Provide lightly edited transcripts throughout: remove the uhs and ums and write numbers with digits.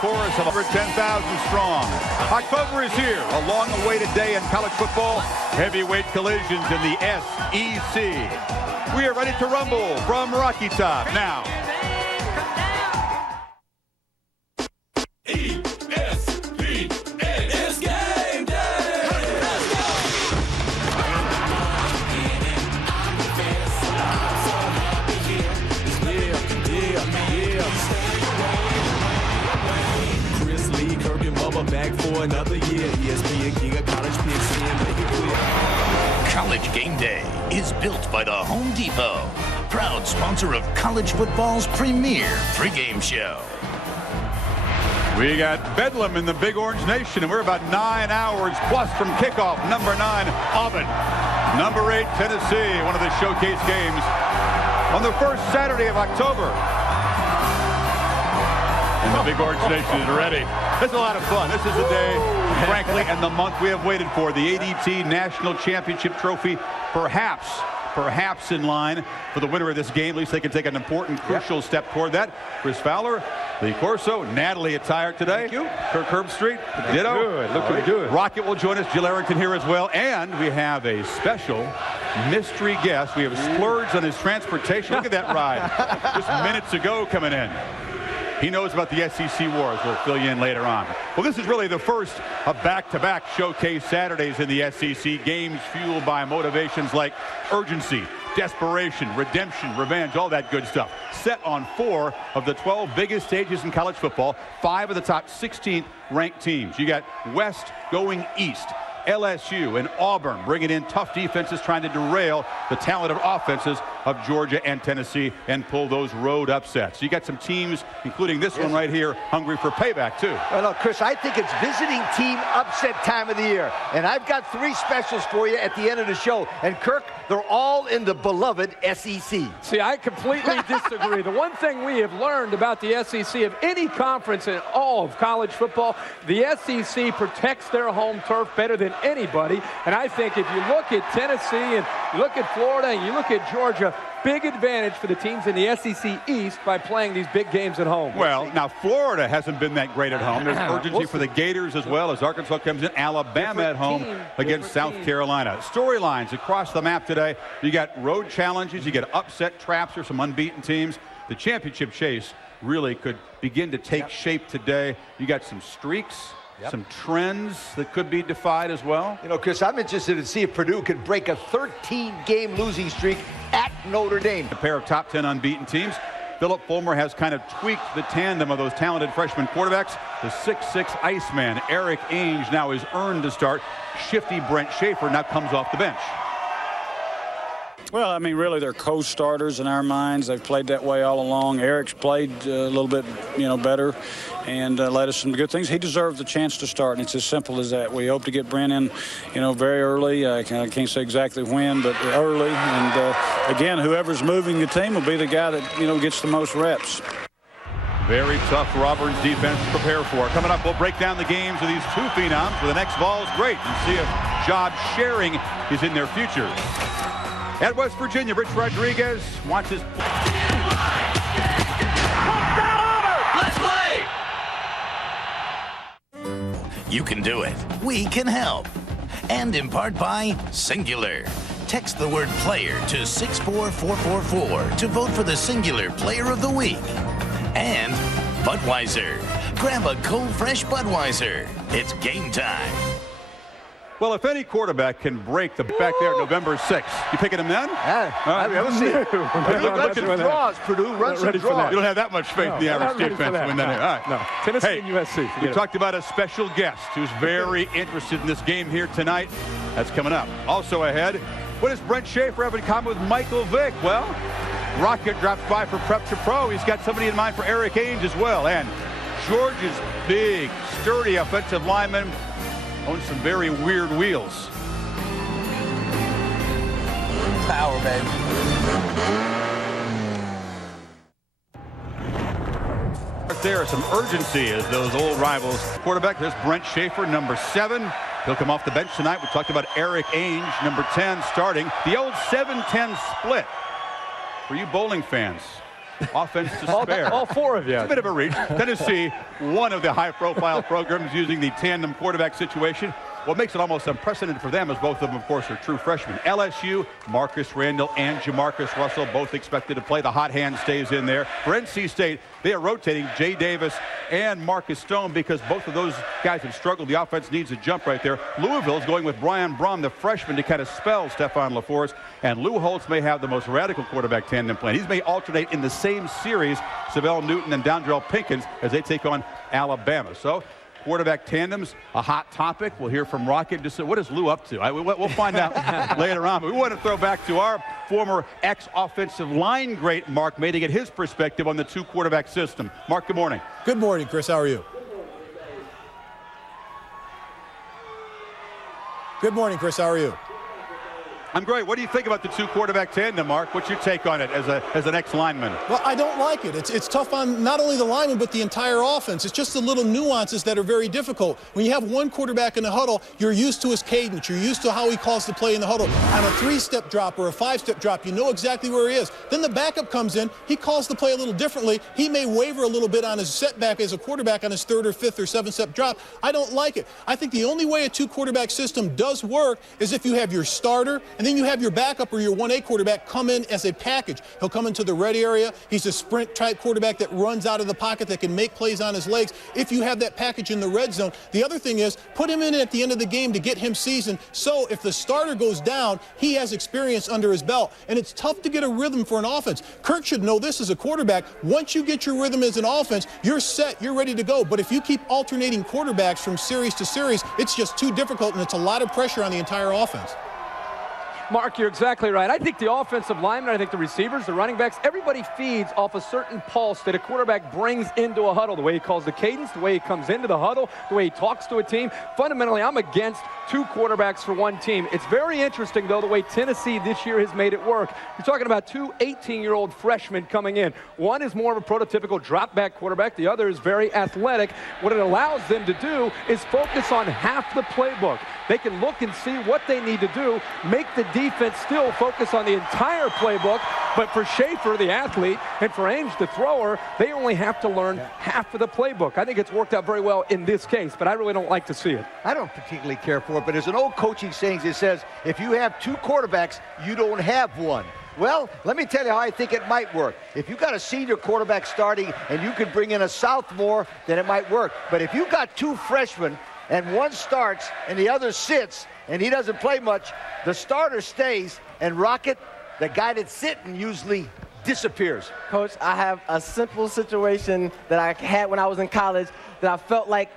chorus of over 10,000 strong. October is here, a long-awaited day in college football. Heavyweight collisions in the SEC. We are ready to rumble from Rocky Top now. Back for another year. ESPN King of College picks in, make it clear. College Game Day is built by the Home Depot, proud sponsor of college football's premier pregame show. We got Bedlam in the Big Orange Nation, and we're about 9 hours plus from kickoff. Number 9, Auburn. Number 8, Tennessee, one of the showcase games on the first Saturday of October. And the Big Orange Nation is ready. This is a lot of fun. This is the day, frankly, and the month we have waited for. The ADT National Championship Trophy, perhaps in line for the winner of this game. At least they can take an important, crucial step toward that. Chris Fowler, Lee Corso, Natalie attire today. Thank you. Kirk Herbstreit, ditto. Good, looking good. Rocket will join us, Jill Arrington here as well. And we have a special mystery guest. We have splurged on his transportation. Look at that ride. Just minutes ago coming in. He knows about the SEC wars. We'll fill you in later on. Well, this is really the first of back-to-back showcase Saturdays in the SEC. Games fueled by motivations like urgency, desperation, redemption, revenge, all that good stuff. Set on 4 of the 12 biggest stages in college football, 5 of the top 16 ranked teams. You got West going east. LSU and Auburn bringing in tough defenses, trying to derail the talented offenses of Georgia and Tennessee and pull those road upsets. You got some teams, including this one right here, hungry for payback too. Well, no, Chris, I think it's visiting team upset time of the year. And I've got 3 specials for you at the end of the show. And Kirk, they're all in the beloved SEC. See, I completely disagree. The one thing we have learned about the SEC of any conference in all of college football, the SEC protects their home turf better than anybody. And I think if you look at Tennessee and you look at Florida and you look at Georgia, big advantage for the teams in the SEC East by playing these big games at home. Well, now Florida hasn't been that great at home. There's urgency for the Gators as well as Arkansas comes in. Alabama at home against South Carolina. Storylines across the map today. You got road challenges. You got upset traps or some unbeaten teams. The championship chase really could begin to take shape today. You got some streaks. Some trends that could be defied as well. You know, Chris, I'm interested to see if Purdue could break a 13-game losing streak at Notre Dame. A pair of top 10 unbeaten teams. Philip Fulmer has kind of tweaked the tandem of those talented freshman quarterbacks. The 6'6" Iceman, Eric Ainge, now is earned to start. Shifty Brent Schaefer now comes off the bench. Well, I mean, really, they're co-starters in our minds. They've played that way all along. Eric's played a little bit, better and led us some good things. He deserved the chance to start, and it's as simple as that. We hope to get Brent in, very early. I can't say exactly when, but early. And, again, whoever's moving the team will be the guy that, gets the most reps. Very tough for Auburn's defense to prepare for. Coming up, we'll break down the games of these 2 phenoms where the next ball is great and see if job sharing is in their future. At West Virginia, Rich Rodriguez watches. Let's play! You can do it. We can help. And in part by Singular. Text the word player to 64444 to vote for the Singular Player of the Week. And Budweiser. Grab a cold, fresh Budweiser. It's game time. Well, if any quarterback can break the back there November 6th, you picking him then? Let's see. Purdue runs some draws. You don't have that much faith in the average defense to win that. All right. No. Tennessee and USC. We talked about a special guest who's very interested in this game here tonight. That's coming up. Also ahead, what does Brent Schaefer have in common with Michael Vick? Well, Rocket drops by for Prep to Pro. He's got somebody in mind for Eric Ainge as well. And Georgia's big, sturdy offensive lineman owns some very weird wheels. Power, baby. There is some urgency as those old rivals. Quarterback, there's Brent Schaefer, number 7. He'll come off the bench tonight. We talked about Eric Ainge, number 10, starting. The old 7-10 split. For you bowling fans, offense to spare. All four of you. It's a bit of a reach. Tennessee, one of the high-profile programs using the tandem quarterback situation. What makes it almost unprecedented for them is both of them, of course, are true freshmen. LSU, Marcus Randall and Jamarcus Russell, both expected to play. The hot hand stays in there. For NC State, they are rotating Jay Davis and Marcus Stone because both of those guys have struggled. The offense needs a jump right there. Louisville's going with Brian Brom, the freshman, to kind of spell Stephon LaForce. And Lou Holtz may have the most radical quarterback tandem plan. He may alternate in the same series, Savell Newton and Dondrell Pinkins, as they take on Alabama. So, quarterback tandems, a hot topic. We'll hear from Rocket. Just what is Lou up to? We'll find out later on. But we want to throw back to our former ex-offensive line great, Mark May, to get his perspective on the two-quarterback system. Mark, good morning. Good morning, Chris. How are you? Good morning, Chris. How are you? I'm great. What do you think about the two-quarterback tandem, Mark? What's your take on it as an ex-lineman? Well, I don't like it. It's tough on not only the lineman, but the entire offense. It's just the little nuances that are very difficult. When you have one quarterback in the huddle, you're used to his cadence. You're used to how he calls the play in the huddle. On a 3-step drop or a 5-step drop, you know exactly where he is. Then the backup comes in. He calls the play a little differently. He may waver a little bit on his setback as a quarterback on his 3rd or 5th or 7-step drop. I don't like it. I think the only way a two-quarterback system does work is if you have your starter and then you have your backup or your 1A quarterback come in as a package. He'll come into the red area. He's a sprint-type quarterback that runs out of the pocket that can make plays on his legs. If you have that package in the red zone, the other thing is put him in at the end of the game to get him seasoned. So if the starter goes down, he has experience under his belt. And it's tough to get a rhythm for an offense. Kirk should know this as a quarterback. Once you get your rhythm as an offense, you're set, you're ready to go. But if you keep alternating quarterbacks from series to series, it's just too difficult, and it's a lot of pressure on the entire offense. Mark, you're exactly right. I think the offensive linemen, I think the receivers, the running backs, everybody feeds off a certain pulse that a quarterback brings into a huddle. The way he calls the cadence, the way he comes into the huddle, the way he talks to a team. Fundamentally, I'm against two quarterbacks for one team. It's very interesting, though, the way Tennessee this year has made it work. You're talking about two 18-year-old freshmen coming in. One is more of a prototypical drop-back quarterback. The other is very athletic. What it allows them to do is focus on half the playbook. They can look and see what they need to do, make the defense still focus on the entire playbook. But for Schaefer, the athlete, and for Ainge, the thrower, they only have to learn half of the playbook. I think it's worked out very well in this case, but I really don't like to see it. I don't particularly care for it, but there's an old coaching saying that says, if you have two quarterbacks, you don't have one. Well, let me tell you how I think it might work. If you got a senior quarterback starting and you could bring in a sophomore, then it might work. But if you got two freshmen and one starts and the other sits and he doesn't play much, the starter stays, and Rocket, the guy that's sitting, usually disappears. Coach, I have a simple situation that I had when I was in college that I felt like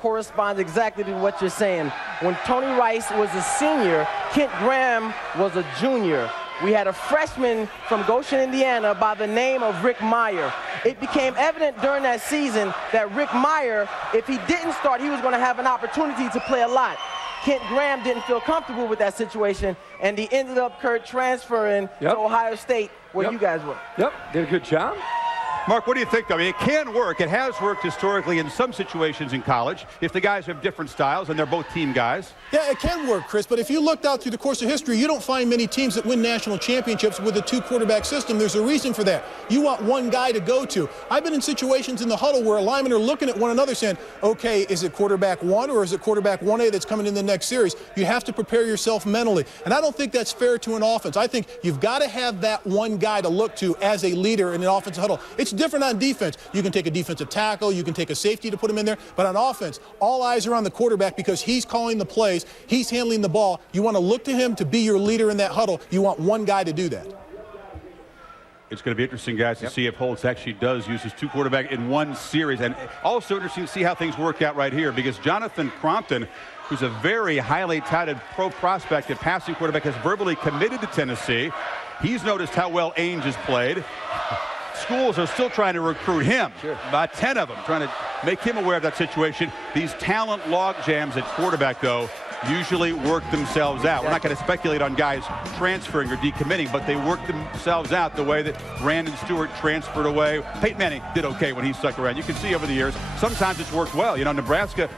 corresponds exactly to what you're saying. When Tony Rice was a senior, Kent Graham was a junior. We had a freshman from Goshen, Indiana by the name of Rick Meyer. It became evident during that season that Rick Meyer, if he didn't start, he was going to have an opportunity to play a lot. Kent Graham didn't feel comfortable with that situation, and he ended up, Kurt, transferring to Ohio State, where you guys were. Yep, did a good job. Mark, what do you think? I mean, it can work. It has worked historically in some situations in college if the guys have different styles and they're both team guys. Yeah, it can work, Chris, but if you looked out through the course of history, you don't find many teams that win national championships with a two-quarterback system. There's a reason for that. You want one guy to go to. I've been in situations in the huddle where linemen are looking at one another saying, okay, is it quarterback one or is it quarterback 1A that's coming in the next series? You have to prepare yourself mentally. And I don't think that's fair to an offense. I think you've got to have that one guy to look to as a leader in an offensive huddle. It's different on defense. You can take a defensive tackle, you can take a safety to put him in there, but on offense, all eyes are on the quarterback because he's calling the plays, he's handling the ball. You want to look to him to be your leader in that huddle. You want one guy to do that. It's going to be interesting, guys, to see if Holtz actually does use his two quarterback in one series. And also interesting to see how things work out right here because Jonathan Crompton, who's a very highly touted pro prospect at passing quarterback, has verbally committed to Tennessee. He's noticed how well Ainge has played. Schools are still trying to recruit him. About 10 of them trying to make him aware of that situation. These talent log jams at quarterback, though, usually work themselves out. We're not going to speculate on guys transferring or decommitting, but they work themselves out the way that Brandon Stewart transferred away. Peyton Manning did okay when he stuck around. You can see over the years, sometimes it's worked well. You know, Nebraska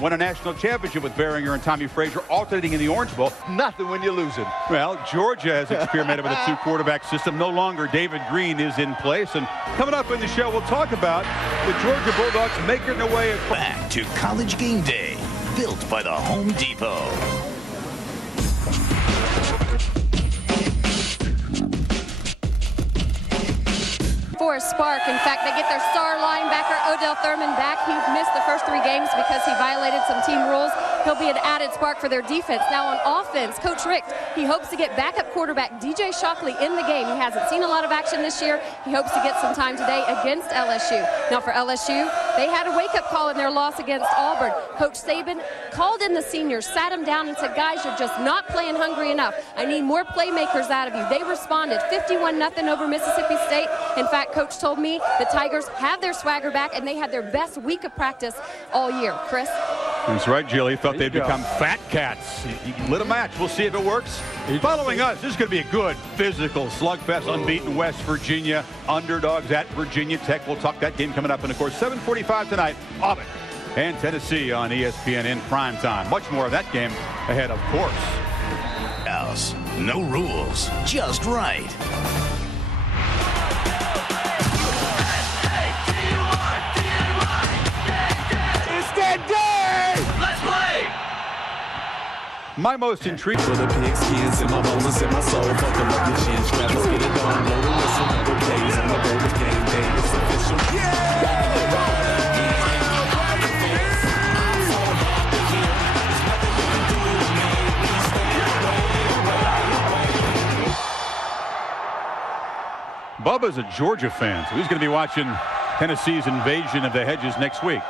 won a national championship with Behringer and Tommy Frazier alternating in the Orange Bowl. Nothing when you're losing. Well, Georgia has experimented with a two-quarterback system. No longer David Green is in place. And coming up in the show, we'll talk about the Georgia Bulldogs making their way back to College Game Day, built by the Home Depot. For a spark. In fact, they get their star linebacker, Odell Thurman, back. He missed the first 3 games because he violated some team rules. He'll be an added spark for their defense. Now on offense, Coach Richt, he hopes to get backup quarterback DJ Shockley in the game. He hasn't seen a lot of action this year. He hopes to get some time today against LSU. Now for LSU, they had a wake-up call in their loss against Auburn. Coach Saban called in the seniors, sat them down and said, guys, you're just not playing hungry enough. I need more playmakers out of you. They responded 51-0 over Mississippi State. In fact, Coach told me the Tigers have their swagger back and they had their best week of practice all year. Chris? That's right, Jill. He thought they'd become fat cats. He lit a match. We'll see if it works. Following us, this is going to be a good physical slugfest. Unbeaten West Virginia, underdogs at Virginia Tech. We'll talk that game coming up. And, of course, 7:45 tonight, Auburn and Tennessee on ESPN in prime time. Much more of that game ahead, of course. House. No rules, just right. My most intriguing for the pigskins in my bones and my soul. Fuck them up your chin strap. Let's get it done. Blow the whistle. The days on the boat. Game day. It's official. Yeah! Bubba's a Georgia fan, so he's going to be watching Tennessee's invasion of the Hedges next week.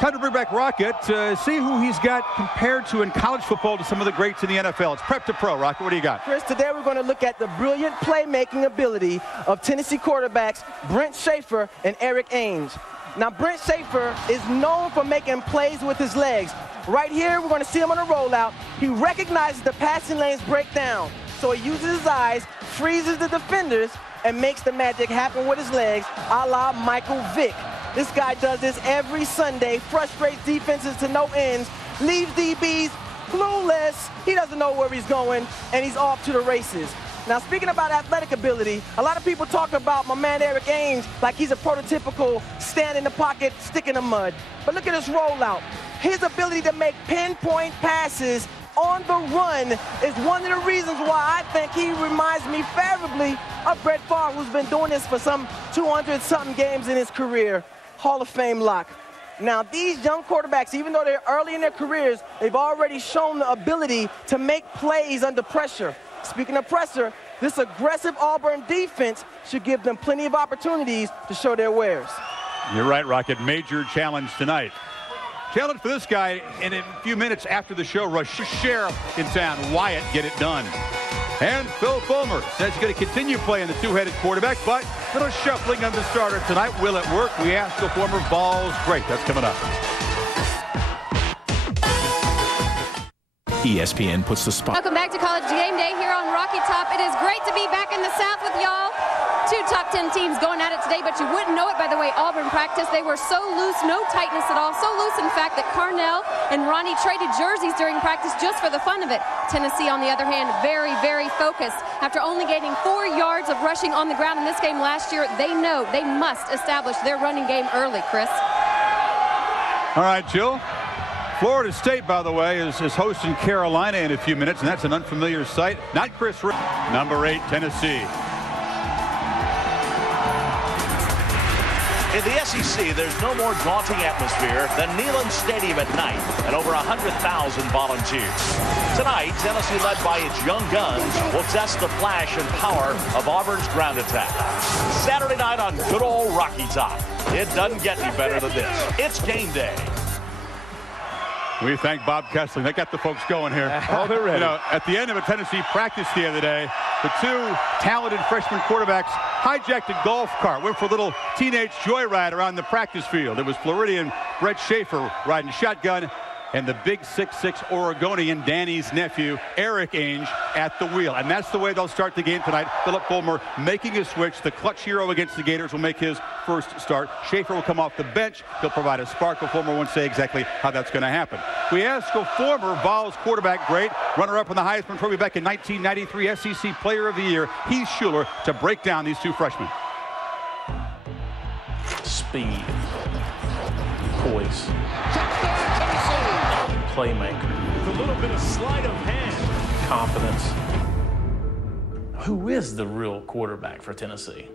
Time to bring back Rocket to see who he's got compared to in college football to some of the greats in the NFL. It's Prep to Pro. Rocket, what do you got? Chris, today we're going to look at the brilliant playmaking ability of Tennessee quarterbacks Brent Schaefer and Eric Ainge. Now, Brent Schaefer is known for making plays with his legs. Right here, we're going to see him on a rollout. He recognizes the passing lanes break down, so he uses his eyes, freezes the defenders, and makes the magic happen with his legs, a la Michael Vick. This guy does this every Sunday, frustrates defenses to no ends, leaves DBs clueless. He doesn't know where he's going, and he's off to the races. Now, speaking about athletic ability, a lot of people talk about my man Eric Ainge like he's a prototypical stand in the pocket, stick in the mud. But look at his rollout. His ability to make pinpoint passes on the run is one of the reasons why I think he reminds me favorably of Brett Favre, who's been doing this for some 200-something games in his career. Hall of Fame lock. Now, these young quarterbacks, even though they're early in their careers, they've already shown the ability to make plays under pressure. Speaking of pressure, this aggressive Auburn defense should give them plenty of opportunities to show their wares. You're right, Rocket. Major challenge tonight. Challenge for this guy in a few minutes after the show. Rush Sheriff in town. Wyatt, get it done. And Phil Fulmer says he's going to continue playing the two-headed quarterback, but a little shuffling on the starter tonight. Will it work? We asked Phil Fulmer. Ball's great. That's coming up. ESPN puts the spot. Welcome back to College Game Day here on Rocky Top. It is great to be back in the South with y'all. Two top 10 teams going at it today, but you wouldn't know it by the way Auburn practiced. They were so loose, no tightness at all. So loose, in fact, that Carnell and Ronnie traded jerseys during practice just for the fun of it. Tennessee, on the other hand, very, very focused. After only gaining 4 yards of rushing on the ground in this game last year, they know they must establish their running game early, Chris. All right, Jill. Florida State, by the way, is hosting Carolina in a few minutes, and that's an unfamiliar sight. Not Chris Rick. Number 8, Tennessee. In the SEC, there's no more daunting atmosphere than Neyland Stadium at night and over 100,000 volunteers. Tonight, Tennessee, led by its young guns, will test the flash and power of Auburn's ground attack. Saturday night on good old Rocky Top. It doesn't get any better than this. It's game day. We thank Bob Kessling. They got the folks going here. Oh, they're ready. You know, at the end of a Tennessee practice the other day, the two talented freshman quarterbacks hijacked a golf cart, went for a little teenage joyride around the practice field. It was Floridian Brett Schaefer riding shotgun. and the big 6'6" Oregonian, Danny's nephew, Eric Ainge, at the wheel. And that's the way they'll start the game tonight. Philip Fulmer making a switch. The clutch hero against the Gators will make his first start. Schaefer will come off the bench. He'll provide a spark, but Fulmer won't say exactly how that's going to happen. We ask a former Vols quarterback great, runner-up in the Heisman Trophy back in 1993, SEC Player of the Year, Heath Schuler, to break down these two freshmen. Speed, poise, playmaker, A little bit of sleight of hand. confidence. Who is the real quarterback for Tennessee?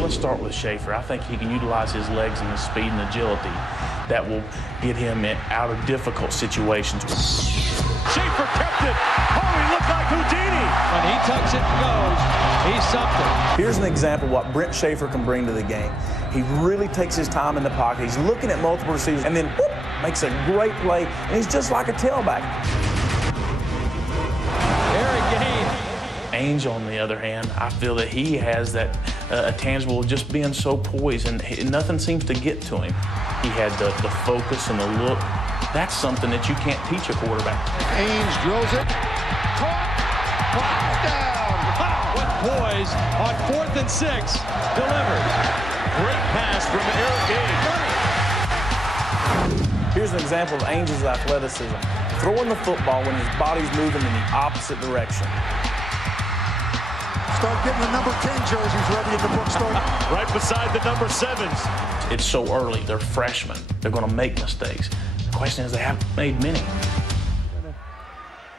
Let's start with Schaefer. I think he can utilize his legs and his speed and agility that will get him out of difficult situations. Schaefer kept it. Oh, he looked like Houdini. When he tucks it and goes, he's something. Here's an example of what Brent Schaefer can bring to the game. He really takes his time in the pocket. He's looking at multiple receivers and then whoop, makes a great play, and he's just like a tailback. Ainge, on the other hand, I feel that he has that tangible of just being so poised, and nothing seems to get to him. He had the focus and the look. That's something that you can't teach a quarterback. Ainge drills it. Caught. Touchdown. With poise on 4th and 6. Delivers. Great pass from Eric Ainge. Here's an example of Ainge's athleticism. Throwing the football when his body's moving in the opposite direction. Start getting the number 10 jerseys ready at the bookstore. Right beside the number 7s. It's so early. They're freshmen. They're going to make mistakes. The question is, they haven't made many.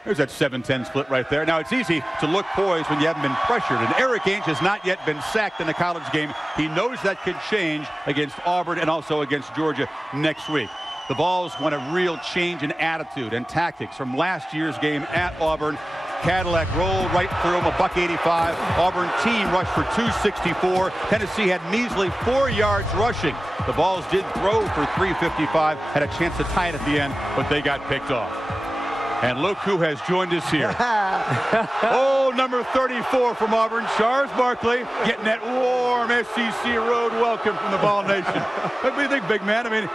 There's that 7-10 split right there. Now, it's easy to look poised when you haven't been pressured, and Eric Ainge has not yet been sacked in a college game. He knows that could change against Auburn and also against Georgia next week. The Vols want a real change in attitude and tactics from last year's game at Auburn. Cadillac rolled right through him, $185. Auburn team rushed for 264. Tennessee had measly 4 yards rushing. The Vols did throw for 355, had a chance to tie it at the end, but they got picked off. And look who has joined us here. Oh, number 34 from Auburn, Charles Barkley, getting that warm SEC road welcome from the Vol Nation. What do you think, big man? I mean,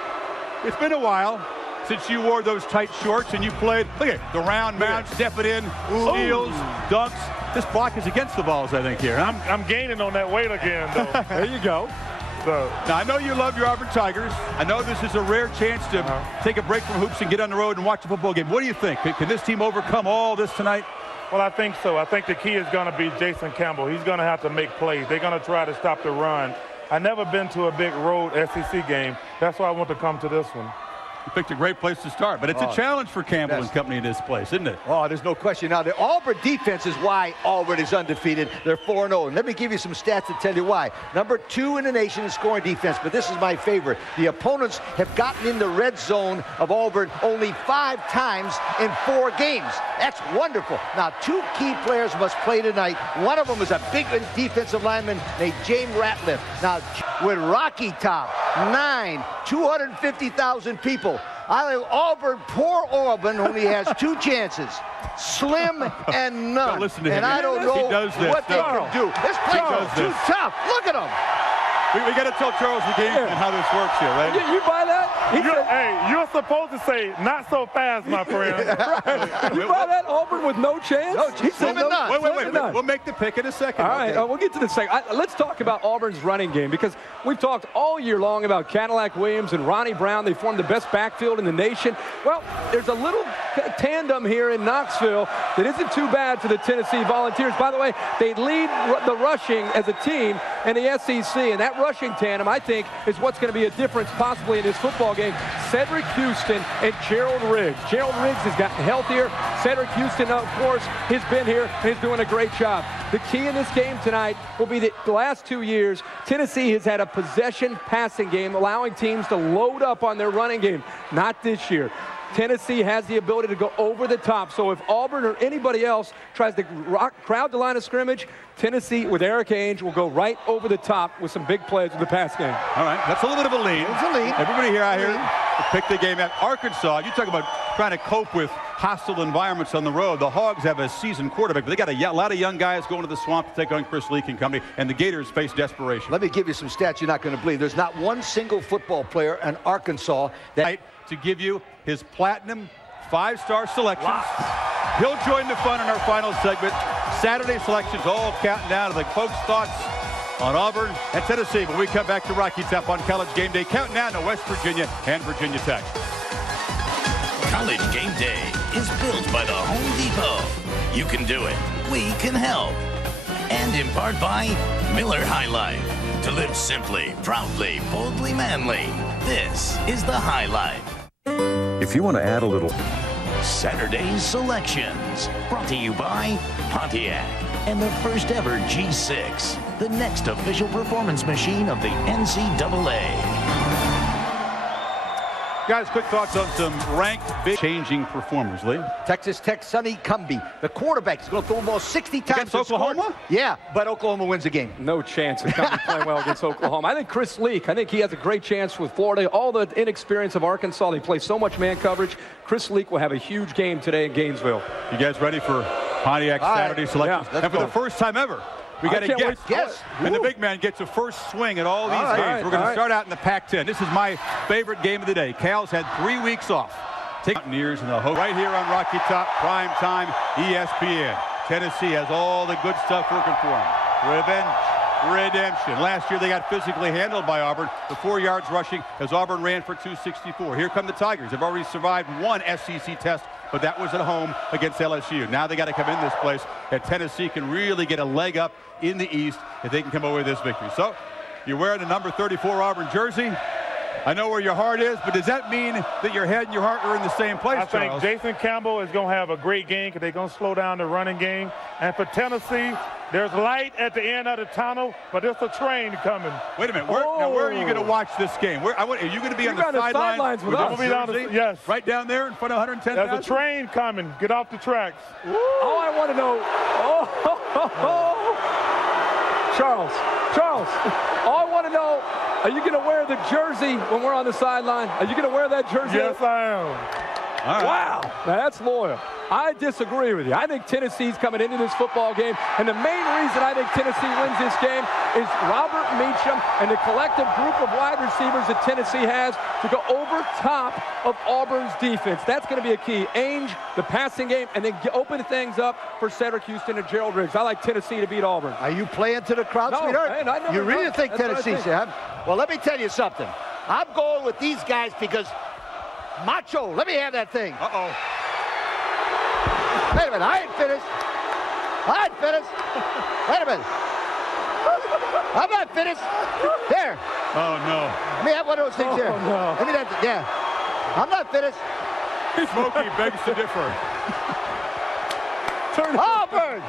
it's been a while since you wore those tight shorts and you played. Look at the round mound, step it in, steals, dunks. This block is against the Vols, I think, here. I'm gaining on that weight again, though. There you go. So, now, I know you love your Auburn Tigers. I know this is a rare chance to take a break from hoops and get on the road and watch a football game. What do you think? Can this team overcome all this tonight? well, I think so. I think the key is going to be Jason Campbell. He's going to have to make plays. They're going to try to stop the run. I've never been to a big road SEC game. That's why I want to come to this one. You picked a great place to start, but it's a challenge for Campbell and company in this place, isn't it? Oh, there's no question. Now, the Auburn defense is why Auburn is undefeated. They're 4-0. And let me give you some stats to tell you why. Number 2 in the nation in scoring defense, but this is my favorite. The opponents have gotten in the red zone of Auburn only 5 times in 4 games. That's wonderful. Now, 2 key players must play tonight. One of them is a big defensive lineman named James Ratliff. Now, with Rocky Top, 9, 250,000 people. Auburn, poor Auburn, only has 2 chances. Slim and none. Listen to him. And I don't know what they can do. This place is too tough. Look at them. We got to tell Charles the game and how this works here, right? You buy that? Hey, you're supposed to say, not so fast, my friend. Right. You buy that? Auburn with no chance? No, he said none. Wait. We'll make the pick in a second. All right, we'll get to the second. Let's talk about Auburn's running game, because we've talked all year long about Cadillac Williams and Ronnie Brown. They form the best backfield in the nation. Well, there's a little tandem here in Knoxville that isn't too bad for the Tennessee Volunteers. By the way, they lead the rushing as a team in the SEC, and that rushing tandem, I think, is what's going to be a difference possibly in this football game. Cedric Houston and Gerald Riggs. Gerald Riggs has gotten healthier. Cedric Houston, of course, has been here and is doing a great job. The key in this game tonight will be that the last 2 years, Tennessee has had a possession passing game, allowing teams to load up on their running game. Not this year. Tennessee has the ability to go over the top. So if Auburn or anybody else tries to crowd the line of scrimmage, Tennessee with Eric Ainge will go right over the top with some big plays with the pass game. All right, that's a little bit of a lead. It's a lead. Everybody here out here pick the game at Arkansas. You talk about trying to cope with hostile environments on the road. The Hogs have a seasoned quarterback, but they got a lot of young guys going to the swamp to take on Chris Leak and company, and the Gators face desperation. Let me give you some stats you're not going to believe. There's not one single football player in Arkansas that... To give you his platinum 5-star selections. He'll join the fun in our final segment. Saturday selections all counting down to the folks' thoughts on Auburn and Tennessee. When we come back to Rocky Top on College Game Day, counting down to West Virginia and Virginia Tech. College Game Day is built by the Home Depot. You can do it. We can help. And in part by Miller High Life. To live simply, proudly, boldly manly. This is the High Life. If you want to add a little... Saturday's selections. Brought to you by Pontiac and the first ever G6. The next official performance machine of the NCAA. Guys, quick thoughts on some ranked big changing performers, Lee. Texas Tech, Sonny Cumbie. The quarterback is going to throw the ball 60 times. Against Oklahoma? Yeah, but Oklahoma wins the game. No chance of Cumbie playing well against Oklahoma. I think Chris Leak, I think he has a great chance with Florida. All the inexperience of Arkansas, they play so much man coverage. Chris Leak will have a huge game today in Gainesville. You guys ready for Pontiac Saturday selections? Yeah, and for the first time ever, we got to guess. And the big man gets a first swing at all these games. We're going to start out in the Pac-10. This is my favorite game of the day. Cal's had 3 weeks off. Mountaineers and the host right here on Rocky Top, prime time, ESPN. Tennessee has all the good stuff working for them. Revenge, redemption. Last year they got physically handled by Auburn. The 4 yards rushing as Auburn ran for 264. Here come the Tigers. They've already survived one SEC test, but that was at home against LSU. Now they got to come in this place, and Tennessee can really get a leg up in the East if they can come away with this victory. So you're wearing the number 34 Auburn jersey. I know where your heart is, but does that mean that your head and your heart are in the same place, I think Charles? Jason Campbell is going to have a great game because they're going to slow down the running game. And for Tennessee, there's light at the end of the tunnel, but there's a train coming. Wait a minute. Now, where are you going to watch this game? Are you going to be on the sidelines with us? Yes. Right down there in front of 110,000? There's a train coming. Get off the tracks. All I want to know, Charles, all I want to know, are you going to wear the jersey when we're on the sideline? Are you going to wear that jersey? Yes, I am. All right. Wow, now that's loyal. I disagree with you. I think Tennessee's coming into this football game, and the main reason I think Tennessee wins this game is Robert Meacham and the collective group of wide receivers that Tennessee has to go over top of Auburn's defense. That's going to be a key. Ainge, the passing game, and then open things up for Cedric Houston and Gerald Riggs. I like Tennessee to beat Auburn. Are you playing to the crowd, sweetheart? Man, you really think Tennessee should have? Well, let me tell you something. I'm going with these guys because Macho, let me have that thing. Uh-oh. Wait a minute, I ain't finished. Wait a minute. I'm not finished. There. Oh, no. Let me have one of those things here. No. Let me have that, yeah. I'm not finished. Smokey begs to differ. Auburn!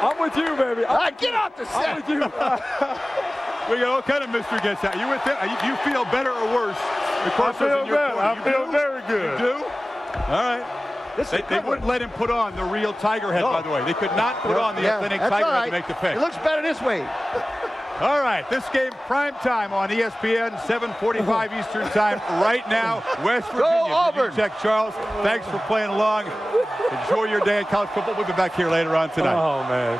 I'm with you, baby. Get off the set. I'm with you. We got all kind of mystery guests out. You with them? Do you feel better or worse? I feel good. I feel very good. You do? All right. They wouldn't let him put on the real tiger head, by the way. They could not put on the authentic tiger head to make the pick. It looks better this way. All right, this game prime time on ESPN, 7:45 Eastern time right now. West Virginia. Go Auburn. Check, Charles. Thanks for playing along. Enjoy your day at college football. We'll be back here later on tonight. Oh, man.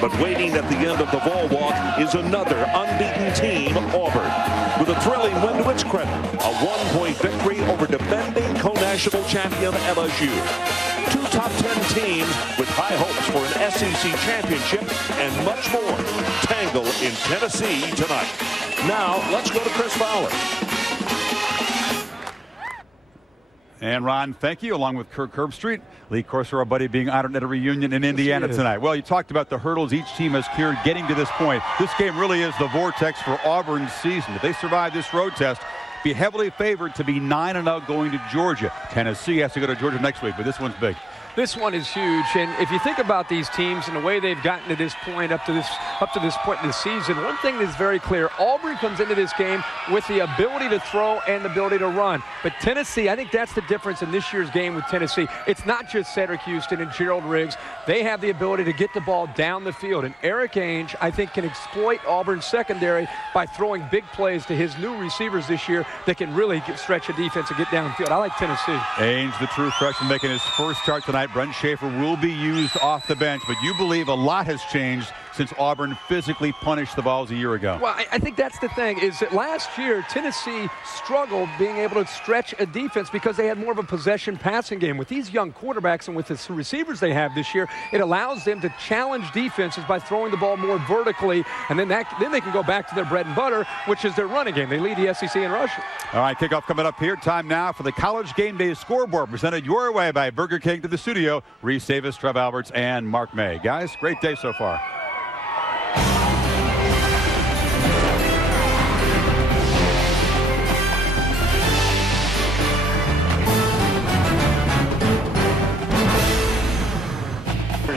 But waiting at the end of the ball walk is another unbeaten team, Auburn, with a thrilling win to its credit, a 1-point victory over defending co-national champion LSU. 2 top 10 teams with high hopes for an SEC championship and much more tangle in Tennessee tonight. Now, let's go to Chris Fowler. And Ron, thank you, along with Kirk Herbstreit. Lee Corser, our buddy, being honored at a reunion in Indiana tonight. Well, you talked about the hurdles each team has cleared getting to this point. This game really is the vortex for Auburn's season. If they survive this road test, be heavily favored to be 9-0 going to Georgia. Tennessee has to go to Georgia next week, but this one's big. This one is huge, and if you think about these teams and the way they've gotten to this point, up to this point in the season, one thing is very clear: Auburn comes into this game with the ability to throw and the ability to run. But Tennessee, I think that's the difference in this year's game with Tennessee. It's not just Cedric Houston and Gerald Riggs. They have the ability to get the ball down the field, and Eric Ainge, I think, can exploit Auburn's secondary by throwing big plays to his new receivers this year that can really stretch a defense and get downfield. I like Tennessee. Ainge, the true freshman, making his first start tonight. Brent Schaefer will be used off the bench, but you believe a lot has changed since Auburn physically punished the Vols a year ago. Well, I think that's the thing, is that last year Tennessee struggled being able to stretch a defense because they had more of a possession passing game. With these young quarterbacks and with the receivers they have this year, it allows them to challenge defenses by throwing the ball more vertically, and then they can go back to their bread and butter, which is their running game. They lead the SEC in rushing. All right, kickoff coming up here. Time now for the College Game Day scoreboard, presented your way by Burger King. To the studio, Reese Davis, Trev Alberts, and Mark May. Guys, great day so far.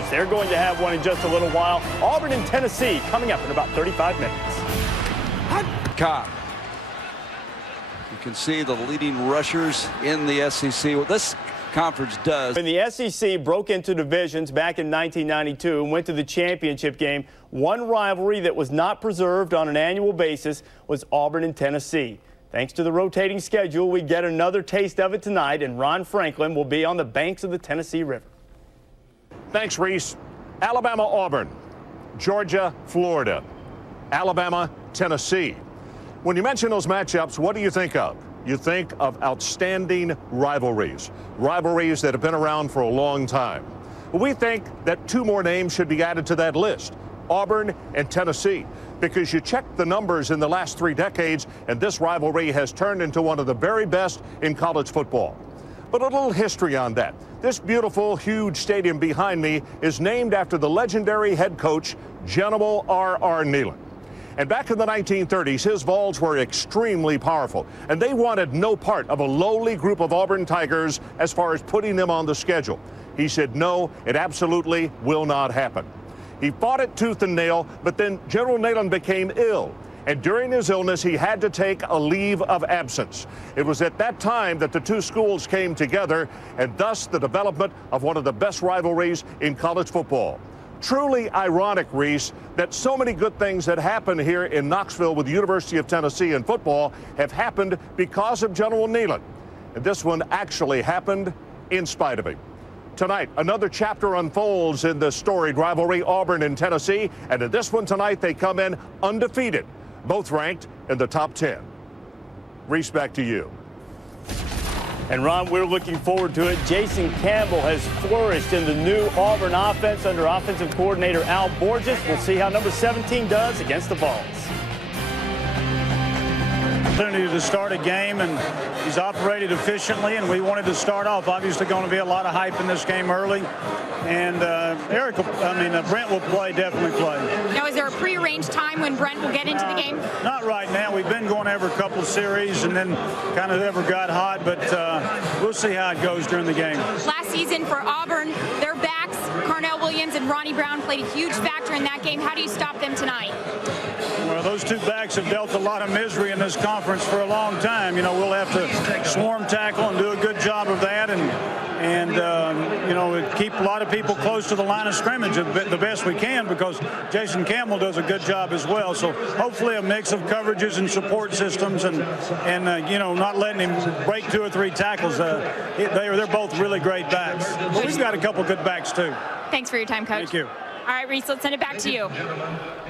They're going to have one in just a little while. Auburn and Tennessee coming up in about 35 minutes. Cobb. You can see the leading rushers in the SEC. What this conference does. When the SEC broke into divisions back in 1992 and went to the championship game, one rivalry that was not preserved on an annual basis was Auburn and Tennessee. Thanks to the rotating schedule, we get another taste of it tonight, and Ron Franklin will be on the banks of the Tennessee River. Thanks, Reese. Alabama, Auburn. Georgia, Florida. Alabama, Tennessee. When you mention those matchups, what do you think of? You think of outstanding rivalries. Rivalries that have been around for a long time. We think that two more names should be added to that list. Auburn and Tennessee. Because you check the numbers in the last 3 decades, and this rivalry has turned into one of the very best in college football. But a little history on that. This beautiful, huge stadium behind me is named after the legendary head coach, General R.R. Neyland. And back in the 1930s, his Vols were extremely powerful, and they wanted no part of a lowly group of Auburn Tigers as far as putting them on the schedule. He said, no, it absolutely will not happen. He fought it tooth and nail, but then General Neyland became ill. And during his illness, he had to take a leave of absence. It was at that time that the two schools came together, and thus the development of one of the best rivalries in college football. Truly ironic, Reese, that so many good things that happen here in Knoxville with the University of Tennessee in football have happened because of General Neyland. And this one actually happened in spite of him. Tonight, another chapter unfolds in the storied rivalry, Auburn and Tennessee. And in this one tonight, they come in undefeated, both ranked in the top 10. Reese, back to you. And Ron, we're looking forward to it. Jason Campbell has flourished in the new Auburn offense under offensive coordinator Al Borges. We'll see how number 17 does against the Vols. Opportunity to start a game, and he's operated efficiently, and we wanted to start off. Obviously going to be a lot of hype in this game early, and Brent will definitely play. Now, is there a prearranged time when Brent will get into the game? Not right now. We've been going every couple series and then kind of never got hot, but we'll see how it goes during the game. Last season for Auburn, their backs, Carnell Williams and Ronnie Brown, played a huge factor in that game. How do you stop them tonight? Well, those two backs have dealt a lot of misery in this conference for a long time. You know, we'll have to swarm tackle and do a good job of that, and keep a lot of people close to the line of scrimmage the best we can, because Jason Campbell does a good job as well. So hopefully a mix of coverages and support systems, and not letting him break 2 or 3 tackles. They're both really great backs. But we've got a couple good backs too. Thanks for your time, Coach. Thank you. All right, Reese, let's send it back to you.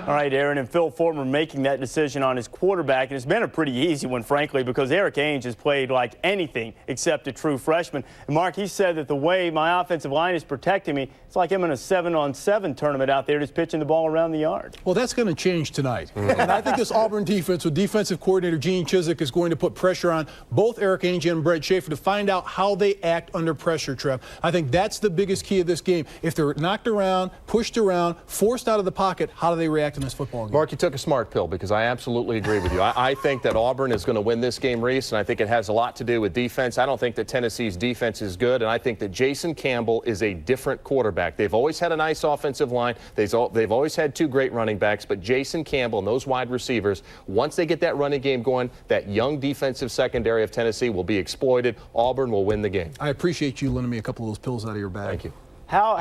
All right, Aaron, and Phil Fortner making that decision on his quarterback, and it's been a pretty easy one, frankly, because Eric Ainge has played like anything except a true freshman. And Mark, he said that the way my offensive line is protecting me, it's like I'm in a 7-on-7 tournament out there just pitching the ball around the yard. Well, that's going to change tonight. And I think this Auburn defense with defensive coordinator Gene Chizik is going to put pressure on both Eric Ainge and Brett Schaefer to find out how they act under pressure, Trev. I think that's the biggest key of this game. If they're knocked around, pushed around, forced out of the pocket, how do they react in this football game? Mark, you took a smart pill because I absolutely agree with you. I think that Auburn is going to win this game, Reese, and I think it has a lot to do with defense. I don't think that Tennessee's defense is good, and I think that Jason Campbell is a different quarterback. They've always had a nice offensive line. They've always had 2 great running backs, but Jason Campbell and those wide receivers, once they get that running game going, that young defensive secondary of Tennessee will be exploited. Auburn will win the game. I appreciate you lending me a couple of those pills out of your bag. Thank you. How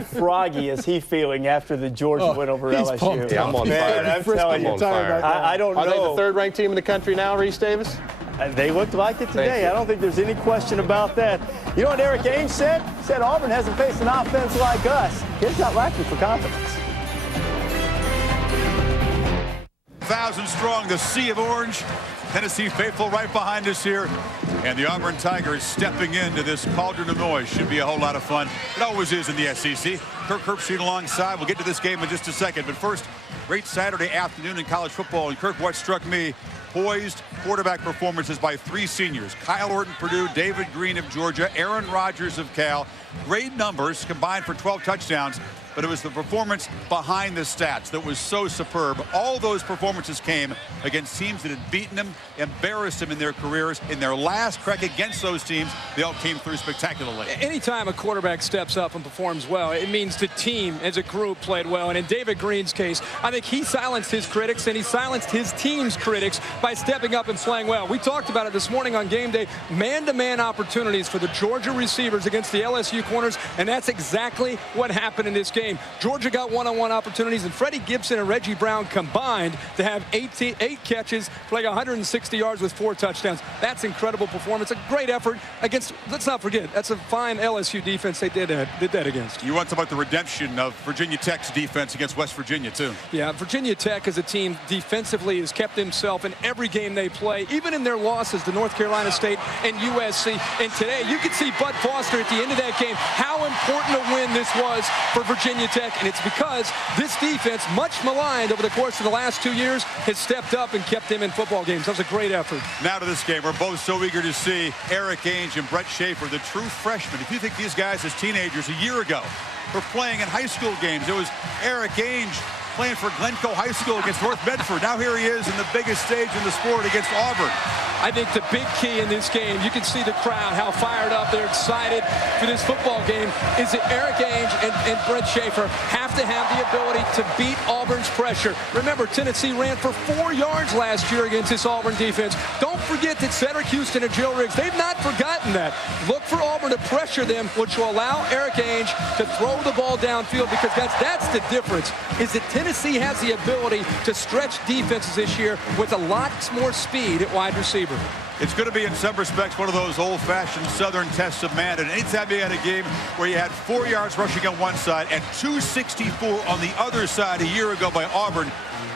froggy is he feeling after the Georgia win over LSU? Pumped. Yeah, I'm on fire. I'm telling you, I don't know. Are they the 3rd-ranked team in the country now, Reese Davis? They looked like it today. I don't think there's any question about that. You know what Eric Ainge said? He said Auburn hasn't faced an offense like us. Kids not lacking for confidence. 1,000 strong, the Sea of Orange. Tennessee faithful right behind us here. And the Auburn Tigers stepping into this cauldron of noise. Should be a whole lot of fun. It always is in the SEC. Kirk Herbstreit alongside. We'll get to this game in just a second. But first, great Saturday afternoon in college football. And Kirk, what struck me, poised quarterback performances by 3 seniors. Kyle Orton, Purdue, David Green of Georgia, Aaron Rodgers of Cal. Great numbers combined for 12 touchdowns. But it was the performance behind the stats that was so superb. All those performances came against teams that had beaten them, embarrassed them in their careers. In their last crack against those teams, they all came through spectacularly. Anytime a quarterback steps up and performs well, it means the team as a group played well. And in David Green's case, I think he silenced his critics and he silenced his team's critics by stepping up and playing well. We talked about it this morning on game day. Man-to-man opportunities for the Georgia receivers against the LSU corners, and that's exactly what happened in this game. Georgia got one-on-one opportunities, and Freddie Gibson and Reggie Brown combined to have 8 catches for like 160 yards with 4 touchdowns. That's incredible performance. A great effort against, let's not forget, that's a fine LSU defense they did that against. You want to talk about the redemption of Virginia Tech's defense against West Virginia, too. Yeah, Virginia Tech as a team defensively has kept himself in every game they play, even in their losses to North Carolina State and USC. And today, you could see Bud Foster at the end of that game, how important a win this was for Virginia Tech, and it's because this defense, much maligned over the course of the last 2 years, has stepped up and kept them in football games. That was a great effort. Now to this game, we're both so eager to see Eric Ainge and Brett Schaefer, the true freshmen. If you think these guys as teenagers a year ago were playing in high school games, it was Eric Ainge playing for Glencoe High School against North Bedford. Now here he is in the biggest stage in the sport against Auburn. I think the big key in this game, you can see the crowd, how fired up, they're excited for this football game, is that Eric Ainge and Brett Schaefer have to have the ability to beat Auburn's pressure. Remember, Tennessee ran for 4 yards last year against this Auburn defense. Don't forget that Cedric Houston and Joe Riggs, they've not forgotten that. Look for Auburn to pressure them, which will allow Eric Ainge to throw the ball downfield, because that's the difference, is that Tennessee has the ability to stretch defenses this year with a lot more speed at wide receiver. It's going to be, in some respects, one of those old-fashioned Southern tests of man. And anytime you had a game where you had 4 yards rushing on one side and 264 on the other side a year ago by Auburn,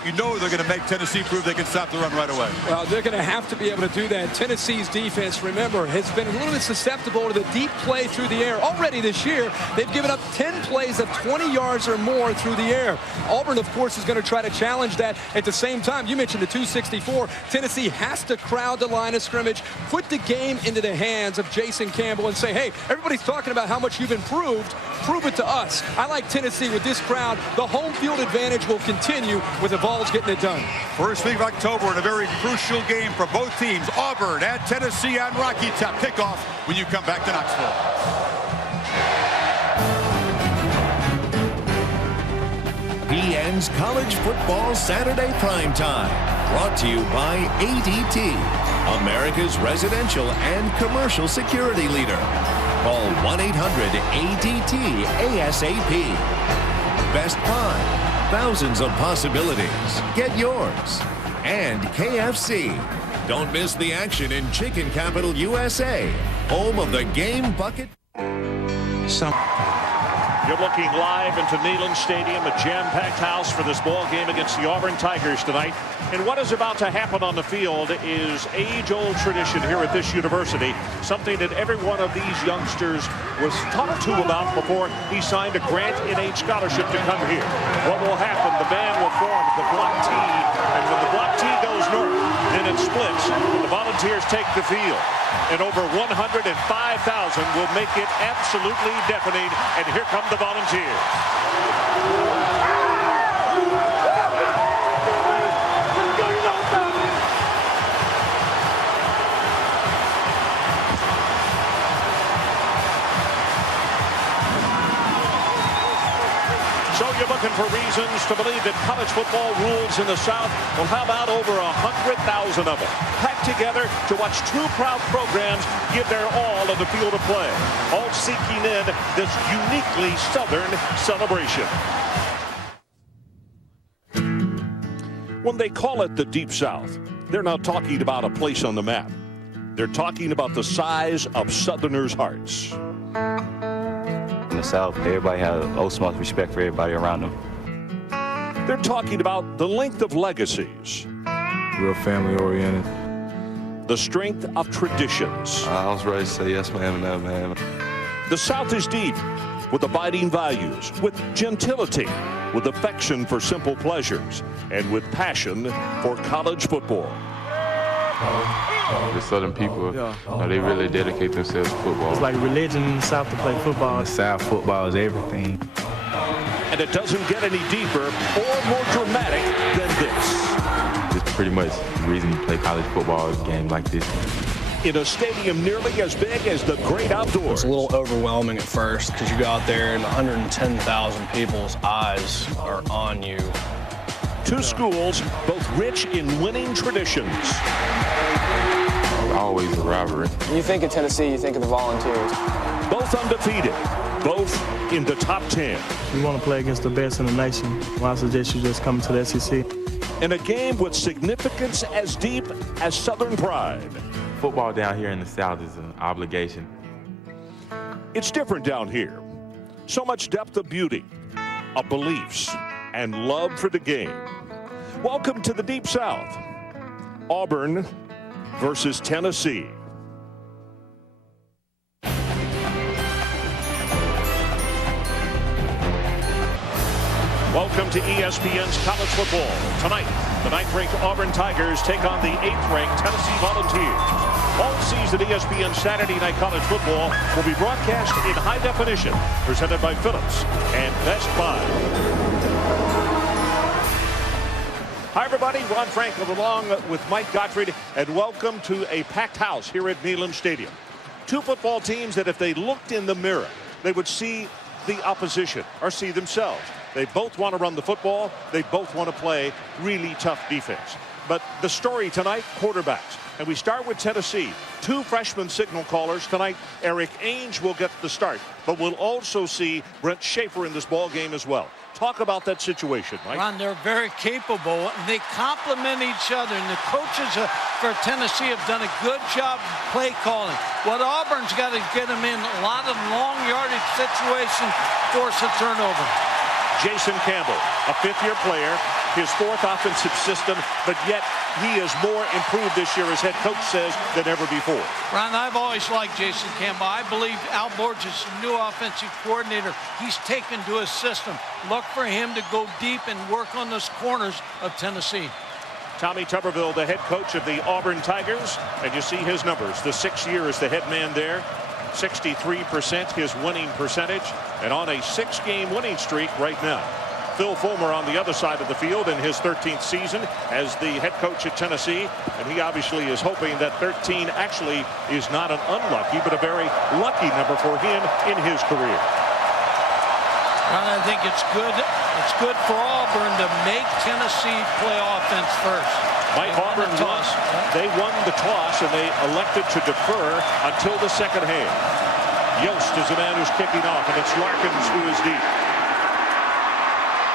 you know they're going to make Tennessee prove they can stop the run right away. Well, they're going to have to be able to do that. Tennessee's defense, remember, has been a little bit susceptible to the deep play through the air. Already this year, they've given up 10 plays of 20 yards or more through the air. Auburn, of course, is going to try to challenge that. At the same time, you mentioned the 264. Tennessee has to crowd the line of scrimmage, put the game into the hands of Jason Campbell and say, hey, everybody's talking about how much you've improved. Prove it to us. I like Tennessee with this crowd. The home field advantage will continue with the Vols getting it done. First week of October and a very crucial game for both teams. Auburn at Tennessee on Rocky Top. Kickoff when you come back to Knoxville. PN's College Football Saturday Primetime. Brought to you by ADT, America's residential and commercial security leader. Call 1-800-ADT-ASAP. Best Buy. Thousands of possibilities. Get yours. And KFC. Don't miss the action in Chicken Capital USA, home of the Game Bucket. You're looking live into Neyland Stadium, a jam-packed house for this ball game against the Auburn Tigers tonight. And what is about to happen on the field is age-old tradition here at this university, something that every one of these youngsters was talked to about before he signed a Grant in-age scholarship to come here. What will happen? The band will form the block T, and when the block T goes north, Then it splits. The Volunteers take the field. And over 105,000 will make it absolutely deafening. And here come the Volunteers. So you're looking for reasons to believe that college football rules in the South? Well, how about over 100,000 of them packed together to watch two proud programs give their all on the field of play, all seeking in this uniquely Southern celebration. When they call it the Deep South, they're not talking about a place on the map. They're talking about the size of Southerners' hearts. In the South, everybody has utmost respect for everybody around them. They're talking about the length of legacies. Real family-oriented. The strength of traditions. I was raised to say yes, ma'am, and no, ma'am. The South is deep with abiding values, with gentility, with affection for simple pleasures, and with passion for college football. The Southern people, they really dedicate themselves to football. It's like religion in the South to play football. In the South, football is everything. And it doesn't get any deeper or more dramatic than this. It's pretty much the reason you play college football is games like this. In a stadium nearly as big as the great outdoors. It's a little overwhelming at first because you go out there and 110,000 people's eyes are on you. Two schools, both rich in winning traditions. Always a rivalry. When you think of Tennessee, you think of the Volunteers. Both undefeated, both in the top 10. You want to play against the best in the nation. Well, I suggest you just come to the SEC. In a game with significance as deep as Southern pride. Football down here in the South is an obligation. It's different down here. So much depth of beauty, of beliefs, and love for the game. Welcome to the Deep South. Auburn versus Tennessee. Welcome to ESPN's College Football. Tonight, the 9th-ranked Auburn Tigers take on the 8th-ranked Tennessee Volunteers. All season ESPN Saturday Night College Football will be broadcast in high definition, presented by Phillips and Best Buy. Hi, everybody. Ron Franklin along with Mike Gottfried, and welcome to a packed house here at Neyland Stadium. Two football teams that if they looked in the mirror, they would see the opposition or see themselves. They both want to run the football. They both want to play really tough defense. But the story tonight, quarterbacks. And we start with Tennessee. Two freshman signal callers tonight. Eric Ainge will get the start, but we'll also see Brent Schaefer in this ball game as well. Talk about that situation, Mike. Ron, they're very capable. They complement each other, and the coaches for Tennessee have done a good job play calling. What Auburn's got to get them in a lot of long yardage situations, force a turnover. Jason Campbell, a fifth-year player, his fourth offensive system, but yet he is more improved this year, as head coach says, than ever before. Ron, I've always liked Jason Campbell. I believe Al Borges is the new offensive coordinator. He's taken to his system. Look for him to go deep and work on those corners of Tennessee. Tommy Tuberville, the head coach of the Auburn Tigers, and you see his numbers. The 6th year as the head man there. 63% his winning percentage, and on a 6-game winning streak right now. Phil Fulmer on the other side of the field in his 13th season as the head coach at Tennessee, and he obviously is hoping that 13 actually is not an unlucky but a very lucky number for him in his career. I think it's good. It's good for Auburn to make Tennessee play offense first. Mike, Auburn won. They won the toss, and they elected to defer until the second half. Yost is the man who's kicking off, and it's Larkins who is deep.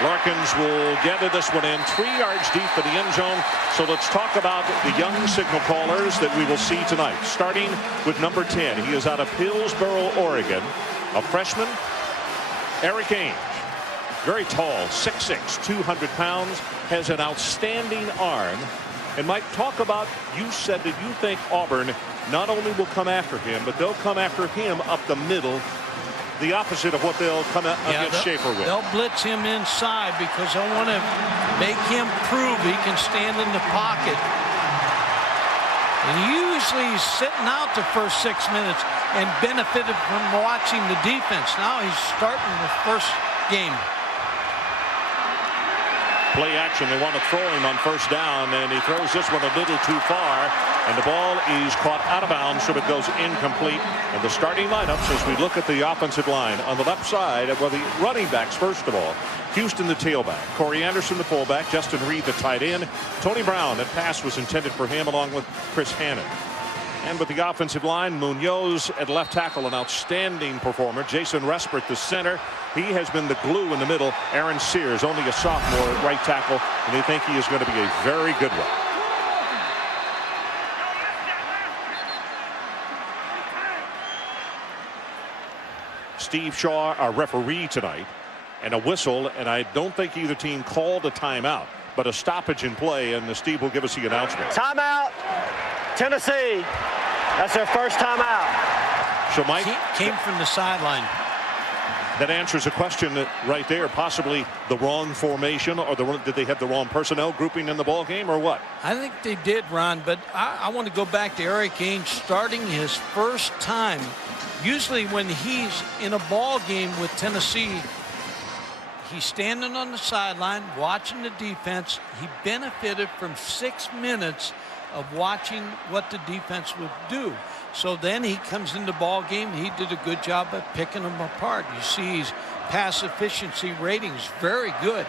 Larkins will gather this one in 3 yards deep in the end zone. So let's talk about the young signal callers that we will see tonight. Starting with number 10. He is out of Hillsboro, Oregon. A freshman, Eric Ainge. Very tall, 6'6", 200 pounds, has an outstanding arm. And Mike, talk about, you said that you think Auburn not only will come after him, but they'll come after him up the middle, the opposite of what they'll come against Schaefer with. They'll blitz him inside because they want to make him prove he can stand in the pocket. And usually he's sitting out the first 6 minutes and benefited from watching the defense. Now he's starting the first game. Play action. They want to throw him on first down, and he throws this one a little too far, and the ball is caught out of bounds, so it goes incomplete. And the starting lineups, as we look at the offensive line, on the left side, well, the running backs, first of all, Houston, the tailback, Corey Anderson, the fullback, Justin Reed, the tight end, Tony Brown, that pass was intended for him, along with Chris Hannon. And with the offensive line, Munoz at left tackle, an outstanding performer. Jason Respert, the center. He has been the glue in the middle. Aaron Sears, only a sophomore at right tackle, and they think he is going to be a very good one. Steve Shaw, our referee tonight, and a whistle, and I don't think either team called a timeout, but a stoppage in play, and Steve will give us the announcement. Timeout, Tennessee. That's their first timeout. So, Mike, he came from the sideline. That answers a question right there. Possibly the wrong formation, or did they have the wrong personnel grouping in the ball game, or what? I think they did, Ron, but I want to go back to Eric Ainge starting his first time. Usually when he's in a ball game with Tennessee, he's standing on the sideline watching the defense. He benefited from 6 minutes of watching what the defense would do. So then he comes in the ball game. He did a good job of picking them apart. You see his pass efficiency ratings very good.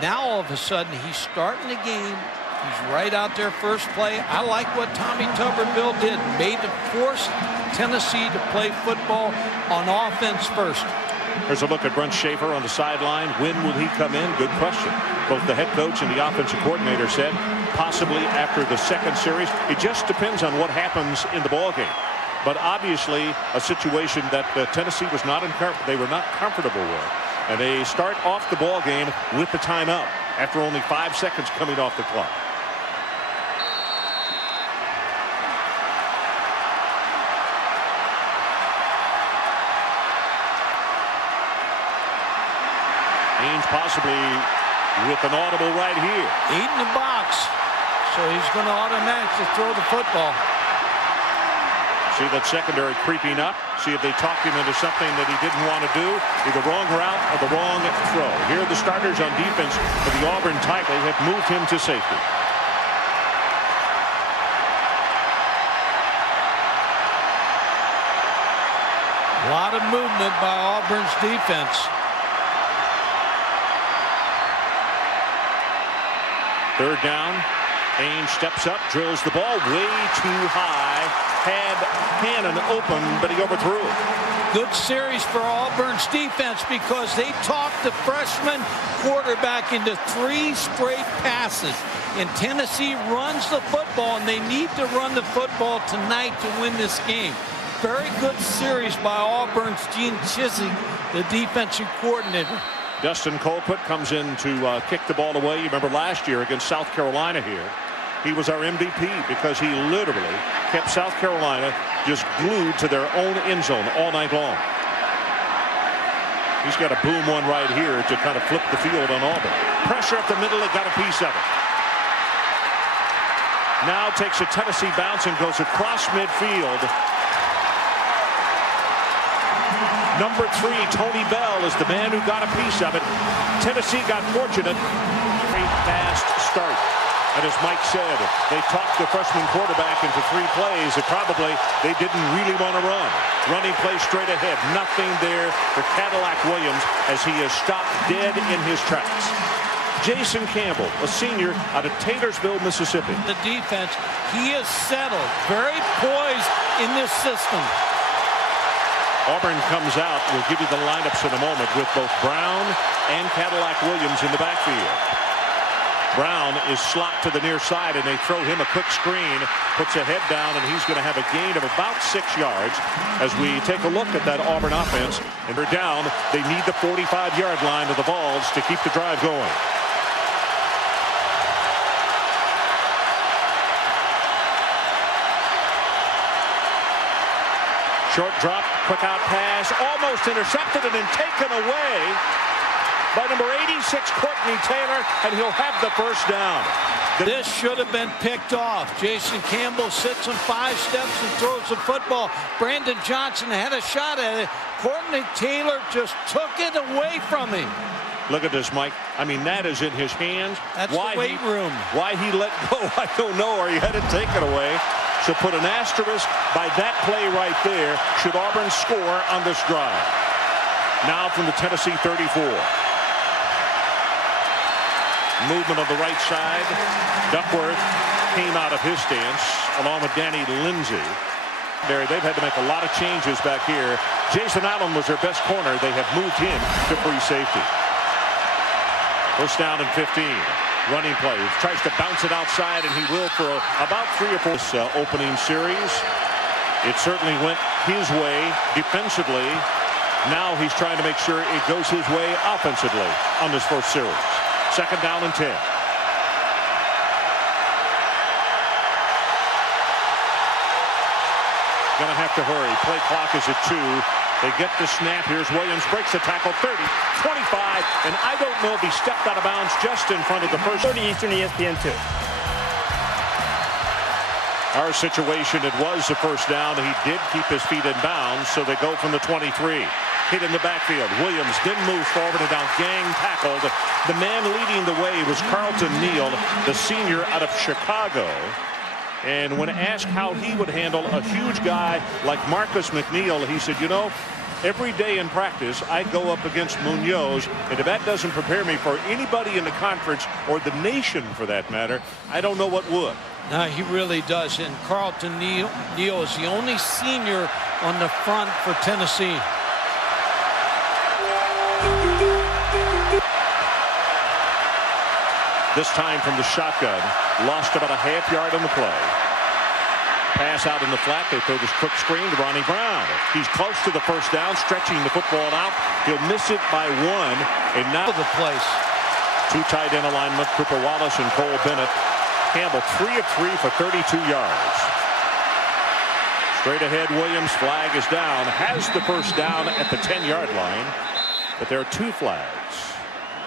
Now all of a sudden he's starting the game. He's right out there first play. I like what Tommy Tuberville did. Made to force Tennessee to play football on offense first. Here's a look at Brent Schaefer on the sideline. When will he come in? Good question. Both the head coach and the offensive coordinator said possibly after the second series. It just depends on what happens in the ball game. But obviously a situation that Tennessee was not comfortable with. And they start off the ball game with the timeout after only 5 seconds coming off the clock. Ainge possibly with an audible right here. 8 in the box. So he's going to automatically throw the football. See that secondary creeping up. See if they talked him into something that he didn't want to do. Either wrong route or the wrong throw. Here the starters on defense for the Auburn Tigers have moved him to safety. A lot of movement by Auburn's defense. Third down. Ainge steps up, drills the ball way too high. Had Hannon open, but he overthrew it. Good series for Auburn's defense because they talked the freshman quarterback into 3 straight passes. And Tennessee runs the football, and they need to run the football tonight to win this game. Very good series by Auburn's Gene Chizik, the defensive coordinator. Dustin Colquitt comes in to kick the ball away. You remember last year against South Carolina here. He was our MVP because he literally kept South Carolina just glued to their own end zone all night long. He's got a boom one right here to kind of flip the field on Auburn. Pressure up the middle, it got a piece of it. Now takes a Tennessee bounce and goes across midfield. Number 3, Tony Bell, is the man who got a piece of it. Tennessee got fortunate. Very fast start. And as Mike said, they talked the freshman quarterback into 3 plays that probably they didn't really want to run. Running play straight ahead. Nothing there for Cadillac Williams as he is stopped dead in his tracks. Jason Campbell, a senior out of Taylorsville, Mississippi. The defense, he is settled, very poised in this system. Auburn comes out. We'll give you the lineups in a moment with both Brown and Cadillac Williams in the backfield. Brown is slot to the near side, and they throw him a quick screen, puts a head down, and he's going to have a gain of about 6 yards as we take a look at that Auburn offense. And they're down. They need the 45-yard line of the Vols to keep the drive going. Short drop, quick out pass, almost intercepted and then taken away by number 86, Courtney Taylor, and he'll have the first down. This should have been picked off. Jason Campbell sits in 5 steps and throws the football. Brandon Johnson had a shot at it. Courtney Taylor just took it away from him. Look at this, Mike. I mean, that is in his hands. That's the weight room. Why he let go, I don't know, or he had it taken away. So put an asterisk by that play right there should Auburn score on this drive. Now from the Tennessee 34. Movement on the right side. Duckworth came out of his stance along with Danny Lindsay. They've had to make a lot of changes back here. Jason Allen was their best corner. They have moved him to free safety. First down and 15. Running play. Tries to bounce it outside, and he will for about 3 or 4 opening series. It certainly went his way defensively. Now he's trying to make sure it goes his way offensively on this first series. Second down and 10. Gonna have to hurry. Play clock is at 2. They get the snap. Here's Williams. Breaks the tackle. 30, 25. And I don't know if he stepped out of bounds just in front of the first. 30 Eastern, ESPN 2. Our situation, it was the first down. He did keep his feet in bounds, so they go from the 23. Hit in the backfield. Williams didn't move forward and down. Gang tackled. The man leading the way was Carlton Neal, the senior out of Chicago. And when asked how he would handle a huge guy like Marcus McNeil, he said, you know, every day in practice, I go up against Munoz, and if that doesn't prepare me for anybody in the conference or the nation for that matter, I don't know what would. No, he really does. And Carlton Neal is the only senior on the front for Tennessee. This time from the shotgun. Lost about a half yard on the play. Pass out in the flat. They throw this quick screen to Ronnie Brown. He's close to the first down, stretching the football out. He'll miss it by 1. And now the place. 2 tight end alignment, Cooper Wallace and Cole Bennett. Campbell 3 of 3 for 32 yards. Straight ahead, Williams. Flag is down. Has the first down at the 10-yard line. But there are 2 flags.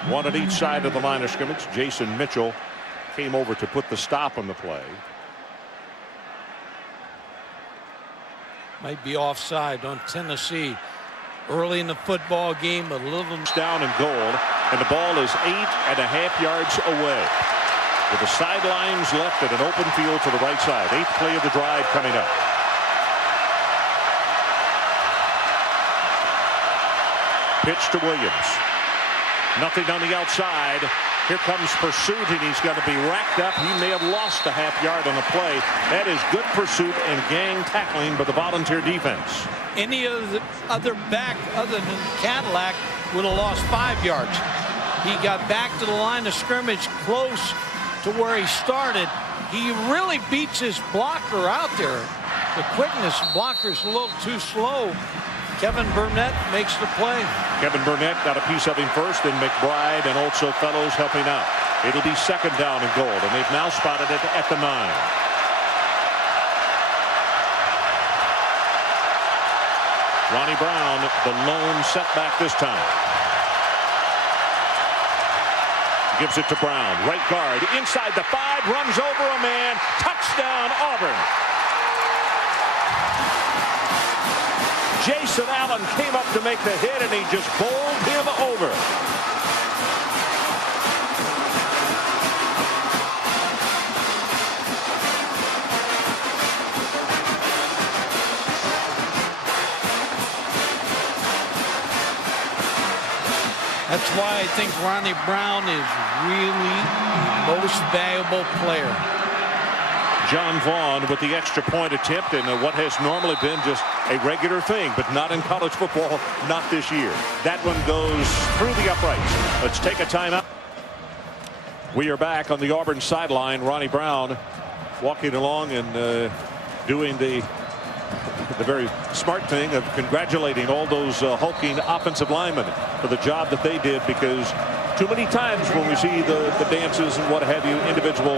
1 on each side of the line of scrimmage. Jason Mitchell came over to put the stop on the play. Might be offside on Tennessee. Early in the football game, a little down and goal, and the ball is 8.5 yards away. With the sidelines left at an open field to the right side. 8th play of the drive coming up. Pitch to Williams. Nothing on the outside. Here comes pursuit, and he's going to be racked up. He may have lost a half yard on the play. That is good pursuit and gang tackling by the Volunteer defense. Any other back other than Cadillac would have lost 5 yards. He got back to the line of scrimmage close to where he started. He really beats his blocker out there. The quickness blocker's a little too slow. Kevin Burnett makes the play. Kevin Burnett got a piece of him first, and McBride and also Fellows helping out. It'll be second down and goal, and they've now spotted it at the 9. Ronnie Brown, the lone setback this time. Gives it to Brown. Right guard. Inside the 5. Runs over a man. Touchdown, Auburn. Jason Allen came up to make the hit, and he just bowled him over. That's why I think Ronnie Brown is really the most valuable player. John Vaughn with the extra point attempt in what has normally been just a regular thing, but not in college football, not this year. That one goes through the uprights. Let's take a timeout. We are back on the Auburn sideline. Ronnie Brown walking along and doing the very smart thing of congratulating all those hulking offensive linemen for the job that they did, because too many times when we see the dances and what have you, individual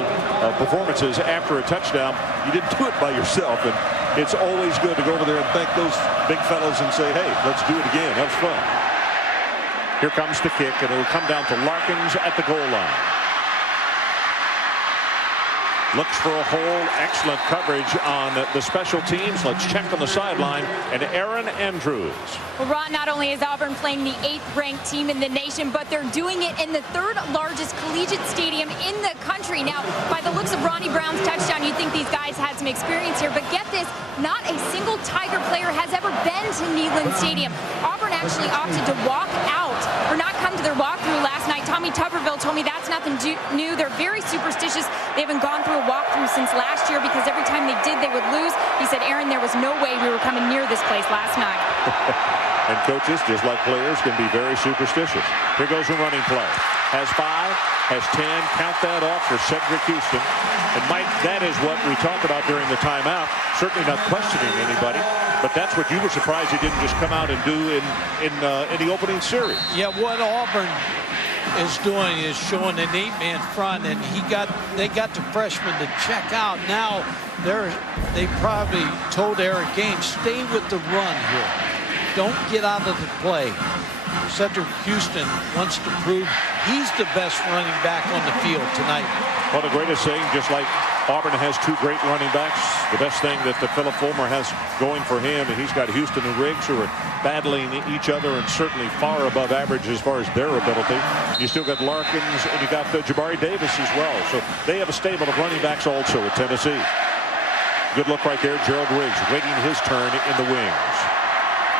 performances after a touchdown, you didn't do it by yourself, and it's always good to go over there and thank those big fellows and say, hey, let's do it again. That was fun. Here comes the kick, and it'll come down to Larkins at the goal line. looks for a hole. Excellent coverage on the special teams. Let's check on the sideline. And Aaron Andrews. Well, Ron, not only is Auburn playing the 8th-ranked team in the nation, but they're doing it in the 3rd largest collegiate stadium in the country. Now, by the looks of Ronnie Brown's touchdown, you'd think these guys had some experience here, but get this, not a single Tiger player has ever been to Neyland Stadium. Auburn actually opted to walk out, or not come to their walkthrough last night. Tommy Tuberville told me that's nothing new. They're very superstitious. They haven't gone through a walkthrough since last year because every time they did, they would lose. He said, Aaron, there was no way we were coming near this place last night. And coaches, just like players, can be very superstitious. Here goes a running play. Has 5, has 10. Count that off for Cedric Houston. And Mike, that is what we talked about during the timeout. Certainly not questioning anybody, but that's what you were surprised he didn't just come out and do in the opening series. Yeah, what Auburn is doing is showing an 8-man front, and they got the freshman to check out. Now they probably told Eric Gaines, stay with the run here. Don't get out of the play. Cedric Houston wants to prove he's the best running back on the field tonight. Well, the greatest thing, just like Auburn has 2 great running backs, the best thing that Philip Fulmer has going for him, and he's got Houston and Riggs who are battling each other and certainly far above average as far as their ability. You still got Larkins and you got Jabari Davis as well. So they have a stable of running backs also at Tennessee. Good look right there. Gerald Riggs waiting his turn in the wings.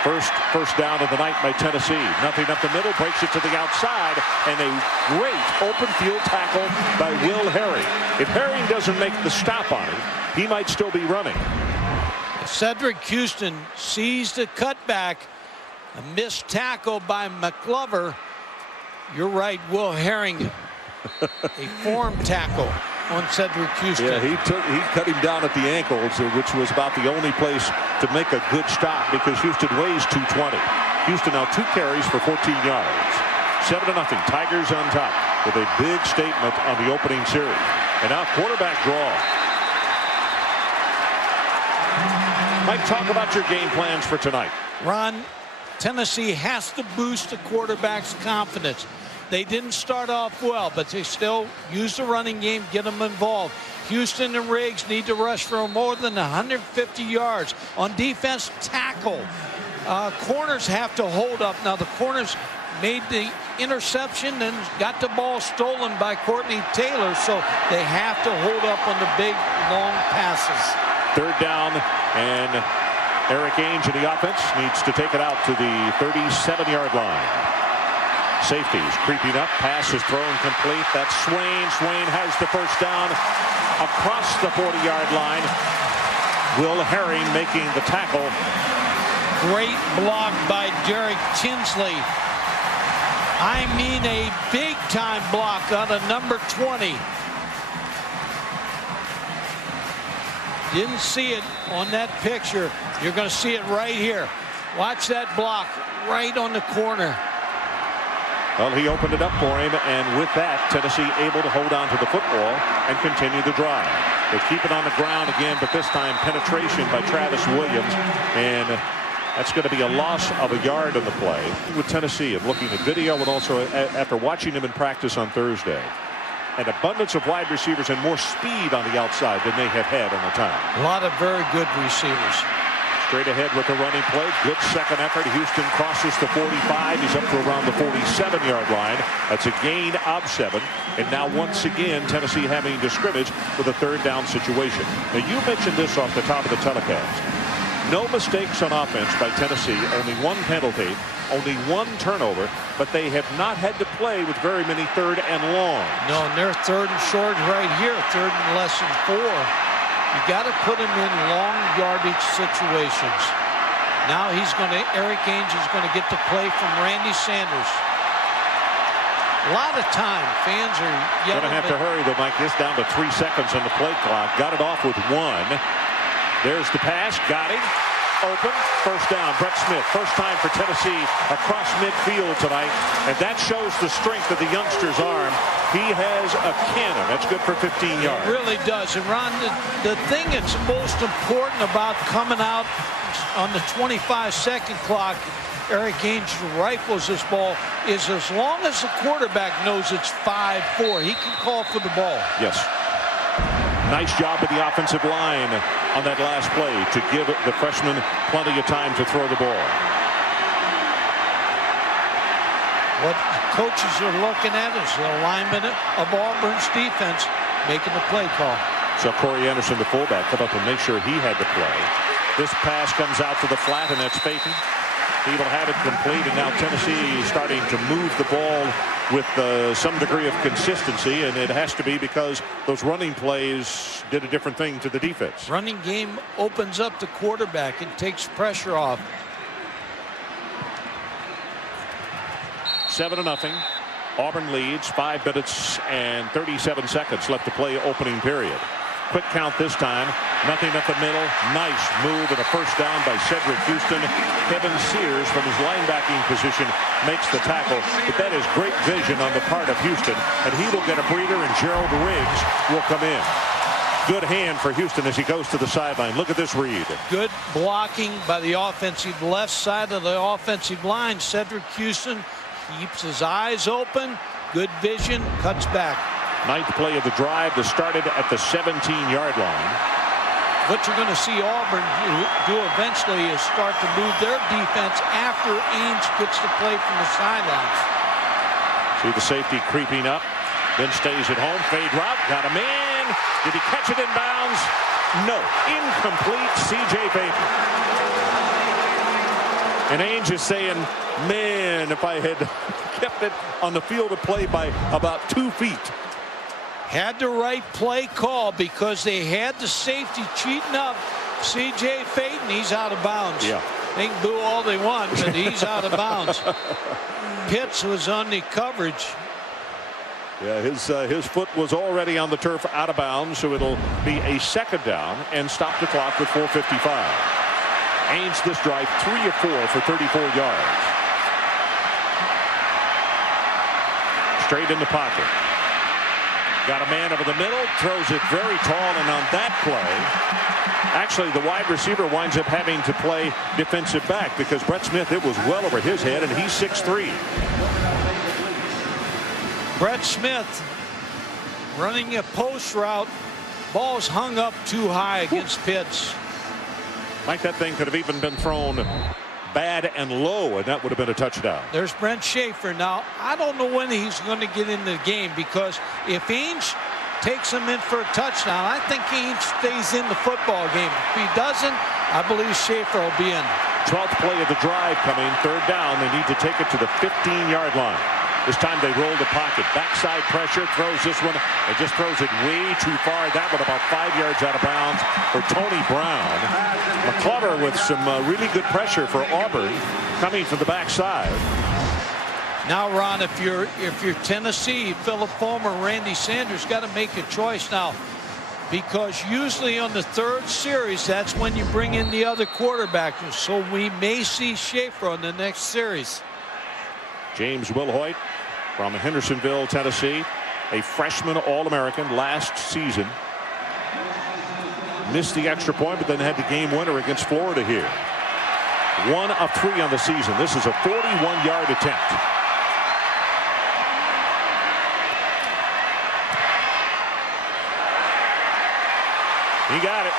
First down of the night by Tennessee. Nothing up the middle, breaks it to the outside, and a great open field tackle by Will Herring. If Herring doesn't make the stop on him, he might still be running. Cedric Houston sees the cutback. A missed tackle by McLover. You're right, Will Herring. A form tackle on Cedric Houston. Yeah, he cut him down at the ankles, which was about the only place to make a good stop because Houston weighs 220. Houston now 2 carries for 14 yards. 7-0. Tigers on top with a big statement on the opening series. And now quarterback draw. Mike, talk about your game plans for tonight. Ron, Tennessee has to boost the quarterback's confidence. They didn't start off well, but they still use the running game, get them involved. Houston and Riggs need to rush for more than 150 yards. On defense, tackle. Corners have to hold up. Now, the corners made the interception and got the ball stolen by Courtney Taylor, so they have to hold up on the big, long passes. 3rd down, and Eric Ainge in the offense needs to take it out to the 37-yard line. Safeties creeping up. Pass is thrown complete. That's Swain. Swain has the first down across the 40-yard line. Will Herring making the tackle. Great block by Derek Tinsley. I mean a big-time block on a number 20. Didn't see it on that picture. You're going to see it right here. Watch that block right on the corner. Well, he opened it up for him, and with that, Tennessee able to hold on to the football and continue the drive. They keep it on the ground again, but this time penetration by Travis Williams, and that's going to be a loss of a yard on the play. With Tennessee, and looking at video, and also after watching him in practice on Thursday, an abundance of wide receivers and more speed on the outside than they have had on the time. A lot of very good receivers. Straight ahead with the running play. Good second effort. Houston crosses the 45. He's up to around the 47-yard line. That's a gain of 7. And now once again, Tennessee having to scrimmage with a 3rd down situation. Now you mentioned this off the top of the telecast. No mistakes on offense by Tennessee. Only 1 penalty. Only 1 turnover. But they have not had to play with very many 3rd and long. No, and they're 3rd and short right here. 3rd and less than 4. You got to put him in long yardage situations. Now Eric Ainge is going to get the play from Randy Sanders. A lot of time. Fans are yelling. Going to have to hurry though, Mike. This down to 3 seconds on the play clock. Got it off with 1. There's the pass. Got him. Open. First down. Brett Smith. First time for Tennessee across midfield tonight. And that shows the strength of the youngster's arm. He has a cannon. That's good for 15 yards. It really does. And Ron, the thing that's most important about coming out on the 25-second clock, Eric Ainge rifles this ball, is as long as the quarterback knows it's 5-4, he can call for the ball. Yes. Nice job with the offensive line on that last play to give the freshman plenty of time to throw the ball. What coaches are looking at is the alignment of Auburn's defense making the play call. So Corey Anderson, the fullback, come up and make sure he had the play. This pass comes out to the flat, and that's Payton. He will have it complete, and now Tennessee is starting to move the ball with some degree of consistency, and it has to be because those running plays did a different thing to the defense. Running game opens up the quarterback and takes pressure off. 7-0. Auburn leads. 5 minutes and 37 seconds left to play opening period. Quick count this time. Nothing at the middle. Nice move and a first down by Cedric Houston. Kevin Sears from his linebacking position makes the tackle. But that is great vision on the part of Houston. And he will get a breather, and Gerald Riggs will come in. Good hand for Houston as he goes to the sideline. Look at this read. Good Blocking by the offensive left side of the offensive line. Cedric Houston keeps his eyes open. Good vision. Cuts back. Ninth play of the drive that started at the 17-yard line. What you're going to see Auburn do eventually is start to move their defense after Ames gets the play from the sidelines. See the safety creeping up, then stays at home. Fade route, got him in. Did he catch it in bounds? No. Incomplete. C.J. Payton. And Ames is saying, man, if I had kept it on the field of play by about 2 feet. Had the right play call because they had the safety cheating up. C.J. Payton, he's out of bounds. Yeah. They can boo all they want, but he's out of bounds. Pitts was on the coverage. Yeah, his foot was already on the turf out of bounds, so it'll be a second down and stop the clock with 4:55. Ames this drive 3 of 4 for 34 yards. Straight in the pocket. Got a man over the middle, throws it very tall, and on that play, actually the wide receiver winds up having to play defensive back because Brett Smith, it was well over his head, and he's 6'3". Brett Smith running a post route. Ball's hung up too high against Pitts. Like that thing could have even been thrown bad and low, and that would have been a touchdown. There's Brent Schaefer. Now, I don't know when he's going to get in the game because if Ames takes him in for a touchdown, I think Ames stays in the football game. If he doesn't, I believe Schaefer will be in. 12th play of the drive coming. Third down. They need to take it to the 15-yard line. This time they roll the pocket. Backside pressure. Throws this one. And just throws it way too far. That one about 5 yards out of bounds for Tony Brown. McClover with some really good pressure for Auburn coming from the backside. Now, Ron, if you're Tennessee, Philip Fulmer, Randy Sanders got to make a choice now. Because usually on the third series, that's when you bring in the other quarterback. So we may see Schaefer on the next series. James Wilhoit from Hendersonville, Tennessee, a freshman All-American last season. Missed the extra point, but then had the game winner against Florida here. 1 of 3 on the season. This is a 41-yard attempt. He got it.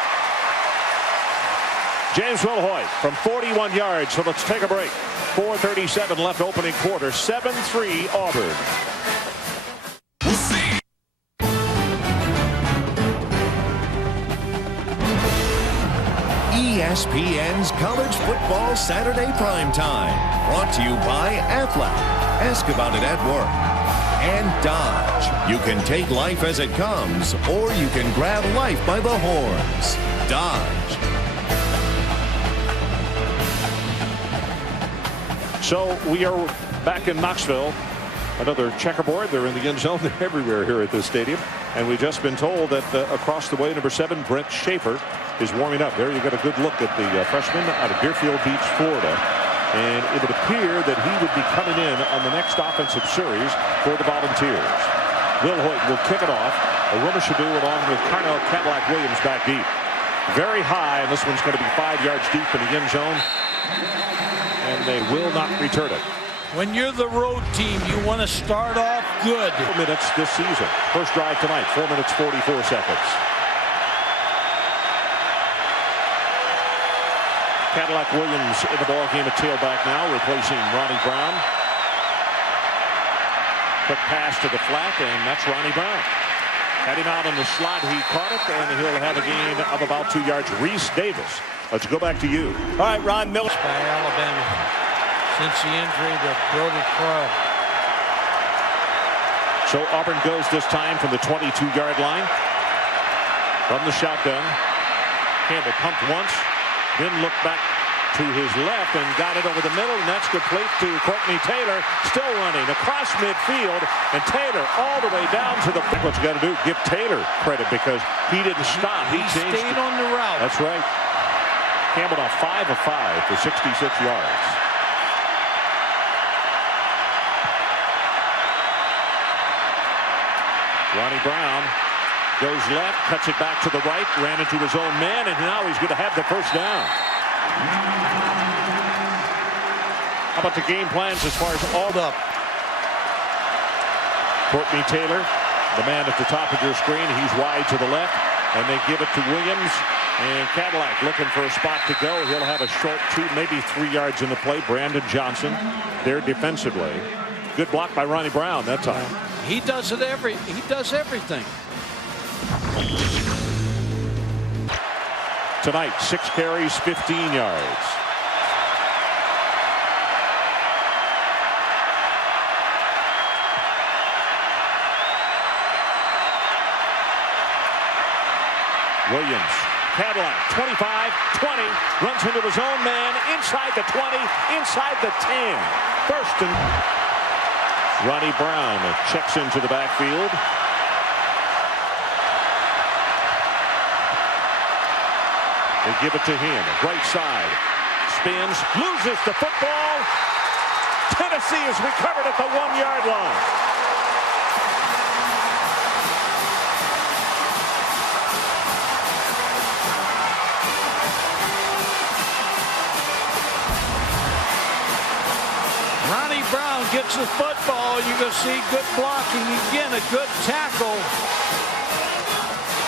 James Wilhoit from 41 yards. So let's take a break. 4:37 left opening quarter. 7-3 Auburn. ESPN's College Football Saturday Primetime. Brought to you by Aflac. Ask about it at work. And Dodge. You can take life as it comes, or you can grab life by the horns. Dodge. So we are back in Knoxville. Another checkerboard. They're in the end zone. They're everywhere here at this stadium. And we've just been told that across the way, number 7, Brent Schaefer, is warming up. There you get a good look at the freshman out of Deerfield Beach, Florida. And it would appear that he would be coming in on the next offensive series for the Volunteers. Wilhoit will kick it off. Arumashidu along with Carnell Cadillac Williams back deep. Very high, and this one's going to be 5 yards deep in the end zone. And they will not return it. When you're the road team, you want to start off good. 4 minutes this season. First drive tonight, 4 minutes, 44 seconds. Cadillac Williams in the ball game at tailback now, replacing Ronnie Brown. Quick pass to the flat, and that's Ronnie Brown. Had him out in the slot, he caught it, and he'll have a gain of about 2 yards. Reese Davis, let's go back to you. All right, Ron Miller. By Alabama since the injury to Brody Crow. So Auburn goes this time from the 22-yard line. From the shotgun. Campbell pumped once, then looked back to his left and got it over the middle, and that's complete to Courtney Taylor, still running across midfield, and Taylor all the way down to the... What you got to do, give Taylor credit, because he didn't stop. He changed stayed on the route. That's right. Campbell now 5 of 5 for 66 yards. Ronnie Brown goes left, cuts it back to the right, ran into his own man, and now he's going to have the first down. How about the game plans as far as all up? Courtney Taylor, the man at the top of your screen, he's wide to the left, and they give it to Williams. And Cadillac looking for a spot to go. He'll have a short 2, maybe 3 yards in the play. Brandon Johnson there defensively. Good block by Ronnie Brown that time. He does it he does everything. Tonight, 6 carries, 15 yards. Williams, Cadillac, 25, 20, runs into his own man, inside the 20, inside the 10. First and... Ronnie Brown checks into the backfield. They give it to him, right side. Spins, loses the football. Tennessee is recovered at the 1-yard line. Ronnie Brown gets the football. You're going to see good blocking again, a good tackle.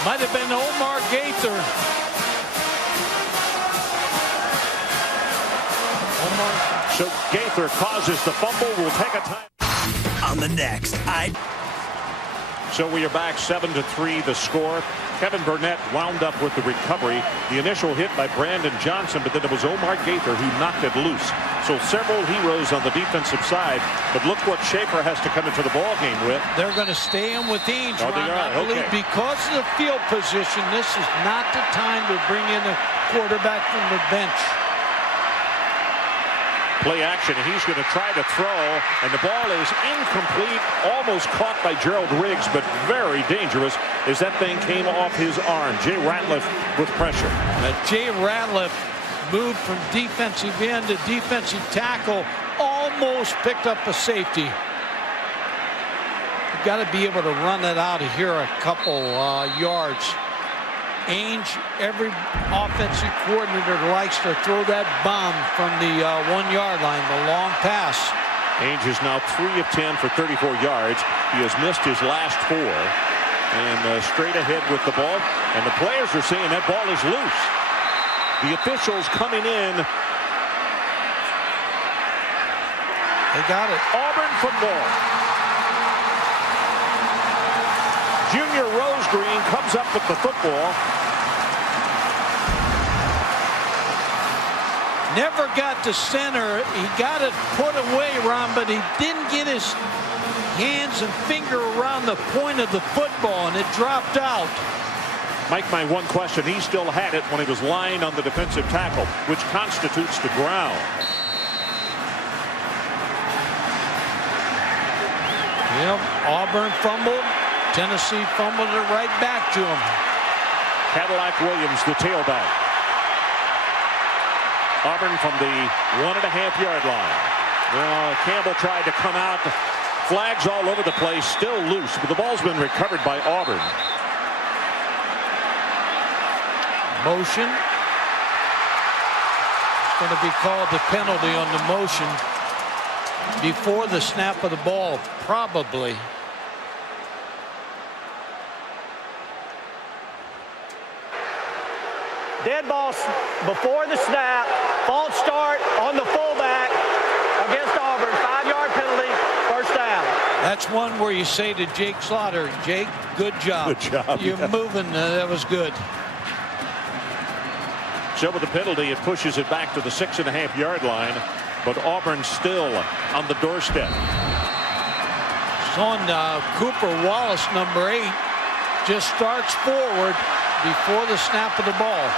Might have been Omar Gaither. So Gaither causes the fumble. We'll take a time. On the next, So we are back 7-3 the score. Kevin Burnett wound up with the recovery. The initial hit by Brandon Johnson, but then it was Omar Gaither who knocked it loose. So several heroes on the defensive side, but look what Schaefer has to come into the ball game with. They're going to stay in with Ainge, Oh, they Ron. are? I believe Okay. because of the field position, this is not the time to bring in a quarterback from the bench. Play action, and he's going to try to throw, and the ball is incomplete, almost caught by Gerald Riggs, but very dangerous as that thing came off his arm. Jay Ratliff with pressure. Jay Ratliff moved from defensive end to defensive tackle, almost picked up a safety. You've got to be able to run it out of here a couple yards. Ainge, every offensive coordinator likes to throw that bomb from the 1-yard line, the long pass. Ainge is now 3 of 10 for 34 yards. He has missed his last 4. And straight ahead with the ball. And the players are saying that ball is loose. The officials coming in. They got it. Auburn football. Junior Rosegreen comes up with the football. Never got to center. He got it put away, Ron, but he didn't get his hands and finger around the point of the football, and it dropped out. Mike, my one question, he still had it when he was lying on the defensive tackle, which constitutes the ground. Yep, Auburn fumbled. Tennessee fumbled it right back to him. Cadillac Williams, the tailback. Auburn from the 1.5-yard line. Well, Campbell tried to come out. Flags all over the place, still loose, but the ball's been recovered by Auburn. Motion. It's going to be called the penalty on the motion before the snap of the ball, probably. Dead ball before the snap. False start on the fullback against Auburn. 5-yard penalty. First down. That's one where you say to Jake Slaughter, Jake, good job. Good job. You're moving. That was good. So with the penalty, it pushes it back to the 6.5-yard line. But Auburn still on the doorstep. It's on Cooper Wallace, number 8. Just starts forward before the snap of the ball.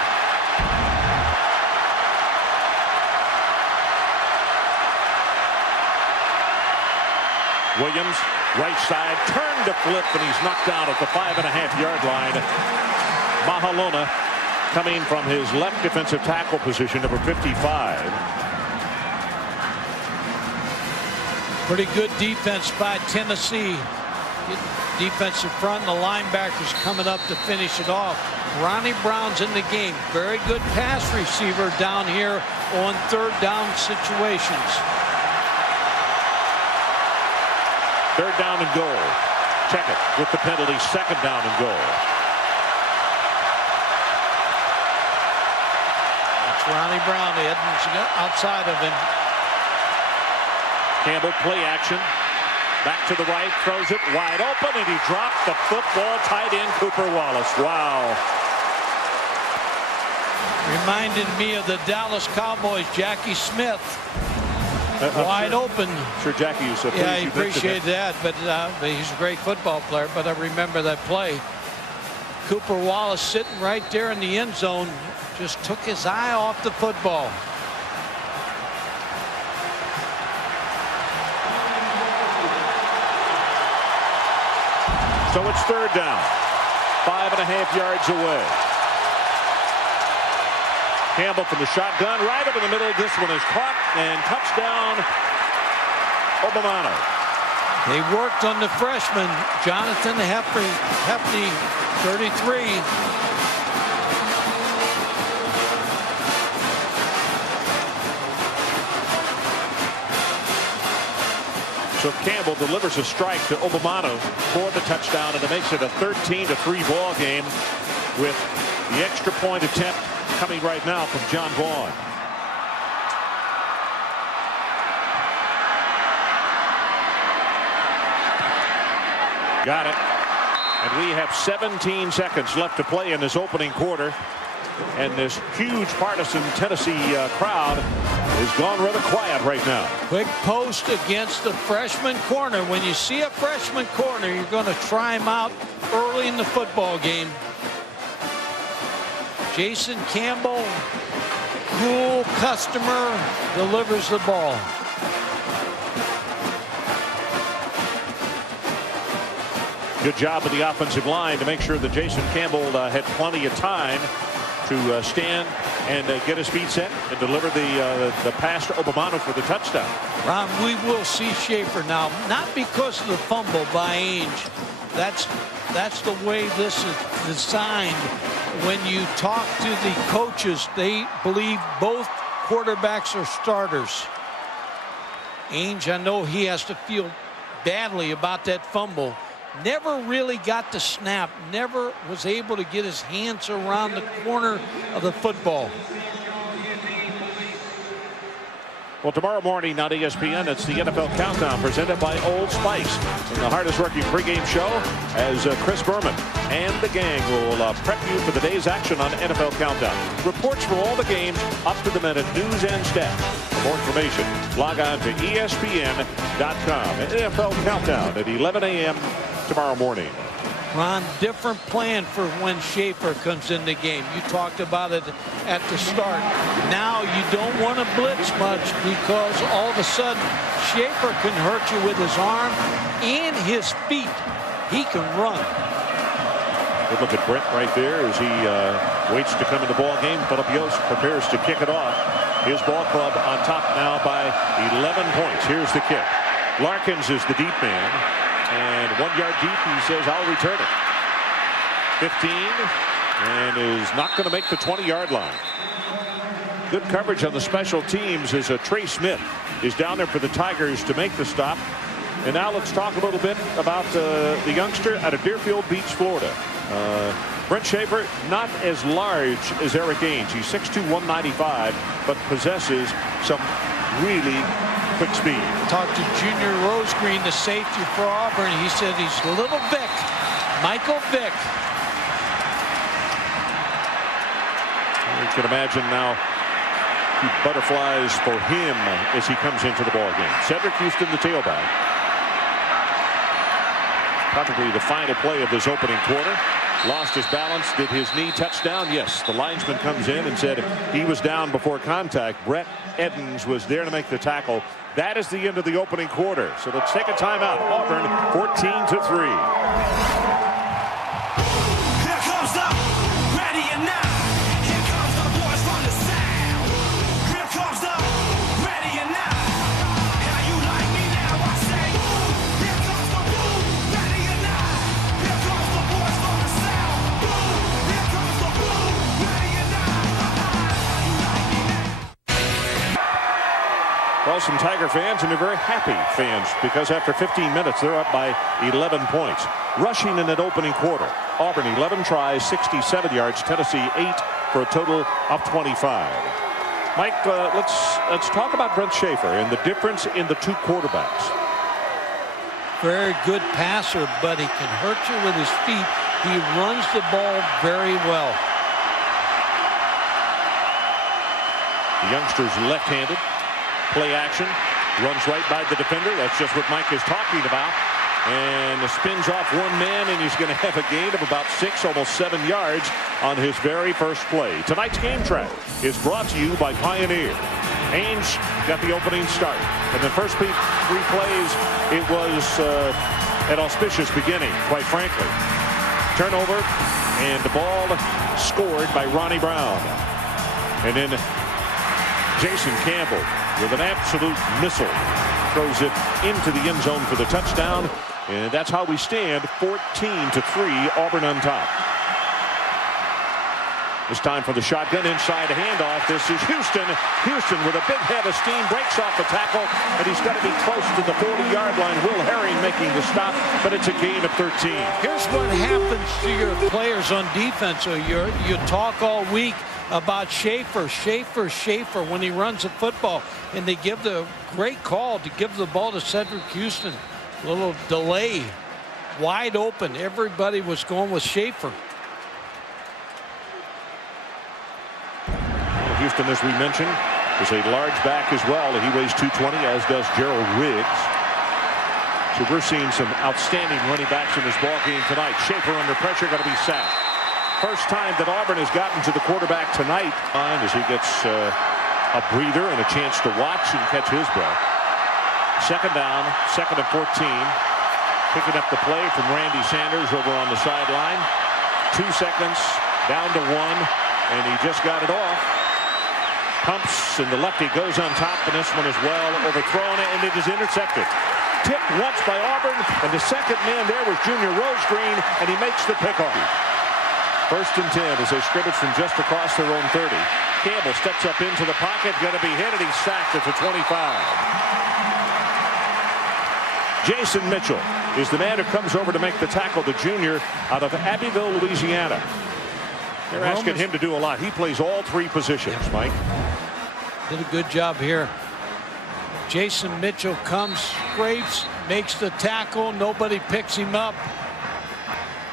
Williams, right side, turned to flip, and he's knocked down at the 5.5-yard line. Mahalona coming from his left defensive tackle position, number 55. Pretty good defense by Tennessee. Good defensive front, and the linebackers coming up to finish it off. Ronnie Brown's in the game. Very good pass receiver down here on third down situations. Third down and goal. Check it with the penalty. Second down and goal. That's Ronnie Brown. The Edmonds outside of him. Campbell play action. Back to the right. Throws it wide open, and he dropped the football. Tight end Cooper Wallace. Wow. Reminded me of the Dallas Cowboys, Jackie Smith. Wide open. Sure, Jackie is so pleased. Yeah, I appreciate that, but he's a great football player, but I remember that play. Cooper Wallace sitting right there in the end zone, just took his eye off the football. So it's third down. 5.5 yards away. Campbell from the shotgun, right up in the middle. This one is caught, and touchdown, Obamano. They worked on the freshman, Jonathan Hepney, 33. So Campbell delivers a strike to Obamano for the touchdown, and it makes it a 13-3 ball game with the extra point attempt coming right now from John Vaughn. Got it. And we have 17 seconds left to play in this opening quarter. And this huge partisan Tennessee crowd is gone rather quiet right now. Quick post against the freshman corner. When you see a freshman corner, you're going to try him out early in the football game. Jason Campbell, cool customer, delivers the ball. Good job of the offensive line to make sure that Jason Campbell had plenty of time to stand and get his feet set and deliver the pass to Obamano for the touchdown. Ron, we will see Schaefer now, not because of the fumble by Ainge. That's the way this is designed. When you talk to the coaches, they believe both quarterbacks are starters. Ainge, I know he has to feel badly about that fumble. Never really got the snap, never was able to get his hands around the corner of the football. Well, tomorrow morning on ESPN, it's the NFL Countdown presented by Old Spice. In the hardest working pregame show, as Chris Berman and the gang will prep you for the day's action on NFL Countdown. Reports from all the games, up to the minute news and stats. For more information, log on to ESPN.com. NFL Countdown at 11 a.m. tomorrow morning. Ron, different plan for when Schaefer comes in the game. You talked about it at the start. Now you don't want to blitz much because all of a sudden Schaefer can hurt you with his arm and his feet. He can run. Good look at Brent right there as he waits to come in the ball game. Philip Yost prepares to kick it off. His ball club on top now by 11 points. Here's the kick. Larkins is the deep man. And 1 yard deep, he says, I'll return it. 15, and is not going to make the 20-yard line. Good coverage on the special teams as Trey Smith is down there for the Tigers to make the stop. And now let's talk a little bit about the youngster out of Deerfield Beach, Florida. Brent Schaefer, not as large as Eric Ainge. He's 6'2", 195, but possesses some really quick speed. Talked to Junior Rosegreen, the safety for Auburn. He said he's little Vic, Michael Vick. You can imagine now the butterflies for him as he comes into the ball game. Cedric Houston, the tailback. Probably the final play of this opening quarter. Lost his balance. Did his knee touch down? Yes. The linesman comes in and said he was down before contact. Brett Edens was there to make the tackle. That is the end of the opening quarter. So let's take a timeout. Auburn 14-3. Well, some Tiger fans, and they're very happy fans, because after 15 minutes, they're up by 11 points. Rushing in that opening quarter. Auburn, 11 tries, 67 yards. Tennessee, 8 for a total of 25. Mike, let's talk about Brent Schaefer and the difference in the two quarterbacks. Very good passer, but he can hurt you with his feet. He runs the ball very well. The youngster's left-handed. Play action, runs right by the defender. That's just what Mike is talking about. And spins off one man, and he's going to have a gain of about 6, almost 7 yards on his very first play. Tonight's Game Track is brought to you by Pioneer. Ainge got the opening start. And the first 3 plays, it was an auspicious beginning, quite frankly. Turnover, and the ball scored by Ronnie Brown. And then Jason Campbell, with an absolute missile, throws it into the end zone for the touchdown. And that's how we stand, 14-3, Auburn on top. It's time for the shotgun inside handoff. This is Houston. Houston with a big head of steam breaks off the tackle, and he's got to be close to the 40-yard line. Will Herring making the stop, but it's a gain of 13. Here's what happens to your players on defense. So you talk all week about Schaefer when he runs the football, and they give the great call to give the ball to Cedric Houston. A little delay, wide open. Everybody was going with Schaefer. Houston, as we mentioned, is a large back as well. He weighs 220, as does Gerald Riggs. So we're seeing some outstanding running backs in this ball game tonight. Schaefer under pressure, going to be sacked. First time that Auburn has gotten to the quarterback tonight, as he gets a breather and a chance to watch and catch his breath. Second down, 2nd and 14. Picking up the play from Randy Sanders over on the sideline. 2 seconds, down to 1, and he just got it off. Pumps, and the lefty goes on top, and this one is well overthrown, and it is intercepted. Tipped once by Auburn, and the second man there was Junior Rosegreen, and he makes the pickoff. 1st and 10 as they scrimmage from just across their own 30. Campbell steps up into the pocket, going to be hit, and he's sacked at the 25. Jason Mitchell is the man who comes over to make the tackle, the junior out of Abbeville, Louisiana. They're asking him to do a lot. He plays all 3 positions, Mike. Did a good job here. Jason Mitchell comes, scrapes, makes the tackle. Nobody picks him up.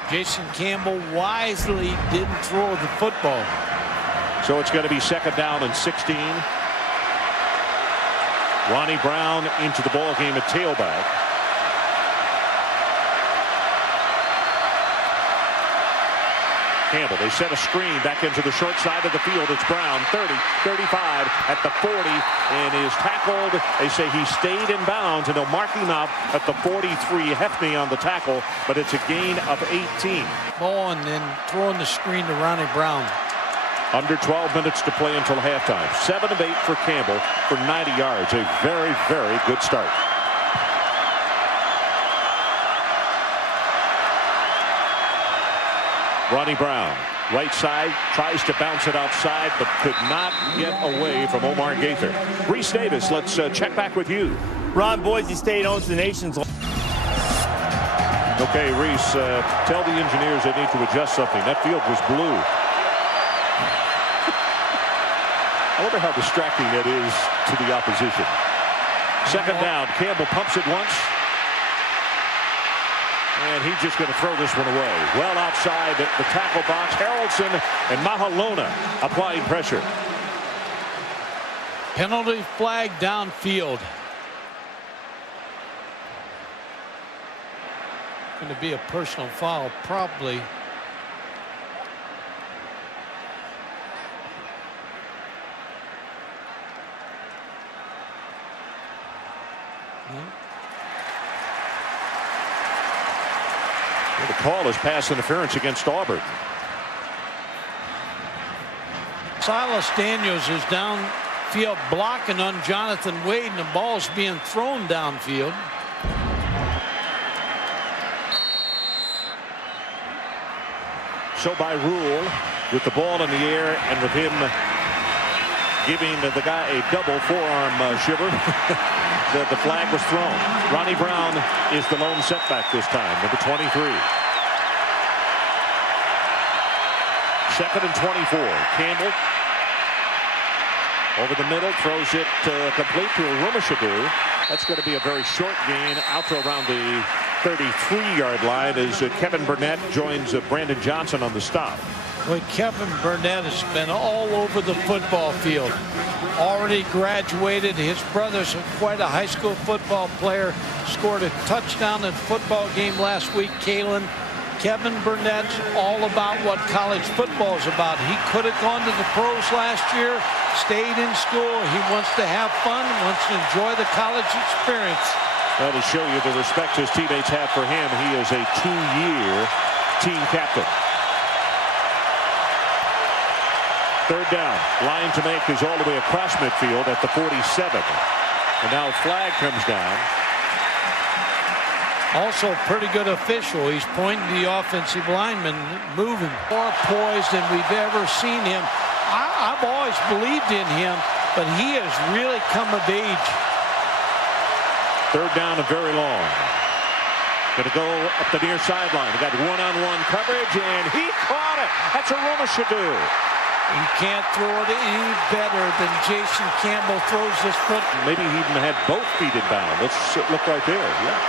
Jason Campbell wisely didn't throw the football. So it's going to be 2nd down and 16. Ronnie Brown into the ball game at tailback. Campbell, they set a screen back into the short side of the field. It's Brown, 30, 35 at the 40, and is tackled. They say he stayed in bounds, and they'll mark him out at the 43. Hefney on the tackle, but it's a gain of 18. Ball and then throwing the screen to Ronnie Brown. Under 12 minutes to play until halftime. 7 of 8 for Campbell for 90 yards. A very, very good start. Ronnie Brown, right side, tries to bounce it outside, but could not get away from Omar Gaither. Reese Davis, let's check back with you. Ron, Boise State owns the nation's Okay, Reese, tell the engineers they need to adjust something. That field was blue. I wonder how distracting that is to the opposition. Second down. Campbell pumps it once. And he's just going to throw this one away. Well outside the tackle box. Harrelson and Mahalona applying pressure. Penalty flag downfield. Going to be a personal foul, probably. Well, the call is pass interference against Auburn. Silas Daniels is downfield blocking on Jonathan Wade, and the ball's being thrown downfield. So by rule, with the ball in the air and with him giving the guy a double forearm shiver, the flag was thrown. Ronnie Brown is the lone setback this time, number 23. Second and 24. Campbell over the middle, throws it complete to Rumashadu. That's going to be a very short gain out to around the 33-yard line as Kevin Burnett joins Brandon Johnson on the stop. Well, Kevin Burnett has been all over the football field. Already graduated. His brother's quite a high school football player. Scored a touchdown in a football game last week, Kalen. Kevin Burnett's all about what college football is about. He could have gone to the pros last year, stayed in school. He wants to have fun, wants to enjoy the college experience. Well, to show you the respect his teammates have for him, he is a 2-year team captain. Third down. Line to make is all the way across midfield at the 47. And now flag comes down. Also a pretty good official. He's pointing the offensive lineman, moving more poised than we've ever seen him. I've always believed in him, but he has really come of age. Third down and very long. Going to go up the near sideline. They got one-on-one coverage, and he caught it. That's a Rumashadu. You can't throw it any better than Jason Campbell throws this foot. Maybe he even had both feet in bound. Let's look right there. Yeah.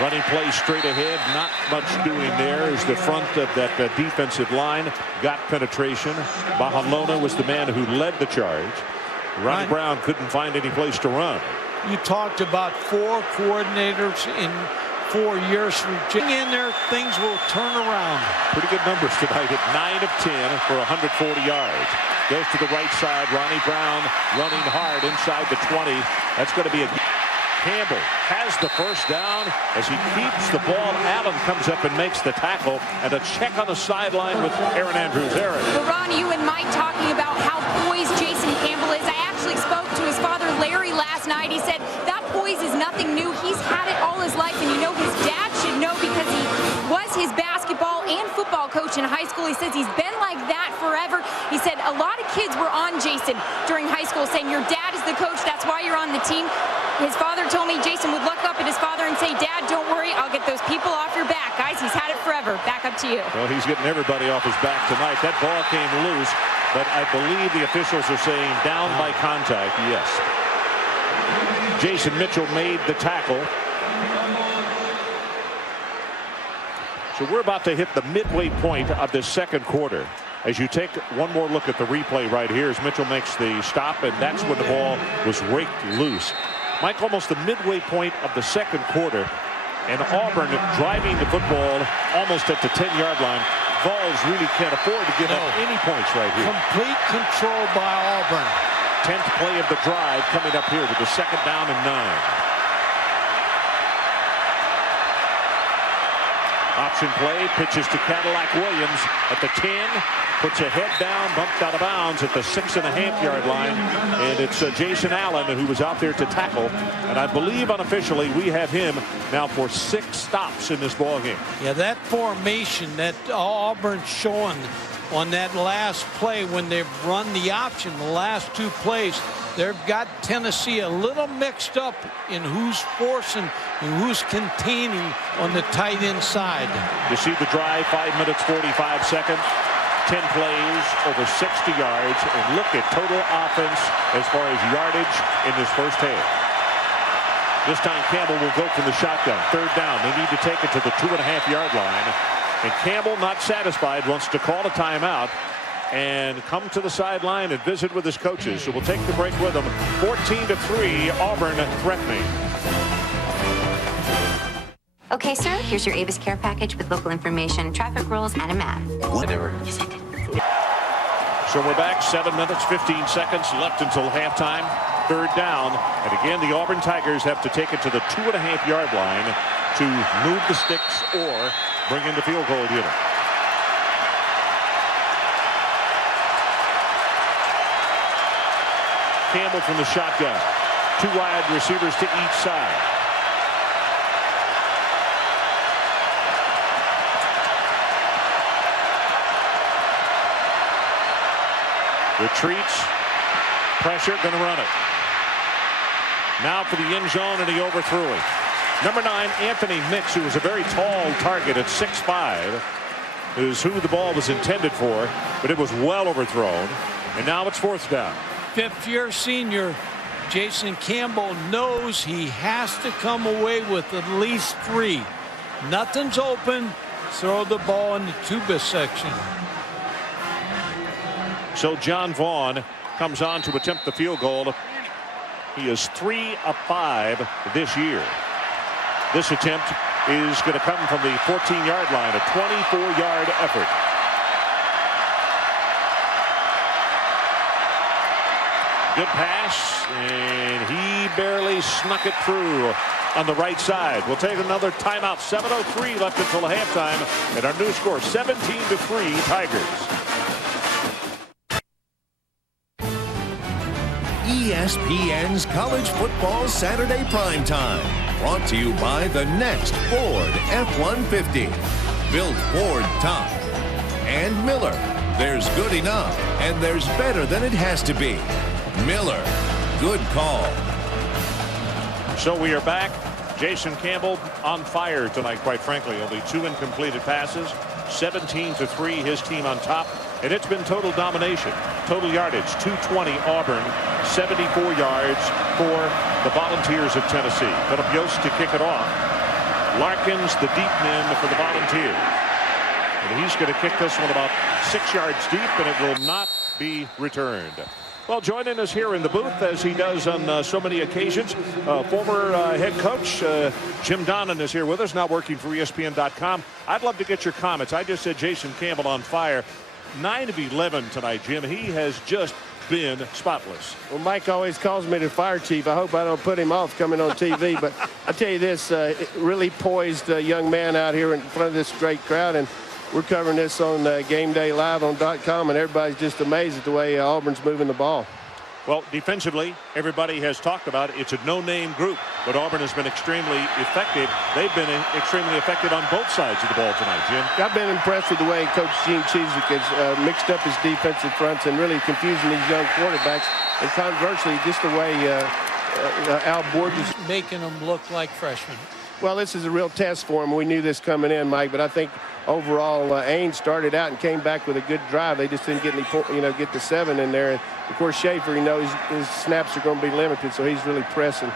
Running play straight ahead. Not much doing there as the front of that defensive line got penetration. Mahalona was the man who led the charge. Ronnie Brown couldn't find any place to run. You talked about 4 coordinators in 4 years. In there, things will turn around. Pretty good numbers tonight at 9 of 10 for 140 yards. Goes to the right side. Ronnie Brown running hard inside the 20. That's going to be a... Campbell has the first down as he keeps the ball. Allen comes up and makes the tackle, and a check on the sideline with Aaron Andrews. Aaron. Well, Ron, you and Mike talking about how poised Jason Campbell is. I actually spoke to his father, Larry, last night. He said that poise is nothing new. He's had it all his life, and you know his dad should know because he was his basketball and football coach in high school. He says he's been like that forever. He said a lot of kids were on Jason during high school saying your dad is the coach, that's why you're on the team. His father told me Jason would look up at his father and say, Dad, don't worry, I'll get those people off your back. Guys, he's had it forever. Back up to you. Well, he's getting everybody off his back tonight. That ball came loose, but I believe the officials are saying down by contact. Yes. Jason Mitchell made the tackle. So we're about to hit the midway point of this second quarter. As you take one more look at the replay right here as Mitchell makes the stop, and that's when the ball was raked loose. Mike, almost the midway point of the second quarter, and Auburn driving the football almost at the 10-yard line. Vols really can't afford to give up any points right here. Complete control by Auburn. 10th play of the drive coming up here with the second down and 9. Option play, pitches to Cadillac Williams at the 10, puts a head down, bumped out of bounds at the 6.5-yard line, and it's Jason Allen who was out there to tackle, and I believe unofficially we have him now for 6 stops in this ball game. Yeah, that formation that Auburn's showing on that last play when they've run the option, the last two plays. They've got Tennessee a little mixed up in who's forcing and who's containing on the tight end side. You see the drive, 5 minutes, 45 seconds, 10 plays, over 60 yards, and look at total offense as far as yardage in this first half. This time Campbell will go from the shotgun. Third down. They need to take it to the 2.5-yard line. And Campbell, not satisfied, wants to call a timeout and come to the sideline and visit with his coaches. So we'll take the break with them. 14-3, Auburn threatening. Okay, sir, here's your Avis Care package with local information, traffic rules, and a map. Whatever. Yes, I did. So we're back, 7 minutes, 15 seconds left until halftime. Third down. And again, the Auburn Tigers have to take it to the 2.5-yard line to move the sticks or bring in the field goal unit. Campbell from the shotgun. 2 wide receivers to each side. Retreats. Pressure, going to run it. Now for the end zone, and he overthrew it. Number 9, Anthony Mix, who was a very tall target at 6'5", is who the ball was intended for, but it was well overthrown. And now it's fourth down. Fifth-year senior Jason Campbell knows he has to come away with at least 3. Nothing's open. Throw the ball in the two-bit section. So John Vaughn comes on to attempt the field goal. He is 3 of 5 this year. This attempt is going to come from the 14-yard line, a 24-yard effort. Good pass, and he barely snuck it through on the right side. We'll take another timeout. 7:03 left until halftime, and our new score, 17-3 Tigers. ESPN's College Football Saturday Primetime. Brought to you by the next Ford F-150. Built Ford top. And Miller. There's good enough, and there's better than it has to be. Miller. Good call. So we are back. Jason Campbell on fire tonight, quite frankly. Only 2 incompleted passes. 17-3, his team on top. And it's been total domination. Total yardage, 220 Auburn, 74 yards for the Volunteers of Tennessee. Philip Yost to kick it off. Larkins, the deep men for the Volunteers. And he's going to kick this one about 6 yards deep, and it will not be returned. Well, joining us here in the booth, as he does on so many occasions, former head coach Jim Donnan is here with us, now working for ESPN.com. I'd love to get your comments. I just said Jason Campbell on fire. 9 of 11 tonight, Jim. He has just been spotless. Well, Mike always calls me the fire chief. I hope I don't put him off coming on TV. But I tell you this, really poised young man out here in front of this great crowd. And we're covering this on Game Day Live on .com, and everybody's just amazed at the way Auburn's moving the ball. Well, defensively, everybody has talked about it. It's a no-name group, but Auburn has been extremely effective. They've been extremely effective on both sides of the ball tonight, Jim. I've been impressed with the way Coach Gene Chizik has mixed up his defensive fronts and really confusing these young quarterbacks. And conversely, just the way Al Borges making them look like freshmen. Well, this is a real test for him. We knew this coming in, Mike, but I think overall Ains started out and came back with a good drive. They just didn't get any, get the 7 in there. And of course, Schaefer, his snaps are going to be limited, so he's really pressing.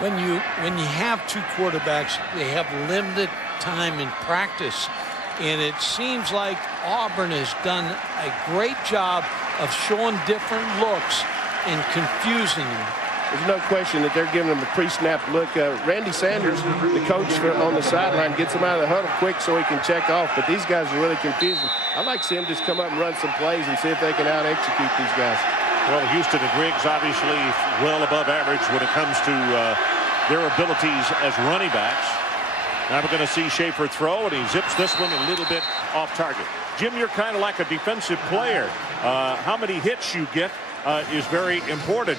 When you have 2 quarterbacks, they have limited time in practice, and it seems like Auburn has done a great job of showing different looks and confusing them. There's no question that they're giving him a pre-snap look. Randy Sanders, the coach on the sideline, gets him out of the huddle quick so he can check off. But these guys are really confusing. I'd like to see him just come up and run some plays and see if they can out-execute these guys. Well, Houston and Griggs obviously well above average when it comes to their abilities as running backs. Now we're going to see Schaefer throw, and he zips this one a little bit off target. Jim, you're kind of like a defensive player. How many hits you get is very important.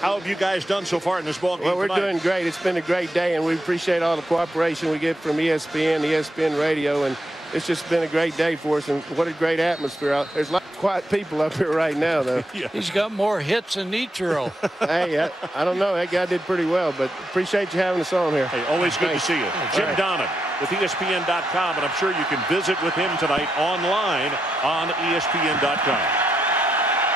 How have you guys done so far in this ball game Well, we're tonight? doing great. It's been a great day, and we appreciate all the cooperation we get from ESPN, ESPN Radio, and it's just been a great day for us, and what a great atmosphere. There's a lot of quiet people up here right now, though. He's got more hits than Ichiro. Hey, I don't know. That guy did pretty well, but appreciate you having us on here. Hey, always good Thanks. to see you. Jim Donnan with ESPN.com, and I'm sure you can visit with him tonight online on ESPN.com.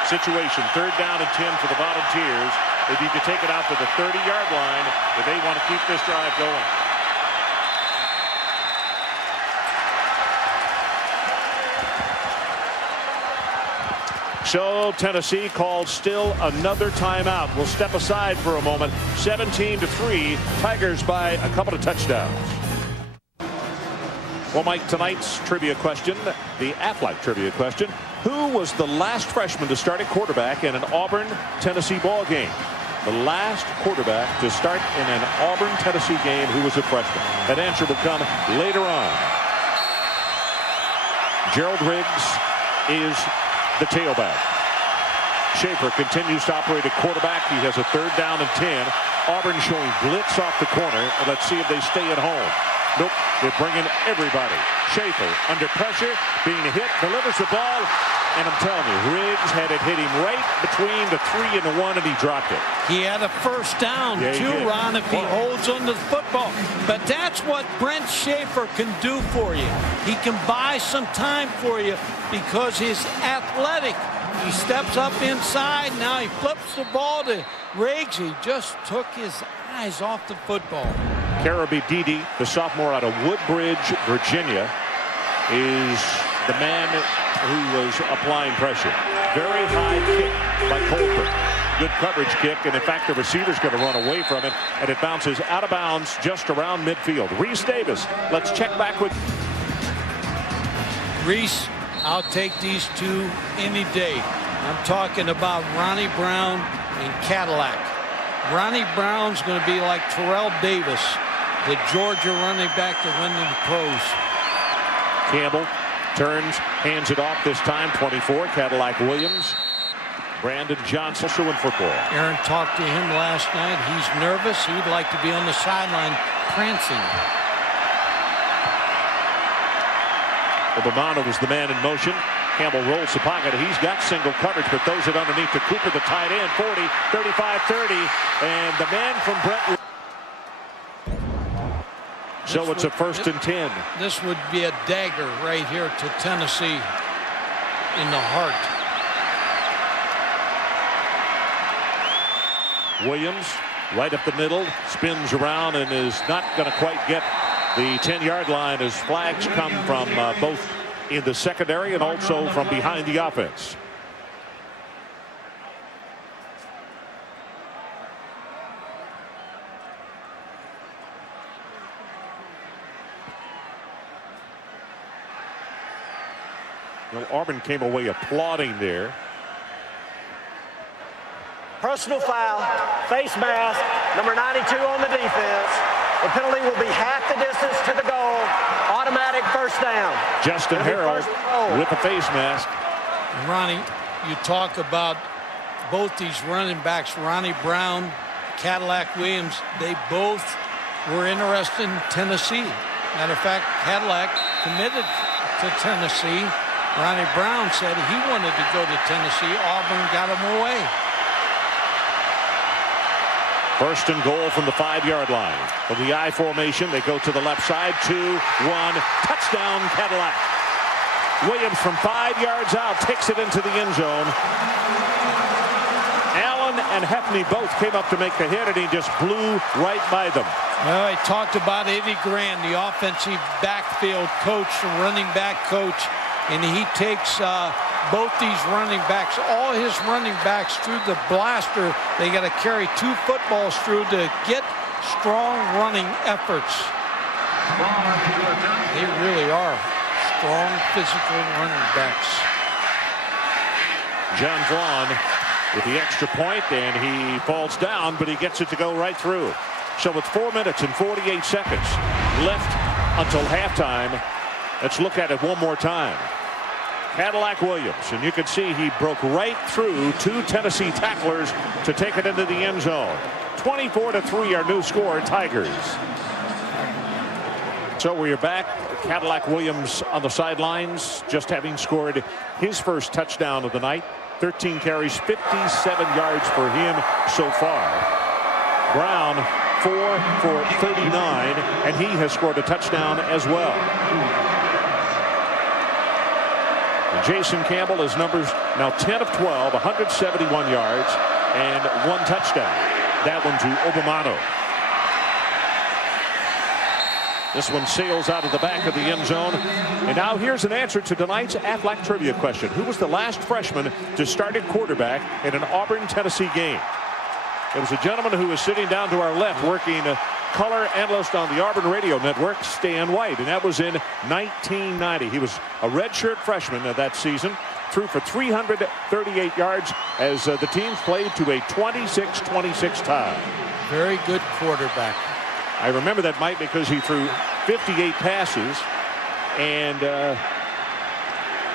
Situation, 3rd down and 10 for the Volunteers. They need to take it out to the 30-yard line if they want to keep this drive going. So Tennessee calls still another timeout. We'll step aside for a moment. 17-3, Tigers by a couple of touchdowns. Well, Mike, tonight's trivia question, the Aflac trivia question. Who was the last freshman to start at quarterback in an Auburn, Tennessee ball game? The last quarterback to start in an Auburn, Tennessee game who was a freshman. That answer will come later on. Gerald Riggs is the tailback. Schaefer continues to operate at quarterback. He has a 3rd down and 10. Auburn showing blitz off the corner. And let's see if they stay at home. Nope, they're bringing everybody. Schaefer under pressure, being hit, delivers the ball. And I'm telling you, Riggs had it hit him right between the 3 and the 1, and he dropped it. He had a first down, too, Ron, if he holds on to the football. But that's what Brent Schaefer can do for you. He can buy some time for you because he's athletic. He steps up inside. Now he flips the ball to Riggs. He just took his eyes off the football. Karabi Dede, the sophomore out of Woodbridge, Virginia, is the man who was applying pressure. Very high kick by Colbert. Good coverage kick, and in fact the receiver's going to run away from it, and it bounces out of bounds just around midfield. Reese Davis, let's check back with Reese. I'll take these two any day. I'm talking about Ronnie Brown and Cadillac. Ronnie Brown's going to be like Terrell Davis, the Georgia running back that went in the pros. Campbell turns, hands it off this time. 24, Cadillac Williams. Brandon Johnson also in football. Aaron talked to him last night. He's nervous. He'd like to be on the sideline prancing. Obamano was the man in motion. Campbell rolls the pocket. He's got single coverage, but throws it underneath to Cooper, the tight end. 40, 35, 30. And the man from Brentwood. So it's a 1st and 10. This would be a dagger right here to Tennessee in the heart. Williams right up the middle, spins around and is not going to quite get the 10-yard line as flags come from both in the secondary and also from behind the offense. Well, Auburn came away applauding there. Personal foul, face mask, number 92 on the defense. The penalty will be half the distance to the goal. Automatic first down. Justin Harrell with the face mask. Ronnie, you talk about both these running backs, Ronnie Brown, Cadillac Williams. They both were interested in Tennessee. Matter of fact, Cadillac committed to Tennessee. Ronnie Brown said he wanted to go to Tennessee. Auburn got him away. 1st and goal from the 5-yard line. From the I formation, they go to the left side. 2-1. Touchdown, Cadillac. Williams from 5 yards out takes it into the end zone. Allen and Hefney both came up to make the hit, and he just blew right by them. Well, I talked about Eddie Grand, the offensive backfield coach, the running back coach, and he takes both these running backs, all his running backs through the blaster. They got to carry 2 footballs through to get strong running efforts. They really are strong physical running backs. John Vaughn with the extra point, and he falls down, but he gets it to go right through. So with 4 minutes and 48 seconds left until halftime, let's look at it one more time. Cadillac Williams, and you can see he broke right through 2 Tennessee tacklers to take it into the end zone. 24-3 our new score, Tigers. So we are back. Cadillac Williams on the sidelines, just having scored his first touchdown of the night. 13 carries, 57 yards for him so far. Brown 4 for 39, and he has scored a touchdown as well. And Jason Campbell, his numbers now 10 of 12, 171 yards and 1 touchdown. That one to Obamano. This one sails out of the back of the end zone. And now here's an answer to tonight's Aflac trivia question. Who was the last freshman to start at quarterback in an Auburn, Tennessee game? It was a gentleman who was sitting down to our left, working color analyst on the Auburn Radio Network, Stan White, and that was in 1990. He was a redshirt freshman that season, threw for 338 yards as the team played to a 26-26 tie. Very good quarterback. I remember that, Mike, because he threw 58 passes, and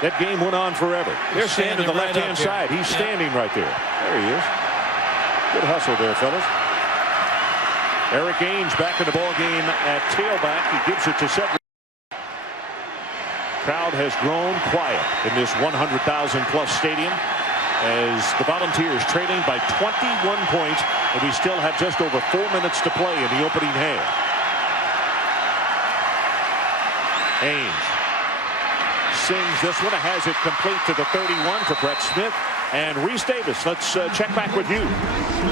that game went on forever. They're standing on the left-hand side. He's standing right there. There he is. Good hustle there, fellas. Eric Ainge back in the ball game at tailback. He gives it to Cedric. Crowd has grown quiet in this 100,000-plus stadium as the Volunteers trailing by 21 points, and we still have just over 4 minutes to play in the opening half. Ainge sings this one, has it complete to the 31 to Brett Smith. And Reese Davis, let's check back with you.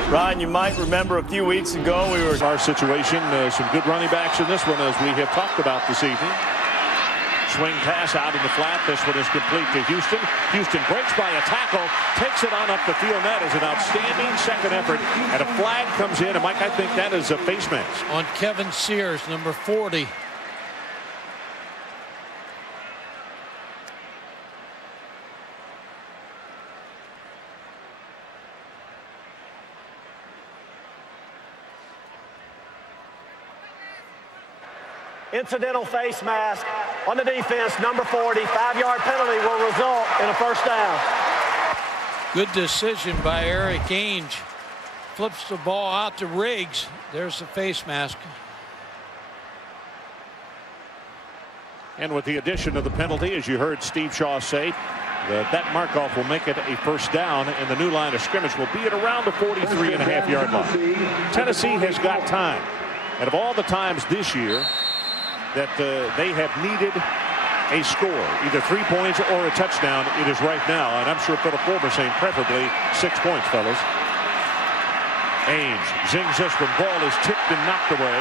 Ryan, you might remember a few weeks ago we were our situation. Some good running backs in this one, as we have talked about this evening. Swing pass out in the flat. This one is complete to Houston. Houston breaks by a tackle, takes it on up the field. That is an outstanding second effort. And a flag comes in. And Mike, I think that is a face mask. On Kevin Sears, number 40. Incidental face mask on the defense, number 40. 5-yard penalty will result in a first down. Good decision by Eric Ainge. Flips the ball out to Riggs. There's the face mask. And with the addition of the penalty, as you heard Steve Shaw say, that mark-off will make it a first down, and the new line of scrimmage will be at around the 43.5-yard line. Tennessee has got time. And of all the times this year that they have needed a score, either 3 points or a touchdown, it is right now. And I'm sure Philip Fulmer saying preferably 6 points, fellas. Ainge zings this one. Ball is tipped and knocked away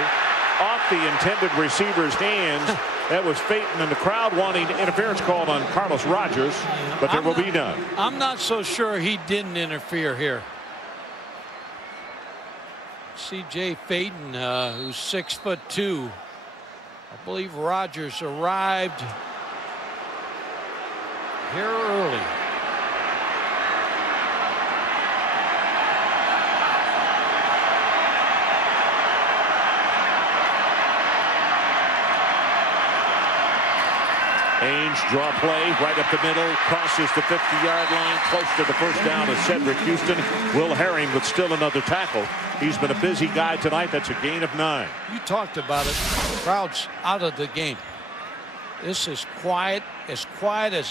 off the intended receiver's hands. That was Peyton and the crowd wanting interference called on Carlos Rogers, but there will be none. I'm not so sure he didn't interfere here. C.J. Peyton, who's 6'2". I believe Rogers arrived here early. Ainge draw play right up the middle, crosses the 50-yard line, close to the first down is Cedric Houston. Will Herring with still another tackle. He's been a busy guy tonight. That's a gain of 9. You talked about it. Crowd's out of the game. This is quiet as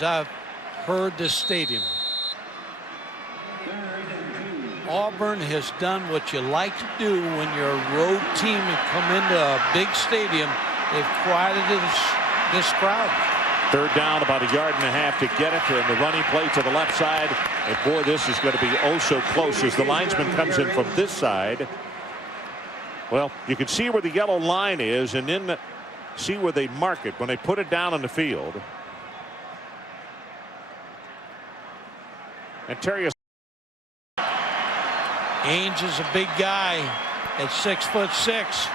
I've heard this stadium. Auburn has done what you like to do when you're a road team and come into a big stadium. They've quieted this crowd. Third down, about 1.5 yards to get it, and the running play to the left side. And boy, this is going to be oh so close as the linesman comes in from this side. Well, you can see where the yellow line is, and then see where they mark it when they put it down on the field. And Terry Ainge is a big guy at 6'6".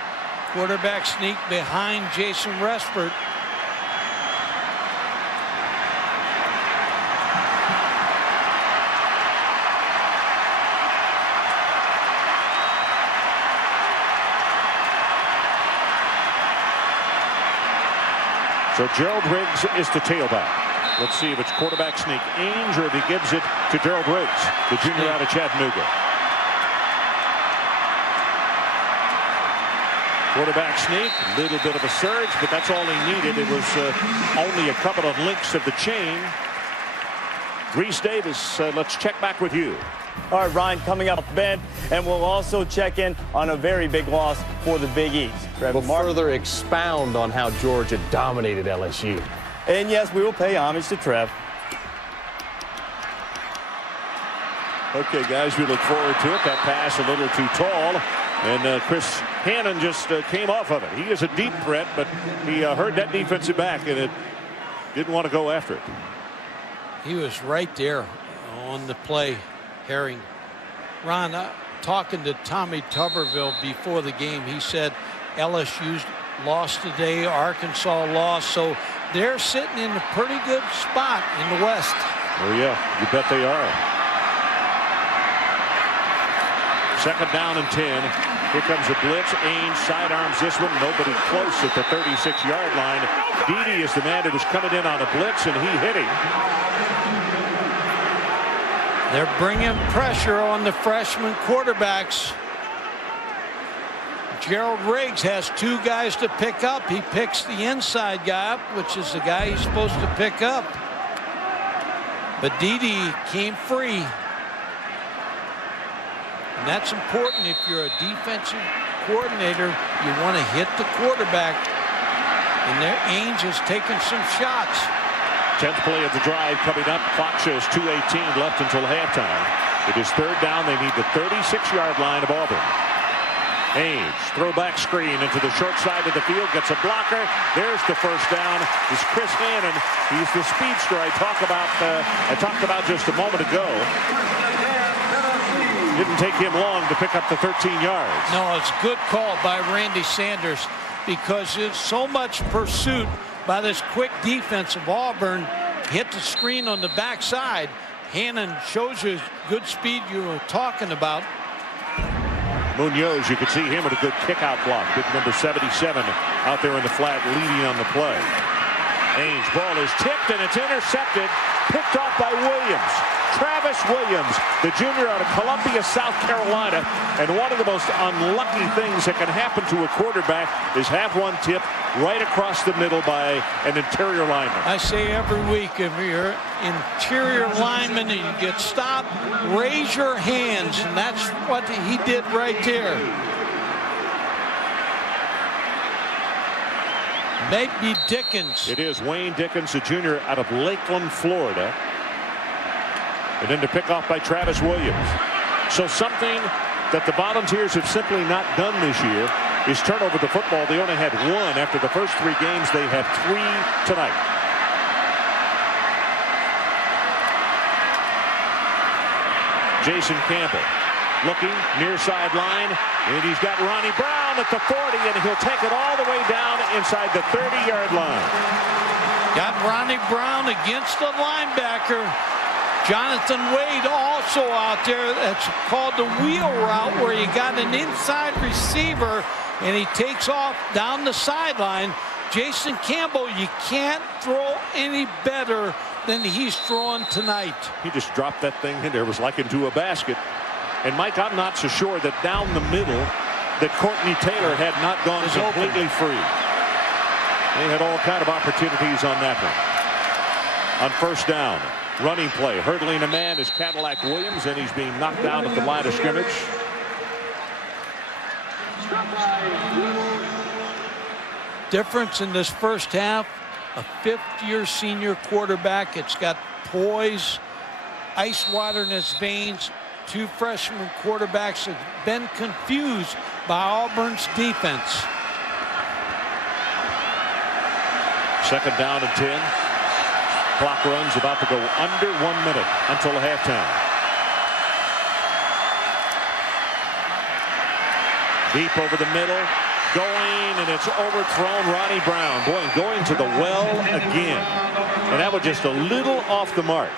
Quarterback sneak behind Jason Respert. So Gerald Riggs is the tailback. Let's see if it's quarterback sneak Ainge or if he gives it to Gerald Riggs, the junior out of Chattanooga. Quarterback sneak, little bit of a surge, but that's all he needed. It was only a couple of links of the chain. Reese Davis, let's check back with you. All right, Ryan, coming up, Ben, and we'll also check in on a very big loss for the Big East. We'll further expound on how Georgia dominated LSU. And yes, we will pay homage to Trev. Okay, guys, we look forward to it. That pass a little too tall. And Chris Hannon just came off of it. He is a deep threat, but he heard that defensive back, and it didn't want to go after it. He was right there on the play, Herring. Ron, talking to Tommy Tuberville before the game, he said LSU lost today, Arkansas lost, so they're sitting in a pretty good spot in the West. Oh, yeah, you bet they are. Second down and 10. Here comes a blitz. Ames sidearms this one. Nobody close at the 36-yard line. Dede is the man that was coming in on a blitz, and he hit him. They're bringing pressure on the freshman quarterbacks. Gerald Riggs has two guys to pick up. He picks the inside guy up, which is the guy he's supposed to pick up. But Dede came free. And that's important if you're a defensive coordinator. You want to hit the quarterback. And there, Ainge has taken some shots. 10th play of the drive coming up. Clock shows 2:18 left until halftime. It is third down. They need the 36-yard line of Auburn. Ainge, throwback screen into the short side of the field, gets a blocker. There's the first down. Is Chris Hannon. He's the speedster I talked about just a moment ago. Didn't take him long to pick up the 13 yards. No, it's a good call by Randy Sanders because there's so much pursuit by this quick defense of Auburn. Hit the screen on the backside. Hannon shows you good speed you were talking about. Munoz, you can see him with a good kick-out block. Big number 77 out there in the flat leading on the play. Ainge, ball is tipped and it's intercepted. Picked off by Williams. Travis Williams, the junior out of Columbia, South Carolina. And one of the most unlucky things that can happen to a quarterback is have one tip right across the middle by an interior lineman. I say every week, if you're interior lineman and you get stopped, raise your hands. And that's what he did right there. Maybe Dickens. It is Wayne Dickens, a junior out of Lakeland, Florida. And then to pick off by Travis Williams. So something that the Volunteers have simply not done this year is turn over the football. They only had one after the first 3 games. They have 3 tonight. Jason Campbell looking near sideline, and he's got Ronnie Brown at the 40, and he'll take it all the way down inside the 30-yard line. Got Ronnie Brown against the linebacker. Jonathan Wade also out there. That's called the wheel route, where you got an inside receiver and he takes off down the sideline. Jason Campbell, you can't throw any better than he's throwing tonight. He just dropped that thing in there. It was like into a basket. And Mike, I'm not so sure that down the middle that Courtney Taylor had not gone completely free. They had all kind of opportunities on that one. On first down. Running play, hurdling a man is Cadillac Williams, and he's being knocked down at the line of scrimmage. Difference in this first half, a 5th-year senior quarterback. It's got poise, ice water in his veins. 2 freshman quarterbacks have been confused by Auburn's defense. Second down and 10. Clock runs about to go under 1 minute until halftime. Deep over the middle, going, and it's overthrown. Ronnie Brown, boy, going to the well again. And that was just a little off the mark.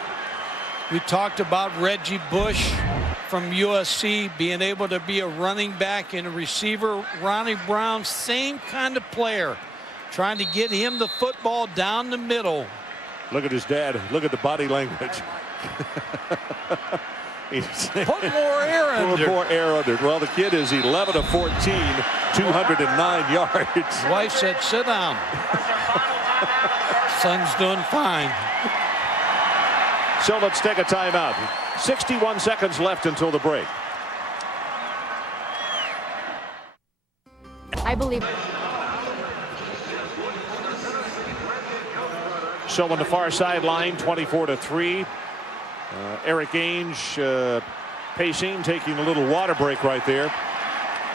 We talked about Reggie Bush from USC being able to be a running back and a receiver. Ronnie Brown, same kind of player, trying to get him the football down the middle. Look at his dad. Look at the body language. Put more air under. More air under. Well, the kid is 11 of 14, 209 yards. Wife said, sit down. Son's doing fine. So let's take a timeout. 61 seconds left until the break. I believe. So on the far sideline, 24-3. Eric Ainge pacing, taking a little water break right there.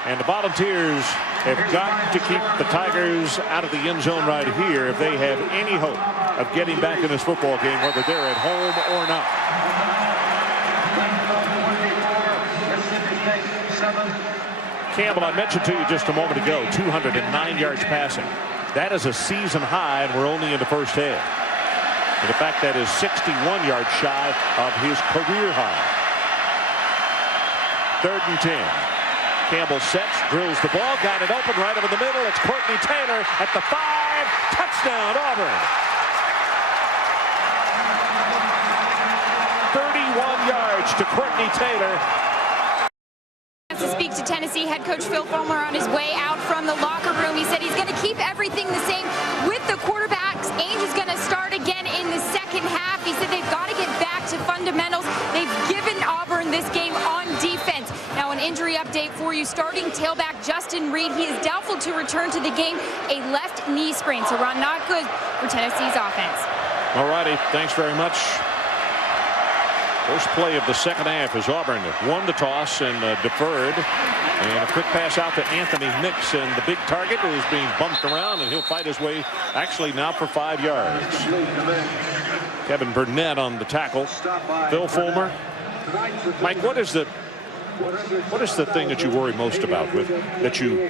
And the Volunteers have got to keep the Tigers out of the end zone right here if they have any hope of getting back in this football game, whether they're at home or not. Campbell, I mentioned to you just a moment ago, 209 yards passing. That is a season high, and we're only in the first half. And in fact, that is 61 yards shy of his career high. 3rd and 10. Campbell sets, drills the ball, got it open right over the middle. It's Courtney Taylor at the 5. Touchdown, Auburn. 31 yards to Courtney Taylor. To speak to Tennessee head coach Phil Fulmer on his way out from the locker room. He said he's going to keep everything the same with the quarterbacks. Ainge is going to start again in the second half. He said they've got to get back to fundamentals. They've given Auburn this game on defense. Now an injury update for you. Starting tailback Justin Reed, he is doubtful to return to the game. A left knee sprain, so Ron, not good for Tennessee's offense. All righty, thanks very much. First play of the second half is Auburn won the toss and deferred. And a quick pass out to Anthony Nix, and the big target is being bumped around, and he'll fight his way actually now for 5 yards. Kevin Burnett on the tackle. Phil Fulmer. Mike, what is the thing that you worry most about with that you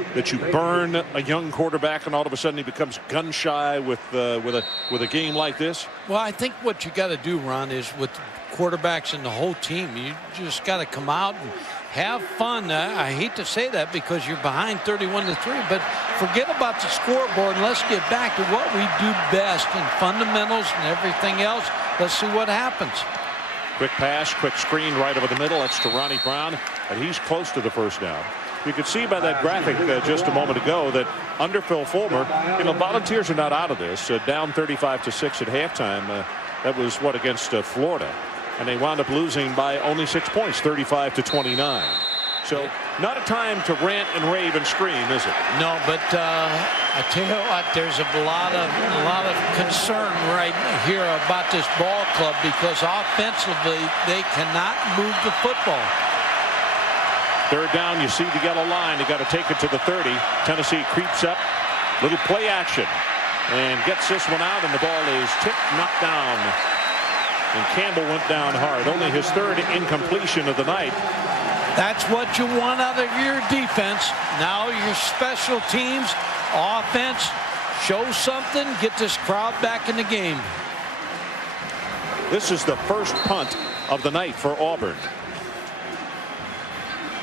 burn a young quarterback and all of a sudden he becomes gun shy with a game like this? Well, I think what you got to do, Ron, is with quarterbacks and the whole team, you just got to come out and have fun. I hate to say that because you're behind 31-3, but forget about the scoreboard and let's get back to what we do best in fundamentals and everything else. Let's see what happens. Quick pass, quick screen right over the middle. That's to Ronnie Brown, and he's close to the first down. You could see by that graphic just a moment ago that under Phil Fulmer, Volunteers are not out of this. Down 35-6 at halftime. That was what, against Florida, and they wound up losing by only 6 points, 35-29. So not a time to rant and rave and scream, is it? No, but I tell you what, there's a lot of concern right here about this ball club because offensively they cannot move the football. 3rd down, you see the yellow line. They got to take it to the 30. Tennessee creeps up, little play action, and gets this one out, and the ball is tipped, knocked down. And Campbell went down hard. Only his 3rd incompletion of the night. That's what you want out of your defense. Now your special teams, offense, show something, get this crowd back in the game. This is the first punt of the night for Auburn.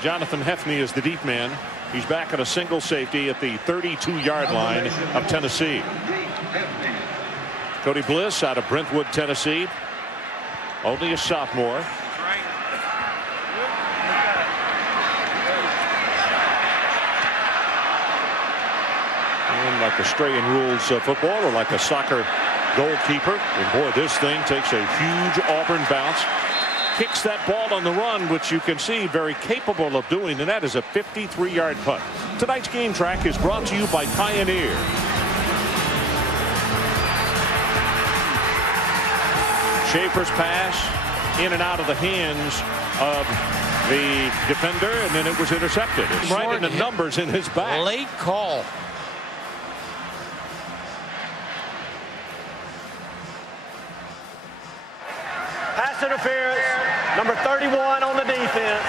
Jonathan Hefney is the deep man. He's back at a single safety at the 32-yard line of Tennessee. Cody Bliss out of Brentwood, Tennessee. Only a sophomore. And like a stray in rules football or like a soccer goalkeeper. And boy, this thing takes a huge Auburn bounce. Kicks that ball on the run, which you can see very capable of doing, and that is a 53-yard punt. Tonight's game track is brought to you by Pioneer. Schaefer's pass in and out of the hands of the defender, and then it was intercepted. It's right in the numbers in his back. Late call. Pass interference, number 31 on the defense.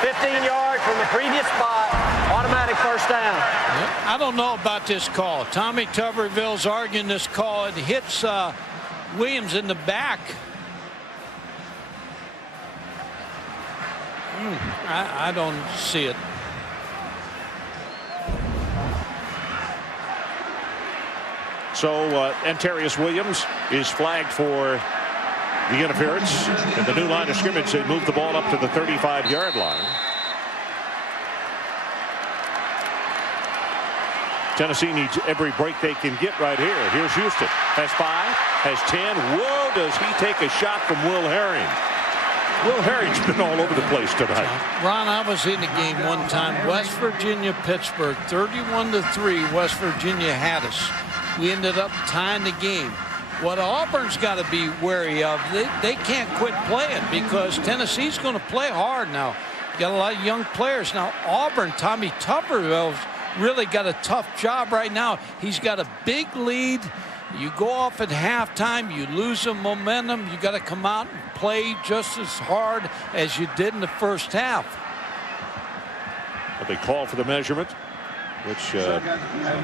15 yards from the previous spot. Automatic first down. I don't know about this call. Tommy Tuberville's arguing this call. It hits Williams in the back. I don't see it. So Antarius Williams is flagged for the interference. And the new line of scrimmage, they move the ball up to the 35-yard line. Tennessee needs every break they can get right here. Here's Houston. Has 5, has 10. Whoa, does he take a shot from Will Herring? Will Herring's been all over the place tonight. Ron, I was in the game one time. West Virginia, Pittsburgh, 31-3. West Virginia had us. We ended up tying the game. What Auburn's got to be wary of, they can't quit playing because Tennessee's going to play hard now. Got a lot of young players. Now, Auburn, Tommy Tuberville's really got a tough job right now. He's got a big lead. You go off at halftime, you lose the momentum. You got to come out and play just as hard as you did in the first half. But they call for the measurement, which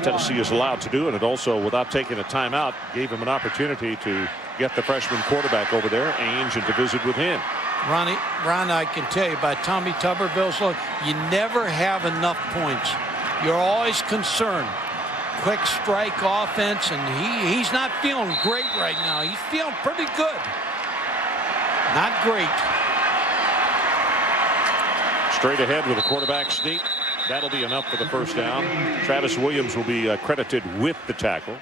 Tennessee is allowed to do, and it also, without taking a timeout, gave him an opportunity to get the freshman quarterback over there, Ainge, and to visit with him. Ron, I can tell you, by Tommy Tuberville's look, you never have enough points. You're always concerned. Quick strike offense, and he's not feeling great right now. He's feeling pretty good. Not great. Straight ahead with a quarterback sneak. That'll be enough for the first down. Travis Williams will be credited with the tackle.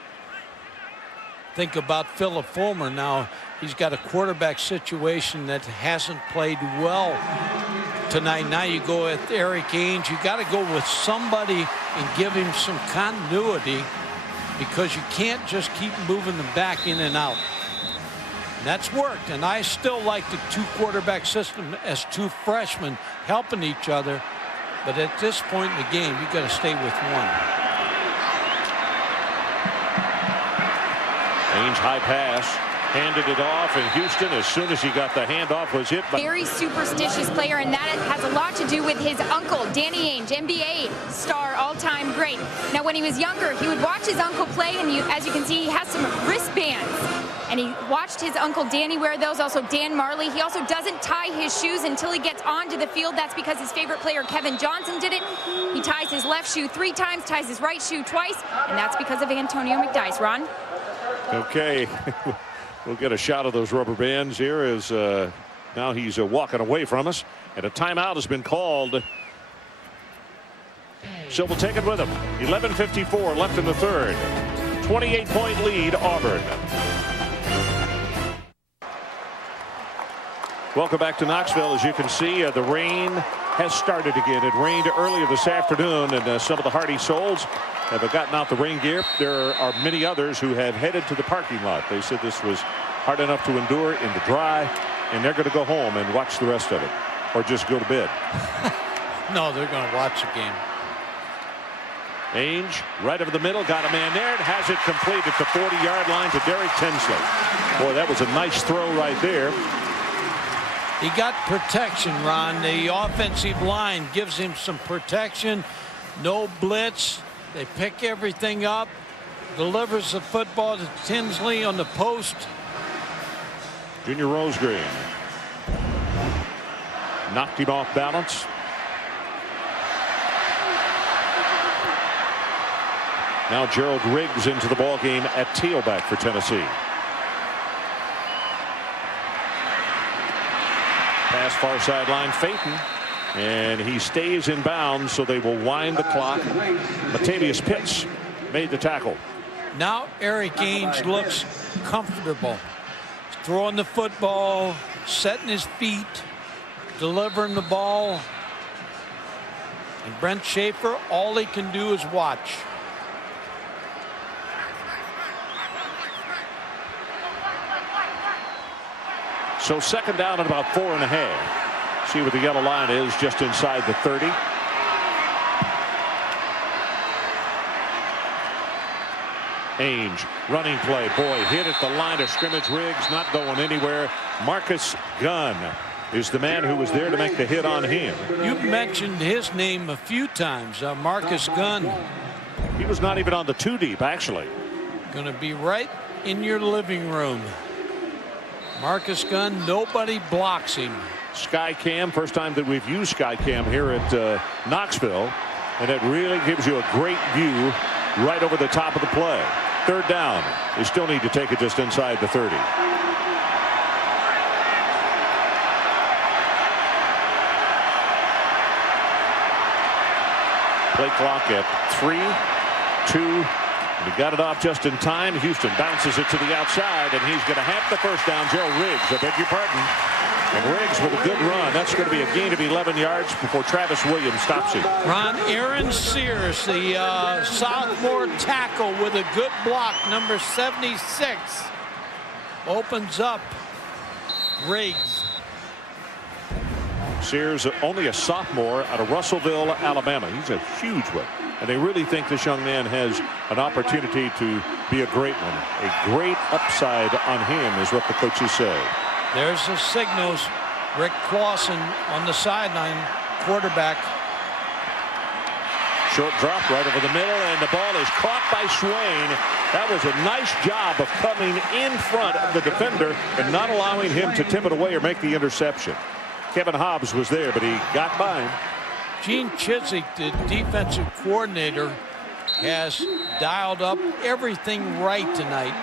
Think about Philip Fulmer now. He's got a quarterback situation that hasn't played well tonight. Now you go with Eric Ainge. You got to go with somebody and give him some continuity because you can't just keep moving them back in and out. And that's worked. And I still like the 2 quarterback system as 2 freshmen helping each other. But at this point in the game, you got to stay with one. Ainge high pass, handed it off, and Houston, as soon as he got the handoff, was hit by... Very superstitious player, and that has a lot to do with his uncle, Danny Ainge, NBA star, all-time great. Now, when he was younger, he would watch his uncle play, and as you can see, he has some wristbands. And he watched his uncle Danny wear those, also Dan Marley. He also doesn't tie his shoes until he gets onto the field. That's because his favorite player, Kevin Johnson, did it. He ties his left shoe 3 times, ties his right shoe twice, and that's because of Antonio McDyess. Ron? Okay. We'll get a shot of those rubber bands here as now he's walking away from us. And a timeout has been called. So we'll take it with him. 11:54 left in the third. 28-point lead, Auburn. Welcome back to Knoxville. As you can see, the rain has started again. It rained earlier this afternoon, and some of the hardy souls have gotten out the rain gear. There are many others who have headed to the parking lot. They said this was hard enough to endure in the dry, and they're going to go home and watch the rest of it, or just go to bed. No, they're going to watch the game. Ainge, right over the middle, got a man there, and has it complete at the 40-yard line to Derek Tinsley. Boy, that was a nice throw right there. He got protection, Ron. The offensive line gives him some protection. No blitz. They pick everything up. Delivers the football to Tinsley on the post. Junior Rosegreen knocked him off balance. Now Gerald Riggs into the ball game at tailback for Tennessee. Pass far sideline, Phaeton, and he stays in bounds, so they will wind the clock. Latavius Pitts made the tackle. Now Eric Ainge looks comfortable. Throwing the football, setting his feet, delivering the ball. And Brent Schaefer, all he can do is watch. So second down at about 4.5. See what the yellow line is, just inside the 30. Ainge, running play. Boy, hit at the line of scrimmage. Riggs not going anywhere. Marcus Gunn is the man who was there to make the hit on him. You mentioned his name a few times, Marcus Gunn. He was not even on the 2 deep, actually. Going to be right in your living room. Marcus Gunn, nobody blocks him. Skycam, first time that we've used Skycam here at Knoxville, and it really gives you a great view right over the top of the play. Third down. They still need to take it just inside the 30. Play clock at 3. 2. He got it off just in time. Houston bounces it to the outside, and he's going to have the first down. Gerald Riggs, I beg your pardon. And Riggs with a good run. That's going to be a gain of 11 yards before Travis Williams stops him. Ron, Aaron Sears, the sophomore tackle with a good block, number 76, opens up Riggs. Sears, only a sophomore out of Russellville, Alabama. He's a huge one. And they really think this young man has an opportunity to be a great one. A great upside on him is what the coaches say. There's the signals. Rick Clausen on the sideline, quarterback. Short drop right over the middle, and the ball is caught by Swain. That was a nice job of coming in front of the defender and not allowing him to tip it away or make the interception. Kevin Hobbs was there, but he got by him. Gene Chizik, the defensive coordinator, has dialed up everything right tonight.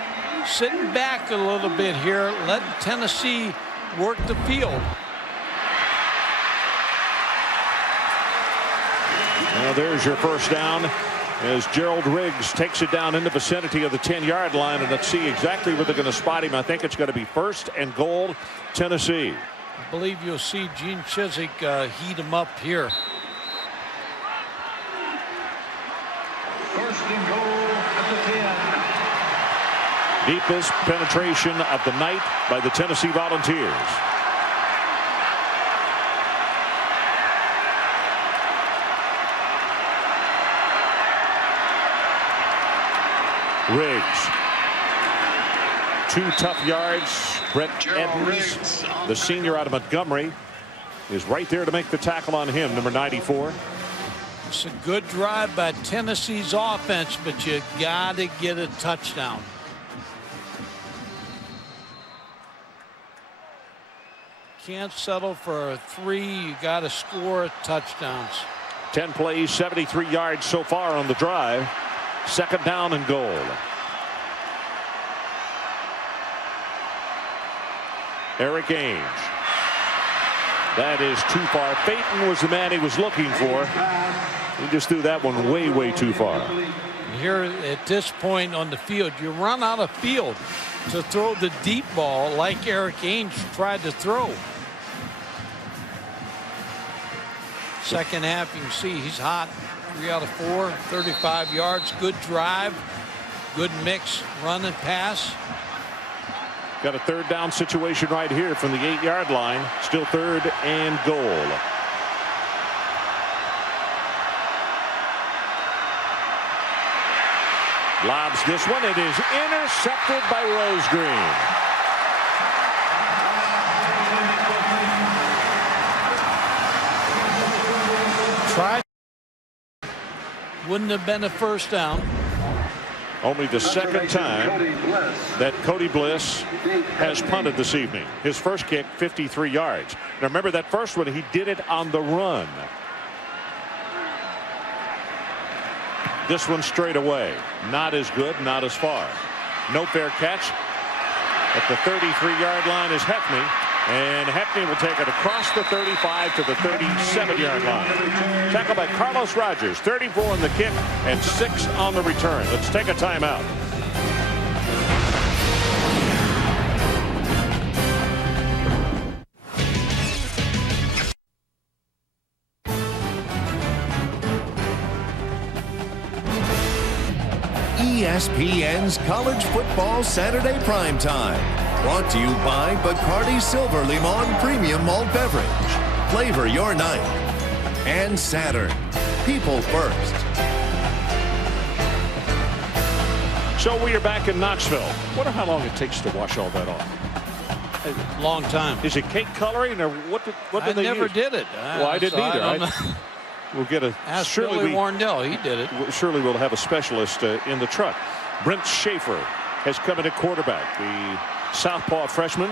Sitting back a little bit here, letting Tennessee work the field. Now there's your first down as Gerald Riggs takes it down in the vicinity of the 10-yard line, and let's see exactly where they're going to spot him. I think it's going to be 1st and goal, Tennessee. I believe you'll see Gene Chizik heat him up here. 1st and goal at the 10. Deepest penetration of the night by the Tennessee Volunteers. Riggs. 2 tough yards. Brett Evans, the senior out of Montgomery, is right there to make the tackle on him, number 94. It's a good drive by Tennessee's offense, but you got to get a touchdown. Can't settle for a 3. You got to score touchdowns. 10 plays, 73 yards so far on the drive. 2nd down and goal. Eric Ainge. That is too far. Peyton was the man he was looking for. He just threw that one way, way too far. Here at this point on the field, you run out of field to throw the deep ball like Eric Ainge tried to throw. Second half, you can see he's hot. 3 out of 4, 35 yards. Good drive. Good mix, run and pass. Got a 3rd down situation right here from the 8-yard line. Still 3rd and goal. Lobs this one. It is intercepted by Rosegreen. Tried. Wouldn't have been a 1st down. Only the 2nd time that Cody Bliss has punted this evening. His first kick, 53 yards. Now remember that first one, he did it on the run. This one straight away. Not as good, not as far. No fair catch. At the 33-yard line is Hefney. And Hefney will take it across the 35 to the 37-yard line. Tackled by Carlos Rogers. 34 on the kick and 6 on the return. Let's take a timeout. ESPN's College Football Saturday Primetime. Brought to you by Bacardi Silver Limon Premium Malt Beverage. Flavor your night. And Saturn. People first. So we are back in Knoxville. Wonder how long it takes to wash all that off. Long time. Is it cake coloring or what did they use? I never did it. Well, I didn't either. We'll get a Ask Billy Warndell. He did it. Surely we'll have a specialist in the truck. Brent Schaefer has come in at quarterback. The southpaw freshman.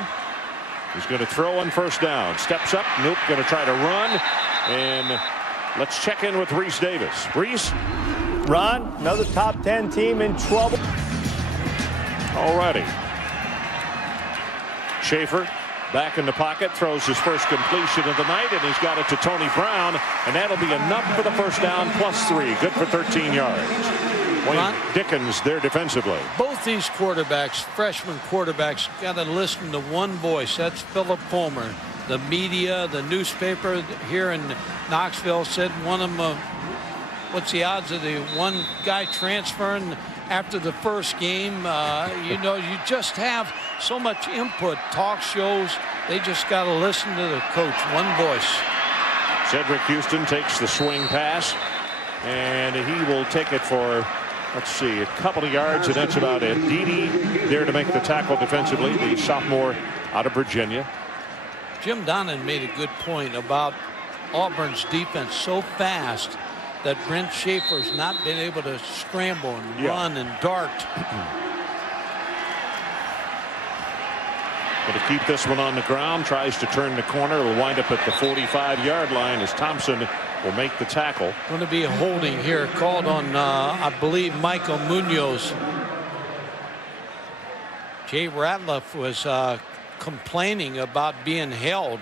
He's going to throw on 1st down. Steps up. Nope. Going to try to run. And let's check in with Reese Davis. Reese. Ron, another top 10 team in trouble. All righty. Schaefer back in the pocket, throws his first completion of the night, and he's got it to Tony Brown, and that'll be enough for the first down, +3. Good for 13 yards. Wayne Dickens there defensively. Both these quarterbacks, freshman quarterbacks, got to listen to one voice. That's Philip Fulmer. The media, the newspaper here in Knoxville said one of them, what's the odds of the one guy transferring after the first game? You know, you just have so much input. Talk shows, they just got to listen to the coach. One voice. Cedric Houston takes the swing pass, and he will take it for, let's see, a couple of yards, and that's about it. Dede there to make the tackle defensively, the sophomore out of Virginia. Jim Donnan made a good point about Auburn's defense so fast that Brent Schaefer's not been able to scramble and run and dart. But to keep this one on the ground, tries to turn the corner. It'll wind up at the 45-yard line as Thompson will make the tackle. Going to be a holding here called on, I believe, Michael Munoz. Jay Ratliff was complaining about being held.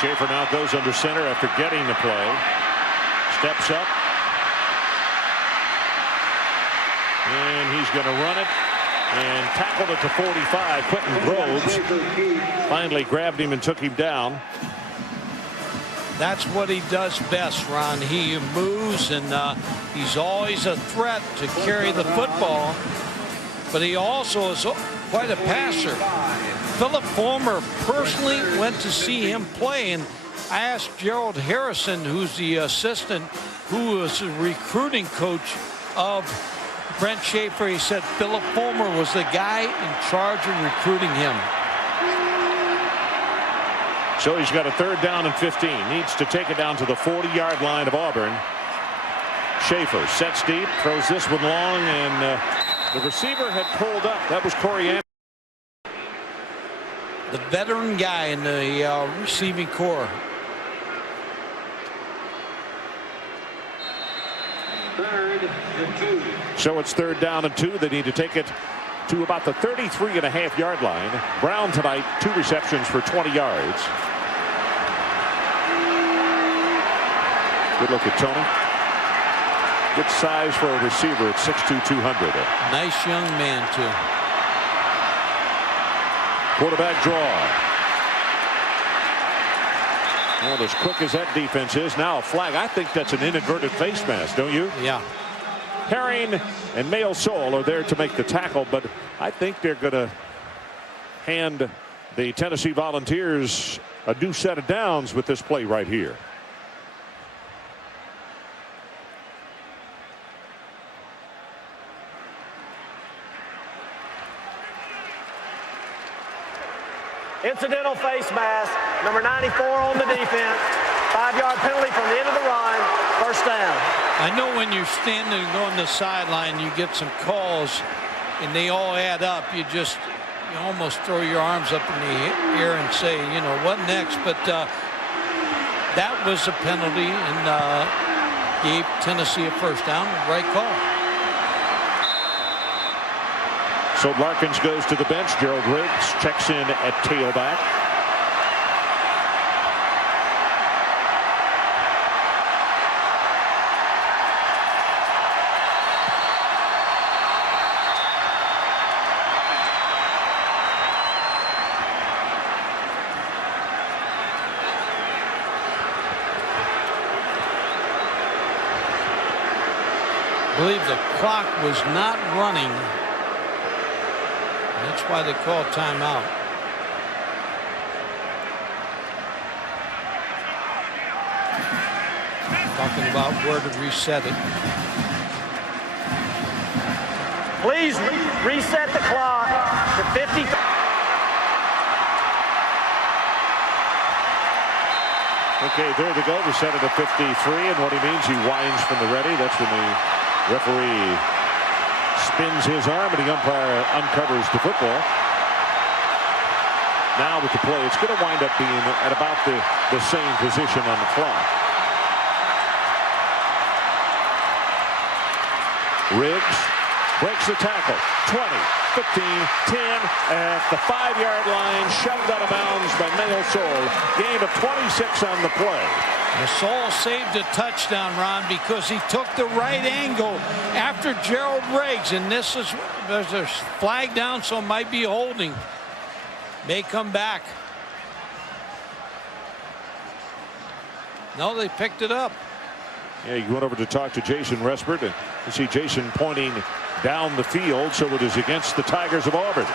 Schaefer now goes under center after getting the play. Steps up. And he's going to run it and tackled it to 45. Quentin Groves finally grabbed him and took him down. That's what he does best, Ron. He moves, and he's always a threat to carry the football, but he also is quite a passer. Philip Fulmer personally went to see him play, and I asked Gerald Harrison, who's the assistant, who was the recruiting coach of Brent Schaefer. He said Philip Fulmer was the guy in charge of recruiting him. So he's got a 3rd down and 15. Needs to take it down to the 40-yard line of Auburn. Schaefer sets deep, throws this one long, and the receiver had pulled up. That was Corey Anderson. The veteran guy in the receiving corps. So it's 3rd down and 2. They need to take it to about the 33.5-yard line. Brown tonight, 2 receptions for 20 yards. Good look at Tony. Good size for a receiver at 6'2", 200. Nice young man, too. Quarterback draw. Well, as quick as that defense is, now a flag. I think that's an inadvertent face mask, don't you? Yeah. Herring and Mail Sol are there to make the tackle, but I think they're going to hand the Tennessee Volunteers a new set of downs with this play right here. Incidental face mask, number 94 on the defense. 5-yard penalty from the end of the run. First down. I know when you're standing on the sideline, you get some calls, and they all add up. You almost throw your arms up in the air and say, you know, what next? But that was a penalty, and gave Tennessee a first down. Right call. So Larkins goes to the bench. Gerald Riggs checks in at tailback. I believe the clock was not running. That's why they called timeout. Talking about where to reset it. Please reset the clock to 50. Okay, there they go. They set it at 53, and what he means, he winds from the ready. That's when the Referee spins his arm, and the umpire uncovers the football. Now with the play, it's going to wind up being at about the same position on the clock. Riggs breaks the tackle. 20, 15, 10 at the 5-yard line, shoved out of bounds by Mayo Sol. Gain of 26 on the play. Sol saved a touchdown, Ron, because he took the right angle after Gerald Riggs, and there's a flag down, so it might be holding. May come back. No, they picked it up. Yeah, you went over to talk to Jason Respert, and you see Jason pointing down the field, so it is against the Tigers of Auburn.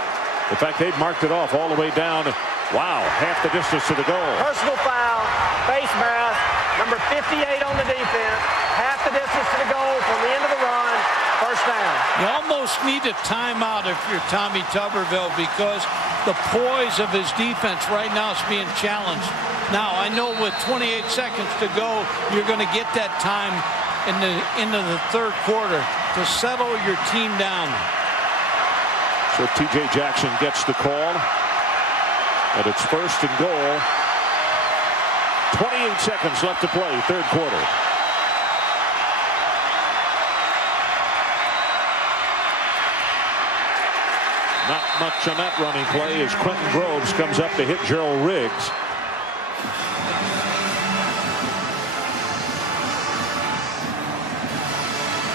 In fact, they've marked it off all the way down. Wow, half the distance to the goal. Personal foul, face mask, number 58 on the defense, half the distance to the goal from the end of the run, first down. You almost need a timeout if you're Tommy Tuberville, because the poise of his defense right now is being challenged. Now, I know with 28 seconds to go, you're going to get that time into the third quarter to settle your team down. So T.J. Jackson gets the call, and it's first and goal. 28 seconds left to play, third quarter. Not much on that running play as Quentin Groves comes up to hit Gerald Riggs.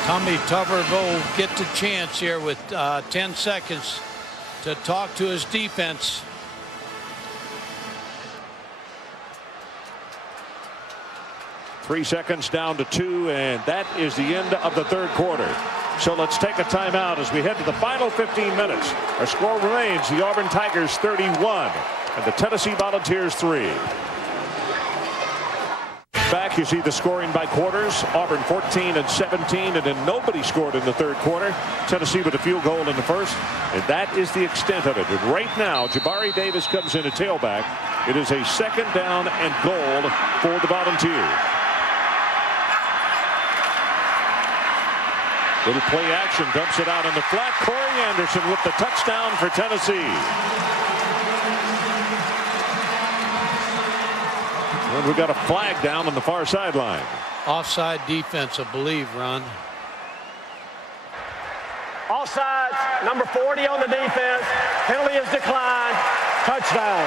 Tommy Tuberville will get the chance here with 10 seconds to talk to his defense. Three seconds down to 2, and that is the end of the third quarter. So let's take a timeout as we head to the final 15 minutes. Our score remains the Auburn Tigers 31 and the Tennessee Volunteers 3. Back, you see the scoring by quarters. Auburn 14 and 17, and then nobody scored in the third quarter. Tennessee with a field goal in the first, and that is the extent of it. And right now, Jabari Davis comes in a tailback. It is a second down and goal for the Volunteers. Little play action, dumps it out in the flat. Corey Anderson with the touchdown for Tennessee. And we got a flag down on the far sideline. Offside defense, I believe, Ron. Offsides, number 40 on the defense. Penalty is declined. Touchdown.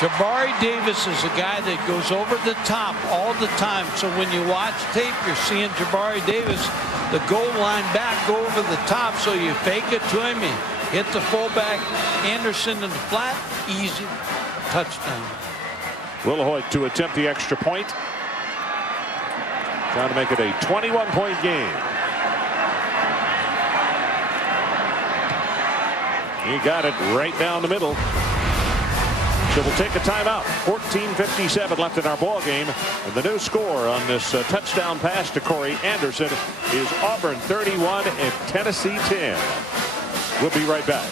Jabari Davis is a guy that goes over the top all the time. So when you watch tape, you're seeing Jabari Davis, the goal line back, go over the top. So you fake it to him, you hit the fullback, Anderson in the flat, easy touchdown. Wilhoit to attempt the extra point. Trying to make it a 21-point game. He got it right down the middle. So we'll take a timeout. 14:57 left in our ball game, and the new score on this touchdown pass to Corey Anderson is Auburn 31 and Tennessee 10. We'll be right back.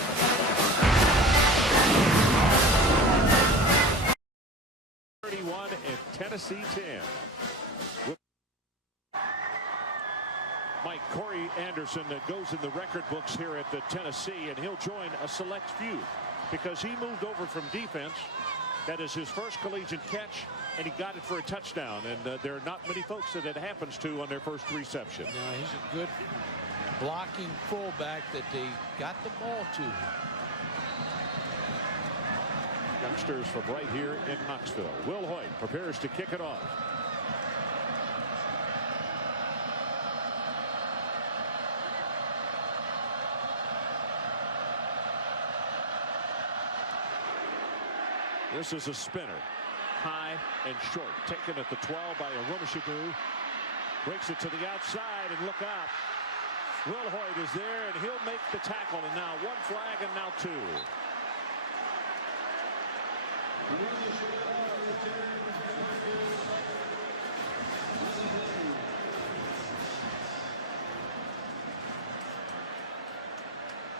Tennessee 10. Mike, Corey Anderson goes in the record books here at the Tennessee, and he'll join a select few because he moved over from defense. That is his first collegiate catch, and he got it for a touchdown. And there are not many folks that it happens to on their first reception. No, he's a good blocking fullback that they got the ball to. Youngsters from right here in Knoxville. Wilhoit prepares to kick it off. This is a spinner. High and short. Taken at the 12 by Arumashibu. Breaks it to the outside, and look out. Wilhoit is there, and he'll make the tackle. And now one flag, and now two.